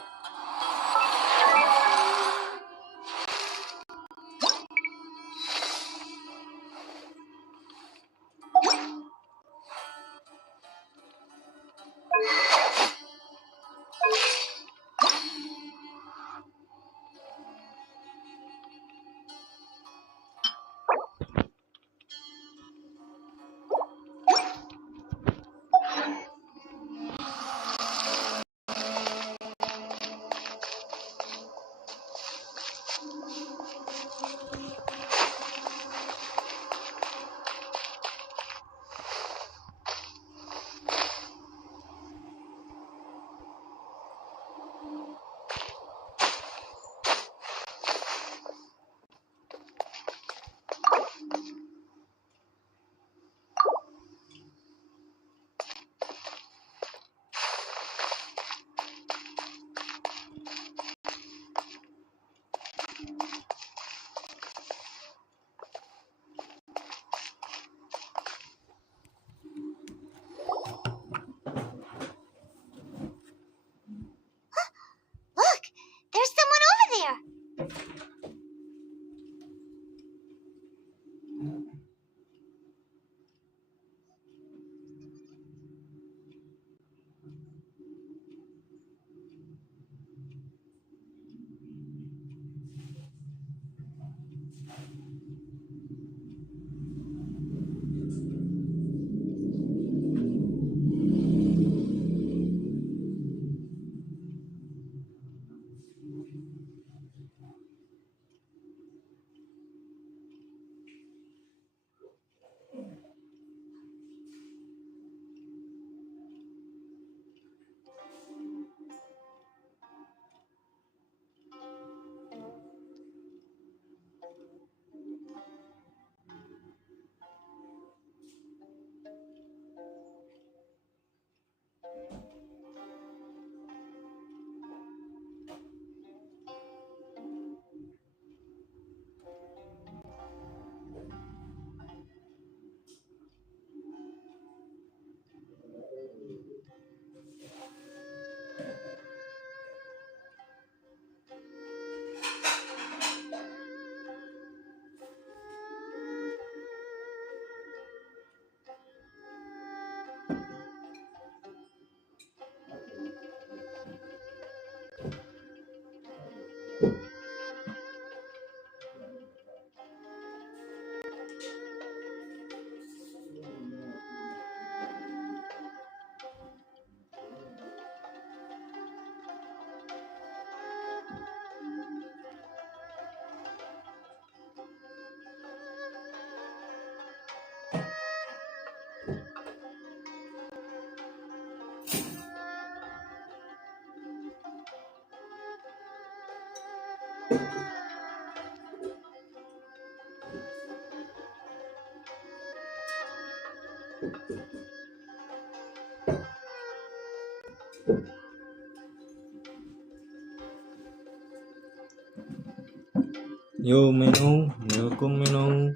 Yo, Meno, welcome, Meno.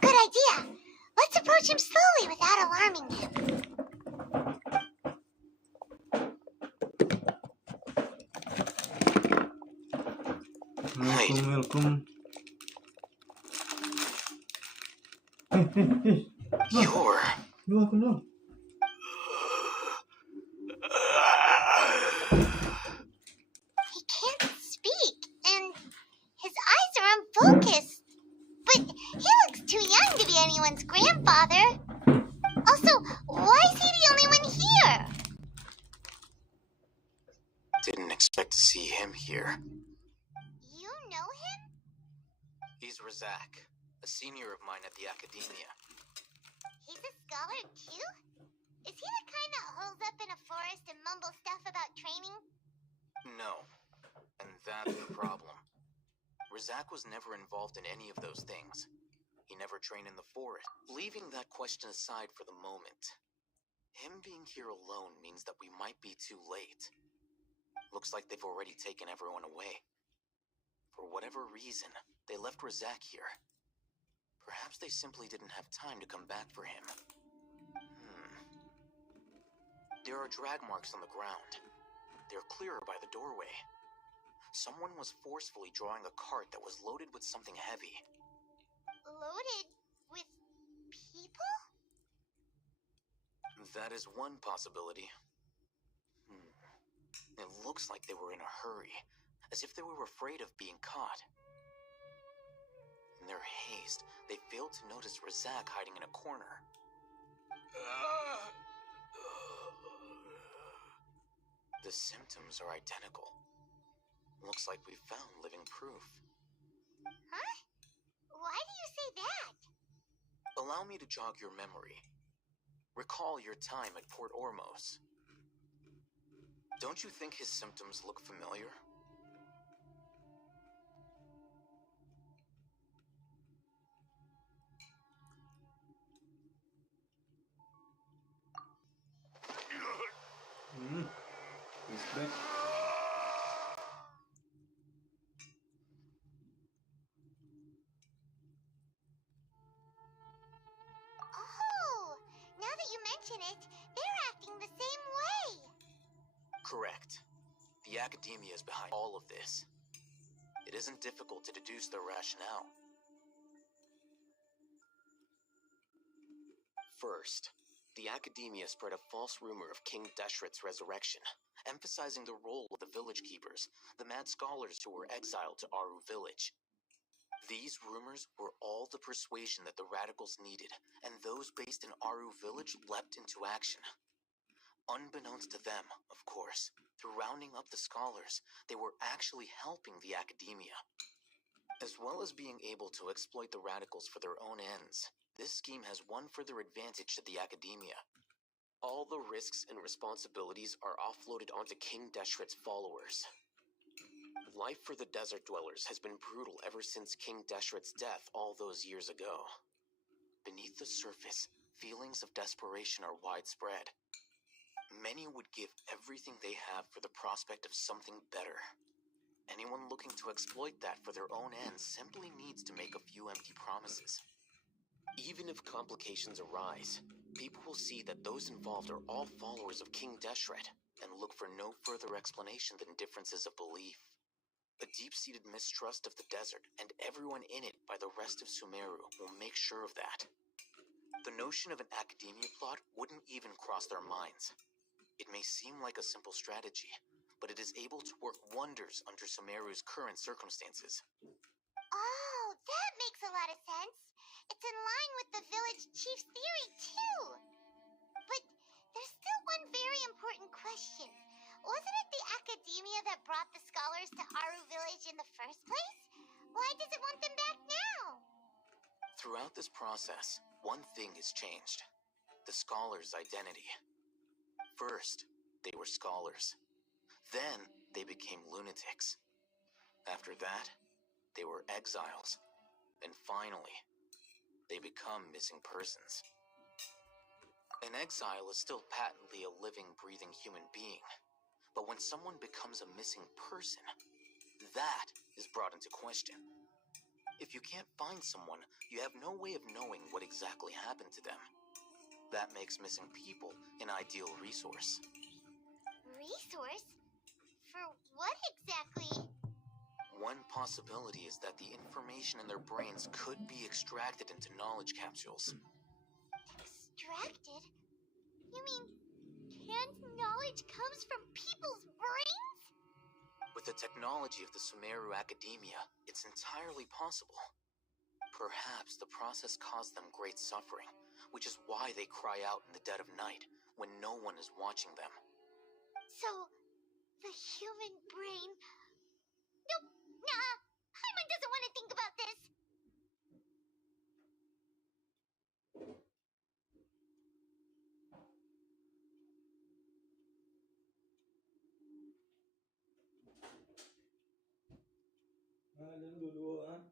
Good idea. Let's approach him slowly without alarming him. Welcome. You're... Keluar. He can't speak, and his eyes are unfocused. But he looks too young to be anyone's grandfather. Also, why is he the only one here? Didn't expect to see him here. You know him? He's Razak, a senior of mine at the academia. He's a scholar too? Is he the kind that holes up in a forest and mumbles stuff about training? No, and that's the problem. Razak was never involved in any of those things. He never trained in the forest. Leaving that question aside for the moment, him being here alone means that we might be too late. Looks like they've already taken everyone away. For whatever reason, they left Razak here. Perhaps they simply didn't have time to come back for him. There are drag marks on the ground. They're clearer by the doorway. Someone was forcefully drawing a cart that was loaded with something heavy. Loaded with people? That is one possibility. It looks like they were in a hurry, as if they were afraid of being caught. In their haste, they failed to notice Razak hiding in a corner. The symptoms are identical. Looks like we found living proof. Huh? Why do you say that? Allow me to jog your memory. Recall your time at Port Ormos. Don't you think his symptoms look familiar? Respect. Oh, now that you mention it, they're acting the same way. Correct. The academia is behind all of this. It isn't difficult to deduce their rationale. First, the academia spread a false rumor of King Deshret's resurrection, emphasizing the role of the village keepers, the mad scholars who were exiled to Aru village. These rumors were all the persuasion that the radicals needed, and those based in Aru village leapt into action. Unbeknownst to them, of course, through rounding up the scholars, they were actually helping the academia. As well as being able to exploit the radicals for their own ends, this scheme has one further advantage to the academia. All the risks and responsibilities are offloaded onto King Deshret's followers. Life for the desert dwellers has been brutal ever since King Deshret's death all those years ago. Beneath the surface, feelings of desperation are widespread. Many would give everything they have for the prospect of something better. Anyone looking to exploit that for their own ends simply needs to make a few empty promises. Even if complications arise, people will see that those involved are all followers of King Deshret and look for no further explanation than differences of belief. A deep-seated mistrust of the desert and everyone in it by the rest of Sumeru will make sure of that. The notion of an academia plot wouldn't even cross their minds. It may seem like a simple strategy, but it is able to work wonders under Sumeru's current circumstances. Oh, that makes a lot of sense. It's in line with the village chief's theory, too. But there's still one very important question. Wasn't it the academia that brought the scholars to Aru village in the first place? Why does it want them back now? Throughout this process, one thing has changed. The scholars' identity. First, they were scholars. Then, they became lunatics. After that, they were exiles. And finally, they become missing persons. An exile is still patently a living, breathing human being. But when someone becomes a missing person, that is brought into question. If you can't find someone, you have no way of knowing what exactly happened to them. That makes missing people an ideal resource. Resource? For what exactly? One possibility is that the information in their brains could be extracted into knowledge capsules. Extracted? You mean canned knowledge comes from people's brains? With the technology of the Sumeru Academia, it's entirely possible. Perhaps the process caused them great suffering, which is why they cry out in the dead of night when no one is watching them. So, the human brain... Nope, nah, Paimon doesn't want to think about this. Kalian dua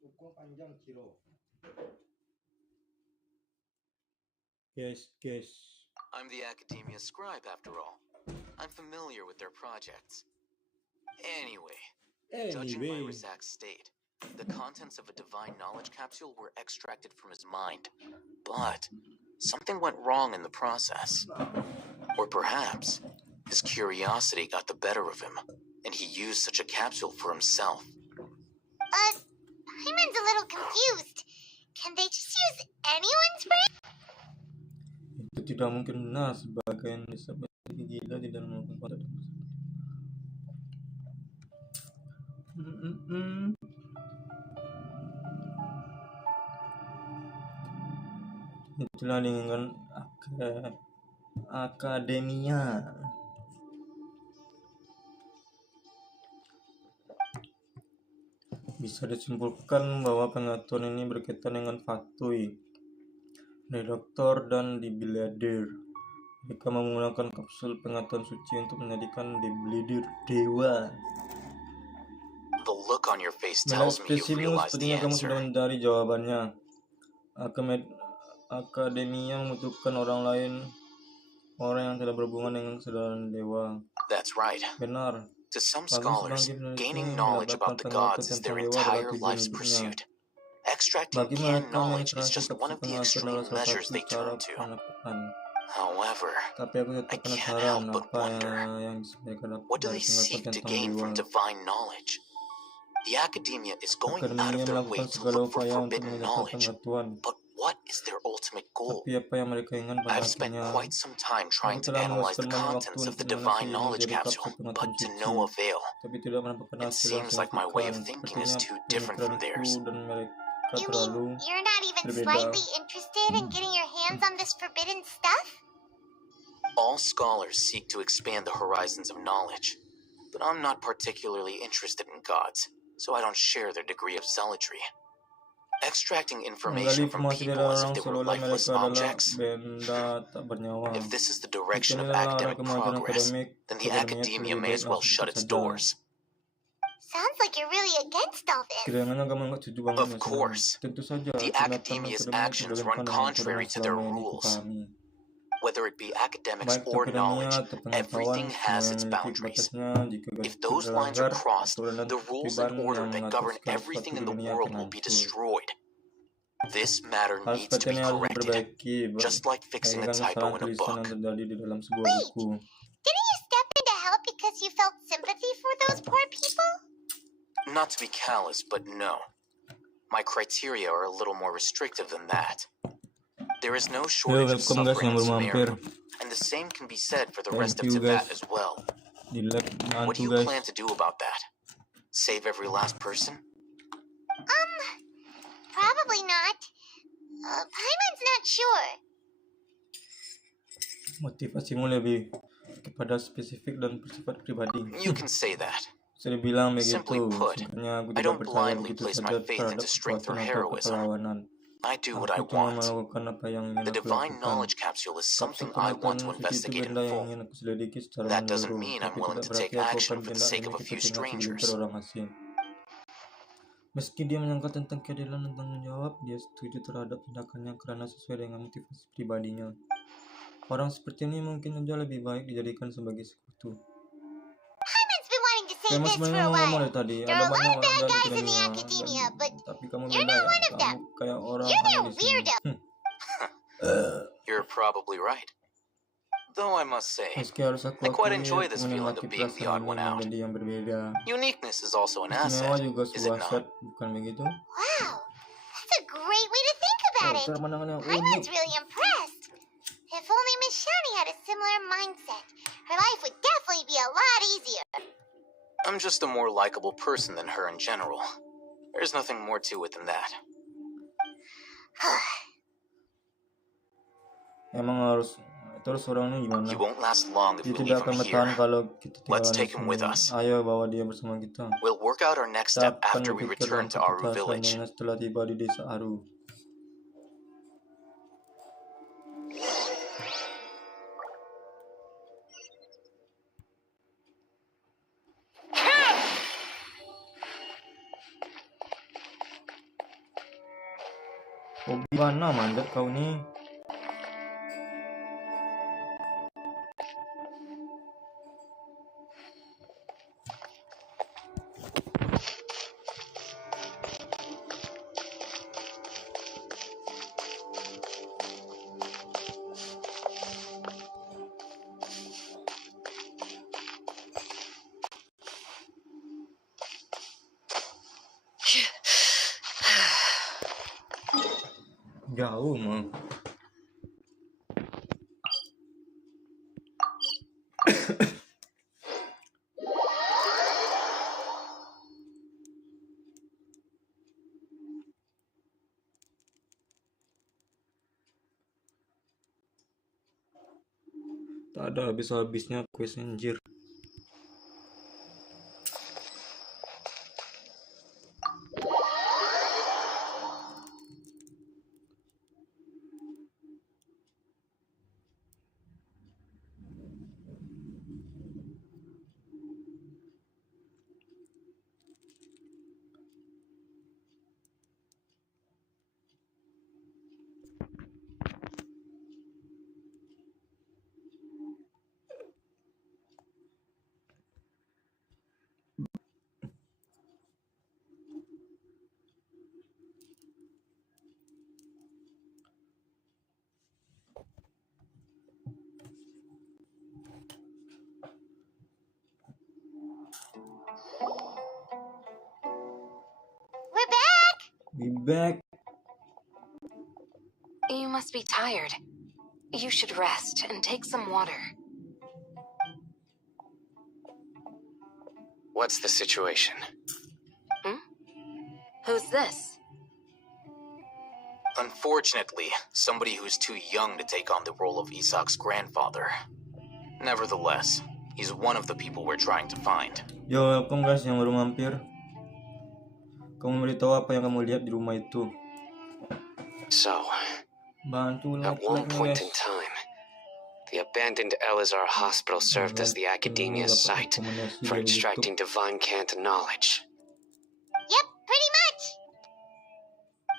cukup panjang Ciro. Guys. I'm the Academia scribe after all. I'm familiar with their projects. Anyway, judging by Razak's state, the contents of a divine knowledge capsule were extracted from his mind. But something went wrong in the process. Or perhaps his curiosity got the better of him, and he used such a capsule for himself. Paimon's a little confused. Can they just use anyone's brain? Itu tidak mungkin benar. Sebagian disebut gila tidak melakukan kontak. Itulah dengan akademia. Bisa disimpulkan bahwa pengetahuan ini berkaitan dengan Fatui, redaktor, dan debilader. Mereka menggunakan kapsul pengetahuan suci untuk menjadikan debilader dewa. The look on your face tells me you realize the sepertinya kamu answer. sudah mencari jawabannya. Akademia membutuhkan orang yang tidak berhubungan dengan kesadaran dewa. That's right. Benar. To some scholars, gaining knowledge about the gods is their entire life's pursuit. Extracting canned knowledge is just one of the extreme measures they turn to. However, I can't help but wonder, what do they seek to gain from divine knowledge? The Academia is going out of their way to look for forbidden knowledge, but what is their ultimate goal? I've spent quite some time trying to analyze the contents of the divine knowledge capsule, but to no avail. It seems like my way of thinking is too different from theirs. You mean you're not even slightly interested in getting your hands on this forbidden stuff? All scholars seek to expand the horizons of knowledge, but I'm not particularly interested in gods, so I don't share their degree of zealotry. Extracting information from people as if they were lifeless objects? If this is the direction of academic progress, then the Academia may as well shut its doors. Sounds like you're really against all this. Of course. The Academia's actions run contrary to their rules. Whether it be academics or knowledge, everything has its boundaries. If those lines are crossed, the rules and order that govern everything in the world will be destroyed. This matter needs to be corrected, just like fixing a typo in a book. Wait, didn't you step in to help because you felt sympathy for those poor people? Not to be callous, but no. My criteria are a little more restrictive than that. There is no shortage of suffering in Sumeru, and the same can be said for the rest of Teyvat as well. What do you plan to do about that? Save every last person? Probably not. Paimon's not sure. Motivasimu lebih kepada spesifik dan bersifat pribadi. You can say that. Bisa dibilang begitu. Simply put, I don't blindly place my faith into strength or heroism. I do what I Aku cuma want. melakukan apa yang ingin The aku divine lakukan. knowledge capsule is something Kapsul I want to pengetahuan suci itu investigate in benda yang full. ingin aku selidiki secara That doesn't menyeluruh, mean I'm tapi willing tidak to berarti take aku action akan for the tindak sake demi of a few kepentingan segelintir strangers. orang asing. Meski dia menyangka tentang keadilan dan tanggung jawab, dia setuju terhadap tindakannya karena sesuai dengan motivasi pribadinya. Orang seperti ini mungkin saja lebih baik dijadikan sebagai sekutu. Hyman's been wanting to say Kamu this for sebenarnya a ngomong while. dari tadi, There ada are a lot banyak of orang bad jahat di guys in the dunia, academia, but tapi kamu you're beda not ya, one of them. kamu kayak orang You're aneh their di sini. weirdo. You're probably right. Though I must say, Meski harus aku I quite akui, enjoy aku this feeling menikmati of being the odd perasaan one ini out. menjadi yang berbeda. Uniqueness is also an Istimewa asset, juga is it sebuah not? aset, bukan begitu? Wow, that's a great way to think about it. Cara pandangan yang Hyman's unik. really impressed. If only Miss Shani had a similar mindset, her life would definitely be a lot easier. I'm just a more likable person than her in general. There's nothing more to it than that. Emang harus terus orangnya gimana? He won't last long if Dia we tidak leave akan him bertahan here. kalau kita Let's tinggal di take him with sini. us. Ayo bawa dia bersama kita. We'll work out our next Kita step akan after we berpikir return to langkah Aru kita village. selanjutnya setelah tiba di desa Aru. Oh, gimana mandat kau nih? Jauh mah. Tak ada habis-habisnya quest anjir. We're back! We back. You must be tired. You should rest and take some water. What's the situation? Who's this? Unfortunately, somebody who's too young to take on the role of Isak's grandfather. Nevertheless, he's one of the people we're trying to find. Yo, welcome guys yang baru mampir. Kamu beritahu apa yang kamu lihat di rumah itu. So, Bantu at one like-like point guys. in time, the abandoned Elazar Hospital served as the academia's site for extracting divine cant knowledge. Yep, pretty much.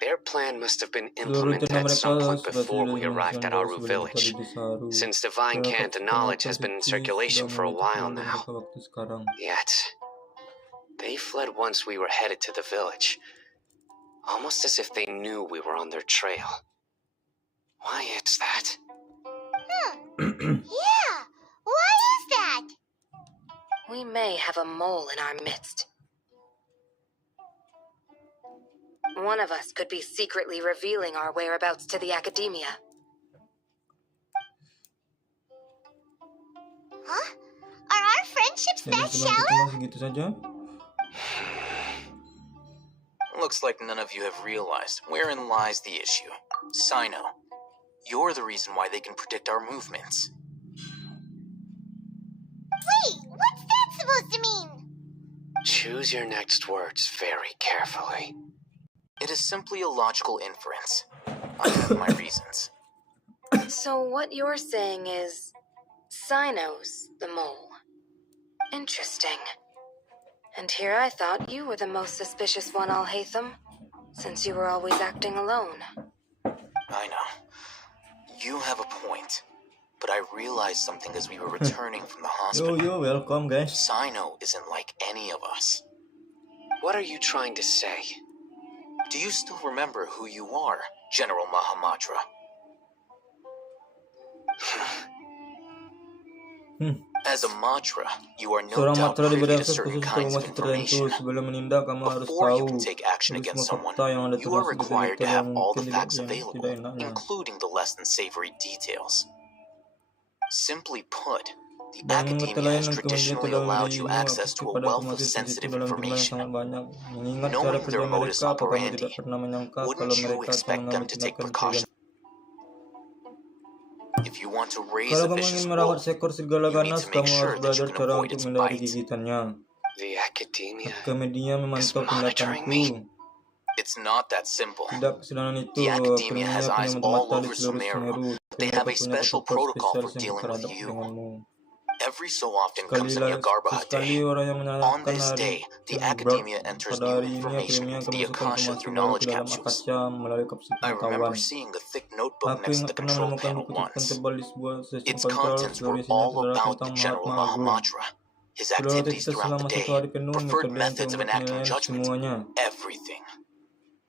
Their plan must have been Seluruh implemented rencana at some mereka point sudah before we sudah arrived at dilaksanakan Aru sebelum village, kita di desa Aru. since divine Para cant kapten knowledge kapal has been in suci circulation sudah for a mulai while terkenal now. pada waktu sekarang. Yet, they fled once we were headed to the village, almost as if they knew we were on their trail. Why is that? Yeah, why is that? We may have a mole in our midst. One of us could be secretly revealing our whereabouts to the academia. Huh? Are our friendships Jadi that cuma shallow? kita segitu saja. Looks like none of you have realized wherein lies the issue. Sino, you're the reason why they can predict our movements. Wait, what's that supposed to mean? Choose your next words very carefully. It is simply a logical inference. I have my reasons. So what you're saying is Sino's the mole. Interesting. And here I thought you were the most suspicious one, Al-Haytham, since you were always acting alone. I know. You have a point. But I realized something as we were returning from the hospital. Yo, welcome guys. Sino isn't like any of us. What are you trying to say? Do you still remember who you are, General Mahamudra? As a Madra, you are no Seorang doubt matra privy diberi to akses certain khusus untuk kinds of informasi tertentu. information. Sebelum menindak, kamu harus Before you tahu can take action dari against semua someone, fakta yang ada you are termasuk required to detail have yang all mungkin the tidak facts yang available, tidak enaknya. including the less than savory details. Simply put, the Dan academia lain has yang kemudian traditionally telah allowed memberimu you access akses to a kepada wealth of informasi sensitif sensitive dalam jumlah yang information. sangat banyak. Mengingat cara Knowing kerja their modus mereka, apa kamu operandi, tidak pernah menyangka kalau wouldn't you mereka akan expect them mengambil to take tindakan precautions? preventif? If you want to raise Kalau a kamu vicious ingin merawat wolf, seekor serigala you need ganas, to make kamu harus sure that you belajar can cara avoid untuk its menghindari bites. gigitannya. The academia Akademia is memantau monitoring me. tindakanku. It's not that simple. Tidak kesederhanaan itu. The academia Akademia has punya eyes mata-mata all di over seluruh Semeru. Sumeru. They Mereka have a punya special protokol protocol spesial for yang dealing terhadap with you. denganmu. Every so often comes a Niagarbaha Sekali day. orang yang On menyalakan this hari day, the Cenbrak. academia enters Pada new hari ini information akademia into akan the memasukkan Akasha informasi through baru ke knowledge dalam capsules. Akasha melalui kapsul I remember pengetahuan. seeing the thick notebook Aku next to ingat the pernah control menemukan panel buku catatan once. tebal di sebuah sistem Its kontrol. contents Seluruh were isinya all adalah about tentang the General Mahatma Agung. Mahamudra, his Seluruh activities aktivitas throughout selama the satu day, hari penuh, preferred metode methods of untuk enacting penilaian judgment, semuanya. everything.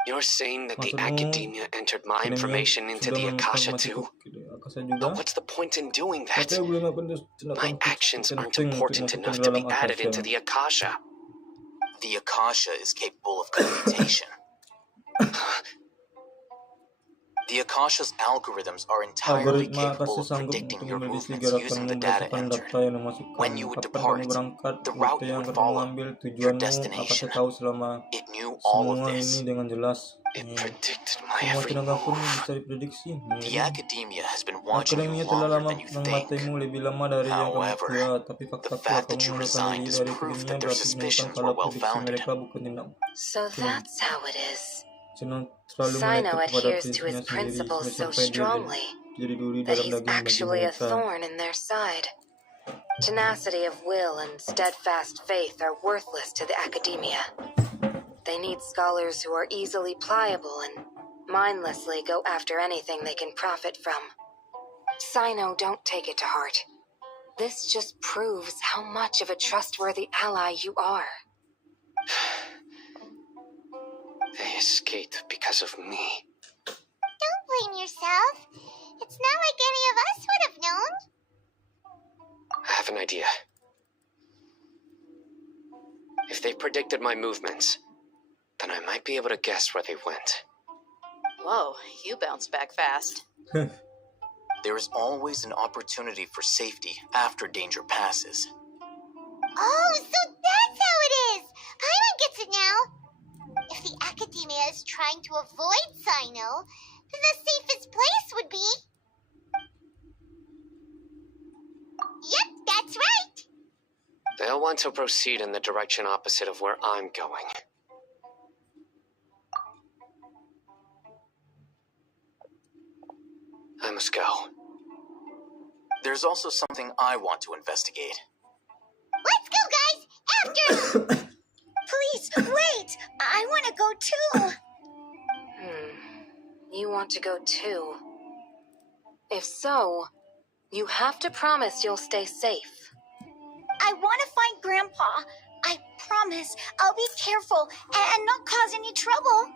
You're saying that the Maksudmu, academia entered my akademia information into sudah the memasukkan Akasha informasi too? ke Akasha juga? But what's the point in doing that? Tapi aku belum melakukan tindakan My actions aren't penting untuk important masukkan enough ke to dalam be added Akasha. into the Akasha. The Akasha is capable of computation. The Akasha's algorithms are entirely Algoritma capable Akasha of sanggup predicting untuk your memiliki movements using gerakanmu the data berdasarkan entered. data yang dimasukkan. When you would Kapan kamu depart, berangkat, the rute route you yang would akan kamu follow, ambil, your tujuanmu, destination. Akasha tahu selama It knew all of semua this. ini dengan jelas. It predicted my Semua every tindakanku move. bisa diprediksi. The academia has been watching you Akademia telah longer lama than you think. mengamatimu lebih lama dari yang kamu However, kira, tapi the fakta fact kamu that you mengundurkan resigned diri is dari proof akademia that their berarti menunjukkan suspicions kalau were well prediksi founded. mereka bukan tindak. So that's how it is. Senang terlalu Sino melekat kepada adheres to prinsipnya his sendiri principles so sampai dia strongly jadi duri that dalam he's daging bagi actually a mereka. thorn in their side. Tenacity of will and steadfast faith are worthless to the academia. They need scholars who are easily pliable and mindlessly go after anything they can profit from. Sino, don't take it to heart. This just proves how much of a trustworthy ally you are. They escaped because of me. Don't blame yourself. It's not like any of us would have known. I have an idea. If they predicted my movements, then I might be able to guess where they went. Whoa, you bounced back fast. There is always an opportunity for safety after danger passes. Oh, so that's how it is! Paimon gets it now! If the academia is trying to avoid Sino, then the safest place would be... Yep, that's right! They'll want to proceed in the direction opposite of where I'm going. I must go. There's also something I want to investigate. Let's go, guys! After... Please, wait! I want to go too! You want to go too? If so, you have to promise you'll stay safe. I want to find Grandpa. I promise I'll be careful and not cause any trouble.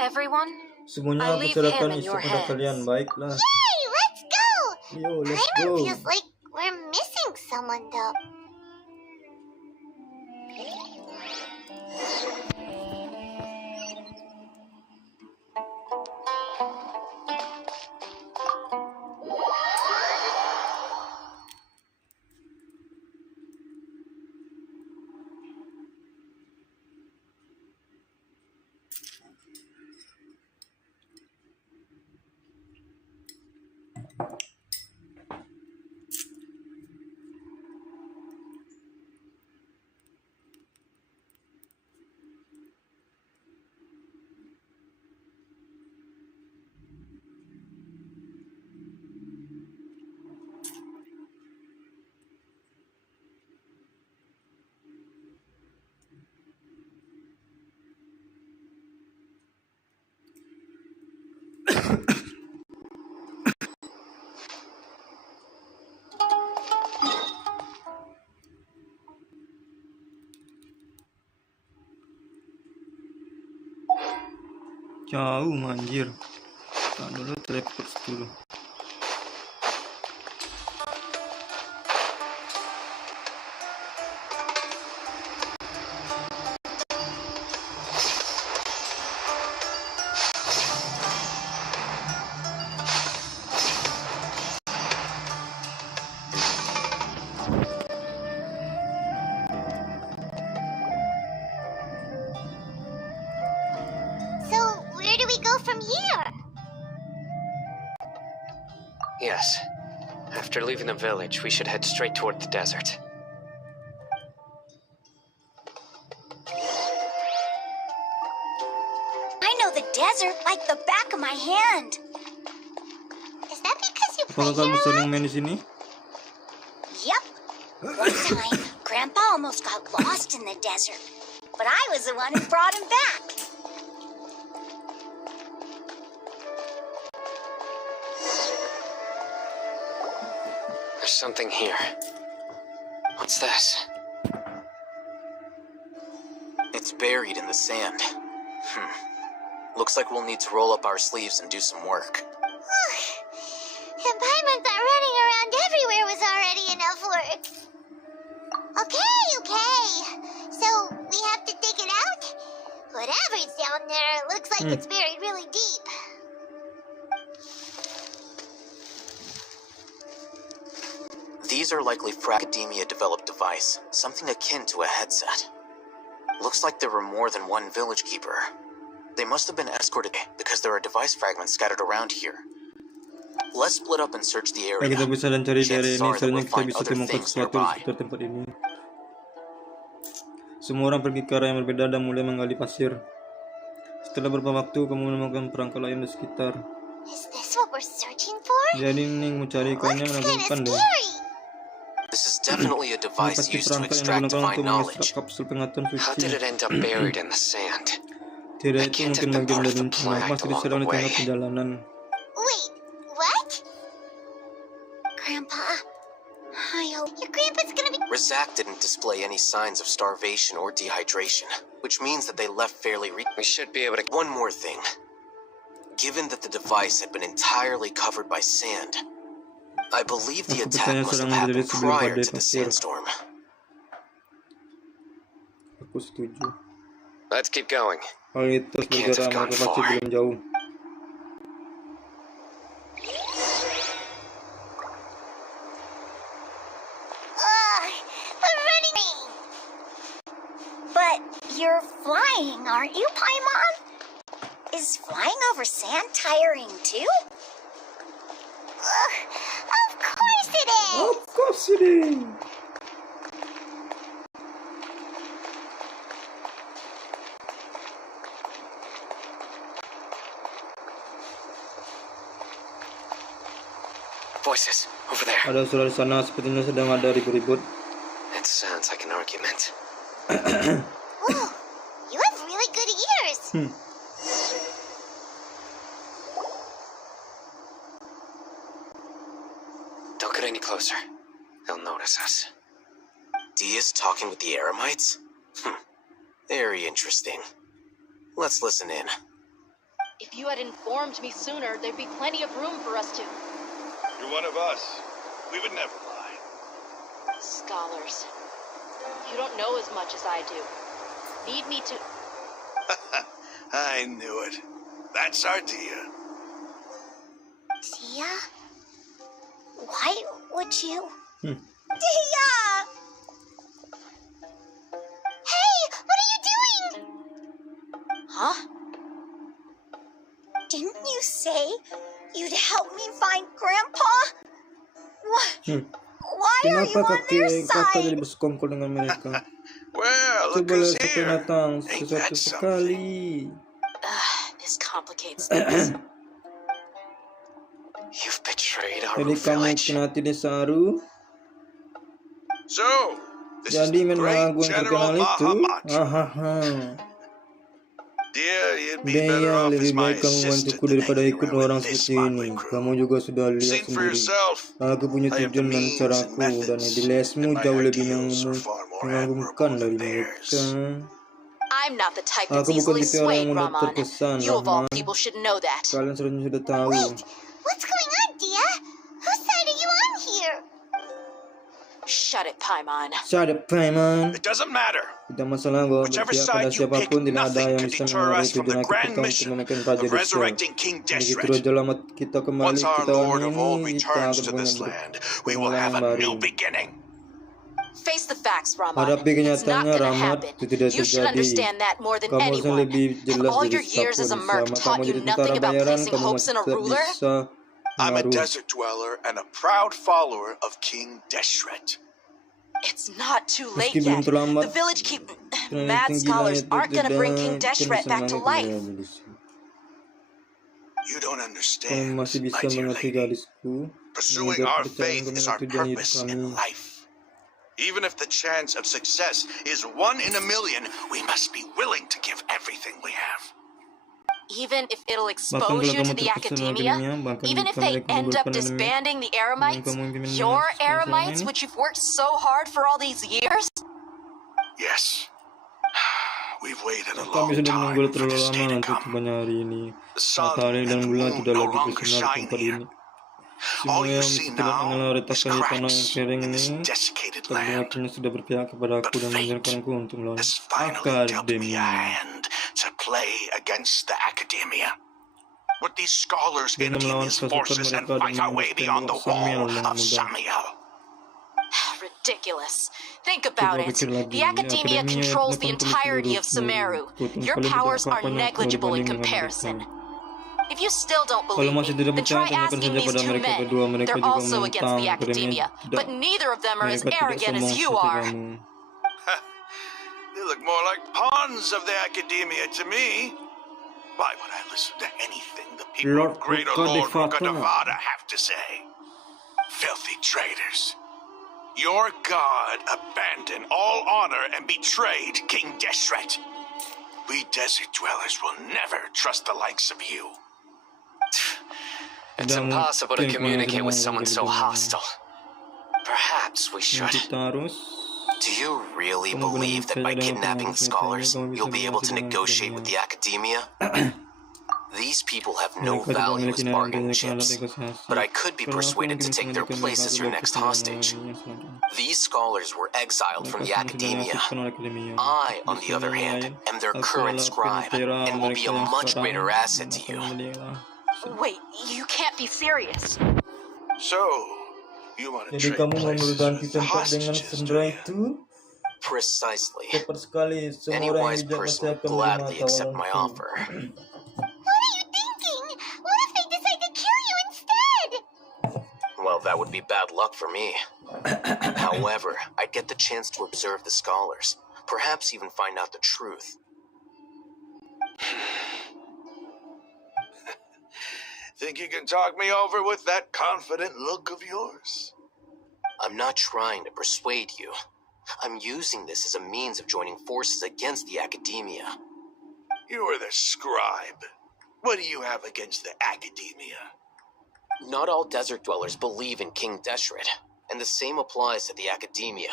Everyone, Semuanya aku serahkan isu pada kalian, baiklah. Yay! Let's go! Yo, let's Paimon go. feels like we're missing someone, though. Jauh anjir. Tak dulu teleport dulu. So, where do we go from here? Yes. After leaving the village, we should head straight toward the desert. I know the desert like the back of my hand. Is that because you play Apakah kamu here a sering lot? main di sini? Yep. One time, Grandpa almost got lost in the desert, but I was the one who brought him back. There's something here. What's this? It's buried in the sand. Looks like we'll need to roll up our sleeves and do some work. And Paimon thought running around everywhere was already enough work. Okay. So, we have to dig it out? Whatever's down there, it looks like it's buried really deep. These are likely Academia-developed device, something akin to a headset. Looks like there were more than one village keeper. They must have been escorted because there are device fragments scattered around here. Let's split up and search the area. Kita bisa dan cari dari Chances ini, are that sebenarnya we'll kita find bisa other temukan things sesuatu di nearby. sekitar tempat ini. Semua orang pergi ke arah yang berbeda dan mulai menggali pasir. Setelah beberapa waktu, kamu menemukan perangkat lain di sekitar. Is this what we're searching for? Jadi ini mencari ikannya menakutkan deh. This is definitely a device Pasti used to perangkat yang extract digunakan divine untuk knowledge. mengekstrak kapsul pengetahuan How did suci. it end up buried in the sand? Tidak, It itu can't mungkin have been bagian part of dari the rencana. plan Pasti along diserang the di tengah way. perjalanan. Wait, what? Grandpa, I hope your grandpa's gonna be... Rizak didn't display any signs of starvation or dehydration, which means that they left fairly We should be able to... One more thing. Given that the device had been entirely covered by sand, I believe the Aku attack percaya must have serangan happened dari sebelum prior badai to the pasir. sandstorm. Aku setuju. Let's keep going. Kualitas can't have bergerak gone mereka pasti far. belum jauh. I'm running. But you're flying, aren't you, Paimon? Is flying over sand tiring too? Of course it is! Of course it is! Voices, over there. Ada suara di sana, sepertinya sedang ada ribut-ribut. It sounds like an argument. Whoa, you have really good ears. Don't get any closer. They'll notice us. Dia's talking with the Eremites? Very interesting. Let's listen in. If you had informed me sooner, there'd be plenty of room for us to... You're one of us. We would never lie. Scholars. You don't know as much as I do. Need me to... I knew it. That's our Dia. Tia? Why would you? Dia! Hey, what are you doing? Huh? Didn't you say you'd help me find Grandpa? What? Why are you Kenapa on their kakak jadi side? bersekongkol dengan mereka? Well, look Coba who's lihat siapa yang here. datang, Ain't sesuatu that sekali. This complicates things. You've betrayed our Jadi kamu village. kinati di Saru. So, this is Jadi the main great mengagung General terkenal itu. Mahamat. Hahaha. Dear, you'd be better Dia off as lebih my baik kamu assistant membantuku than daripada hanging ikut around orang with this seperti ini. motley crew. Kamu juga sudah lihat See for sendiri. yourself. Aku punya I have the tujuan dan means and caraku, dan methods, idealismu and my jauh lebih ideals are far more mengagumkan admirable dari than theirs. mereka. I'm not the type that's Aku bukan easily tipe orang swayed, yang mudah Rahman. terkesan, You of all Rahman. people should know that. Kalian sebenarnya sudah tahu. Wait, what's going on, Dia? Whose side are you on here? Shut it, Paimon. Shut up, Paimon. It doesn't matter. Tidak masalah gue Whichever berpihak pada side you pick, siapapun, tidak ada nothing yang can bisa deter mengaruhi us from tujuan the kita grand untuk mission menemukan Raja of Deshret. resurrecting King Begitu Deshret. Raja Lama kita kembali Once ke our tahun Lord of Old ini, kita returns akan to this punya land, we will have a new beginning. Face the facts, Rahman. Hadapi It's not kenyataannya, gonna Rahmat, happen. itu tidak You should terjadi. understand that more than Kamu harusnya anyone. lebih Have jelas all dari your years as a staf merc polisi. taught Kamu you jadi nothing tentara about bayaran, placing kamu hopes masih in a tidak ruler? bisa I'm a mengaruh. desert dweller and a proud follower of King Deshret. It's not too late Meski belum yet. terlambat, The village keep... Planet Mad tinggi scholars langit aren't gonna bring King berdedak, Deshret back to life. You don't Kamu understand, masih bisa my dear mengerti lady. gadisku. Pursuing Mengejar our kepercayaan faith kamu is dan our tujuan hidup purpose kami. in life. Even if the chance of success is 1 in a million, we must be willing to give everything we have. Even if it'll Bahkan expose kalau you kamu to the terkesan academia, bahkan even if jika they mereka end up menimbulkan anime, disbanding the Eremites, kamu ingin your menyelesaikan Eremites, ini? which you've worked so hard for all these years? Yes. We've waited a Kami long sudah menunggu time for terlalu this day lama to untuk come. tiba hari ini. The sun Matahari dan and the bulan moon tidak no lagi longer bersinar di shine tempat here. ini. All Semua you yang see bisa tidak mengenal now retak is kayu tanah yang cracks kering in ini, this desiccated tapi land. akhirnya sudah berpihak kepada aku dan mengizinkanku untuk melawan Has finally dealt me a akademia. hand to play against the academia. With these scholars Dengan in melawan Temia's pasukan forces and mereka dan fight our way menembus beyond the tembok Samiel wall dengan of mudah. Samiel. Ridiculous. Think about Coba it. pikir lagi, The academia controls the 80 entirety of seluruh Sumeru. kekuatan Your kalian tidak powers are apa-apanya kalau negligible in dibanding dengan comparison. mereka. If you still don't Kalau believe masih me, tidak then percaya, try tanyakan asking saja these pada two mereka men. berdua. Mereka They're juga also against menentang the academia, tidak. but neither of them are as Mereka tidak arrogant as sombong you seperti are. kamu. They look more like pawns of the academia to me. Why would I listen to anything the people Lord of Greater Lord Rukadavada have to say? Filthy traitors. Your god abandoned all honor and betrayed King Deshret. We desert dwellers will never trust the likes of you. It's impossible to communicate with someone so hostile. Perhaps we should. Do you really believe that by kidnapping scholars, you'll be able to negotiate with the academia? These people have no value as bargaining chips, but I could be persuaded to take their place as your next hostage. These scholars were exiled from the academia. I, on the other hand, am their current scribe, and will be a much greater asset to you. Wait, you can't be serious. So, you want to Jadi trade kamu mau places berganti with the tempat dengan hostages, sendera do you? itu? Precisely. Tepat sekali. Semua Any orang yang wise bijak pasti person akan would gladly menerima accept my tawaranku. offer. What are you thinking? What if they decide to kill you instead? Well, that would be bad luck for me. However, I'd get the chance to observe the scholars, perhaps even find out the truth. Think you can talk me over with that confident look of yours? I'm not trying to persuade you. I'm using this as a means of joining forces against the academia. You are the scribe. What do you have against the academia? Not all desert dwellers believe in King Deshret, and the same applies to the academia.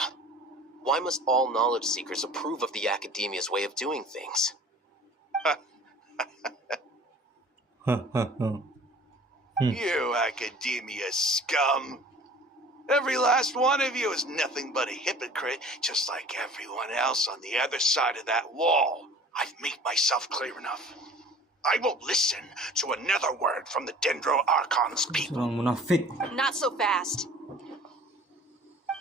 Why must all knowledge seekers approve of the academia's way of doing things? You academia scum. Every last one of you is nothing but a hypocrite, just like everyone else on the other side of that wall. I've made myself clear enough. I won't listen to another word from the Dendro Archon's people. Seorang munafik. Not so fast.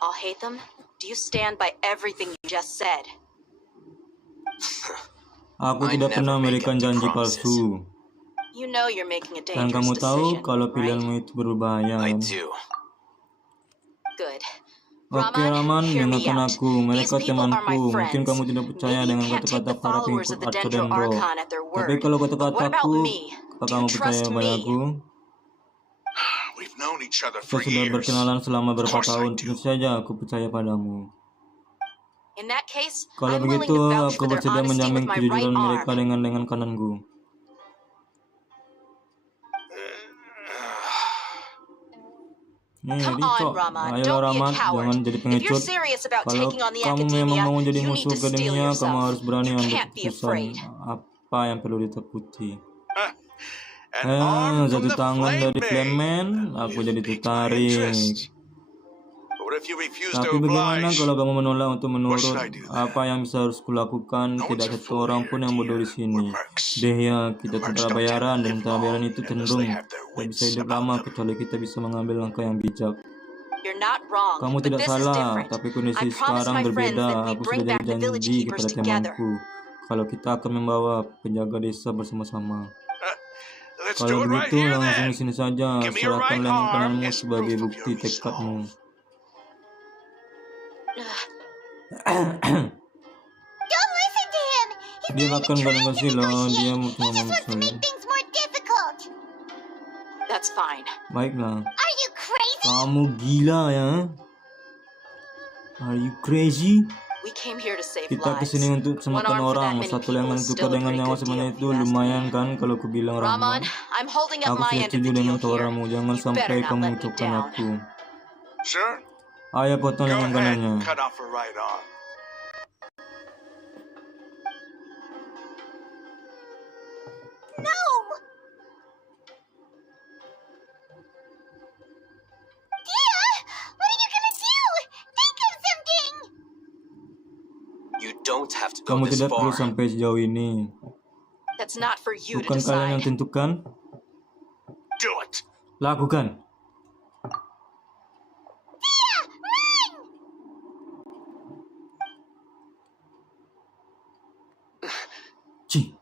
I'll hate them. Do you stand by everything you just said? Aku tidak pernah memberikan janji palsu. You know you're making a Dan dangerous kamu tahu decision, kalau right? pilihanmu itu berbahaya. I do. Good. Oke, Rahman, hear me dengarkan out. aku. Mereka These people are my temanku. Mungkin friends. kamu tidak percaya Maybe you dengan can't take kata-kata the para followers pengikut of the atau Dendro Dendro. Archon at their Tapi word. kalau But what about kata-kataku, me? apa Do you kamu percaya trust me? padaku? We've known each other Kita for sudah years. berkenalan selama Of berapa course I tahun. do. Tentu saja aku percaya padamu. In that case, Kalau I'm willing begitu, to vouch aku for their bersedia honesty menjamin with my right kejujuran mereka arm. dengan kananku. Come Rico, on, Rama. ayolah Don't be a Rahmat, coward. jangan jadi If you're pengecut. serious about Kalau taking on the kamu memang academia, mau jadi you need musuh to steel akademia, kamu yourself. harus berani You ambil can't be keputusan afraid. apa yang perlu ditakuti. An arm from Satu the tangan dari flame Flameman, aku jadi tertarik. What if you refuse to Tapi bagaimana oblige? kalau kamu menolak untuk menurut? should I do then? Apa yang bisa harus kulakukan? No one's Tidak a satu fool orang here, pun yang bodoh di dear. sini. We're mercs. Dehya, kita Mercs tentara don't bayaran, tend to dan live tentara bayaran long itu unless cenderung they have their tidak bisa wits hidup about lama them. kecuali kita bisa mengambil langkah yang bijak. You're not wrong, Kamu but tidak this is salah, different. tapi kondisi I promised sekarang my friends berbeda. that we'd Aku bring sudah back the village janji keepers kepada together. temanku kalau kita akan membawa penjaga desa bersama-sama. Let's Kalau do it right begitu, here langsung then. di sini saja. Give me your Serahkan right lengan arm kananmu as sebagai proof of bukti your tekadmu. Don't listen to him. He's Dia not akan even kadang trying to kasih loh, dia negotiate. cuma He just wants to maksudnya. make things more difficult. That's fine. Baiklah. Are you crazy? Kamu gila ya? Are you crazy? We came here to save Kita lives. kesini untuk One selamatkan arm for that orang. many Satu people lengan is untuk still a dengan pretty nyawa good sebanyak deal, itu if you ask lumayan me. kan kalau aku bilang Rahman, Rahman. I'm holding up Aku my sudah end of setuju the dengan deal here. tawaranmu. Jangan You better sampai not kamu let me mengucapkan down. aku. Sure. Ayah potong Go lengan ahead kanannya. and cut off her right arm. No! Dia, what are you gonna do? Think of something! You don't have to go Kamu this tidak perlu far. sampai sejauh ini. That's not for you to Bukan kalian yang decide. tentukan. Do it. Lakukan. Dia, run! Cih.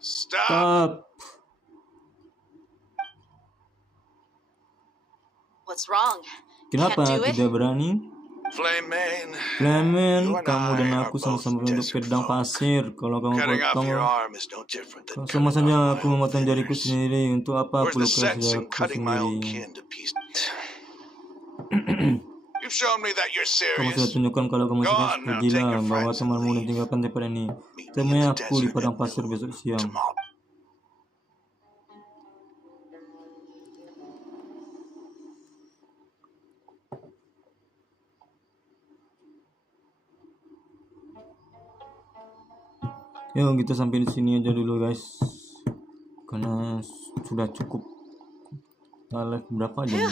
Stop. Stop. What's wrong? Kenapa Can't do it? tidak berani? Flame Man. Clement, You and kamu dan I aku are sama-sama both penduduk desert padang folk. pasir. Kalau kamu Cutting off potong, your arm is no different than sama cutting saja off aku my own memotong jariku fingers. sendiri. Untuk apa Where's aku the lukai sense in saudaraku cutting my own sendiri? kin to pieces? You've shown me that you're Kamu sudah serious. tunjukkan kalau kamu Go serius. on now, Pergilah, take your bawa friends and temanmu dan leave. tinggalkan tempat ini. Meet me Temui in the aku di desert padang at pasir noon besok siang. tomorrow. Yuk kita sampai di sini aja dulu guys, karena sudah cukup. Live berapa jam?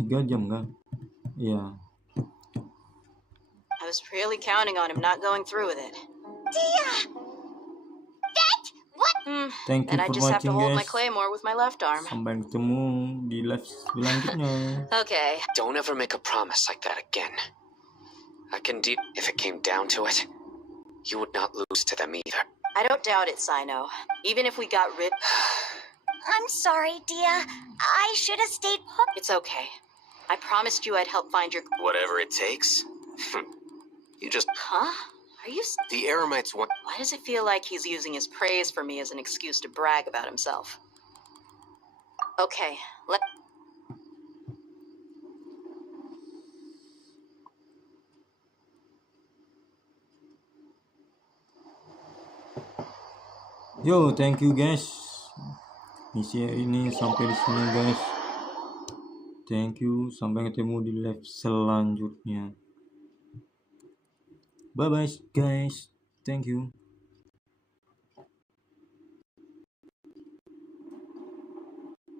3 jam kan? Iya. I was really counting on him not going through with it. Dia! That? What? Thank you Then I for just have to watching hold my guys. claymore with my left arm. Sampai ketemu di live selanjutnya. Okay. Don't ever make a promise like that again. I can deal if it came down to it. You would not lose to them either. I don't doubt it, Sino. Even if we got rid... I'm sorry, Dia. I should have stayed put. It's okay. I promised you I'd help find your... Whatever it takes. You just... Huh? Are you... The Eremites want... Why does it feel like he's using his praise for me as an excuse to brag about himself? Okay, let... Yo, thank you guys. Misi ini sampai di sini guys. Thank you. Sampai ketemu di live selanjutnya. Bye bye guys. Thank you.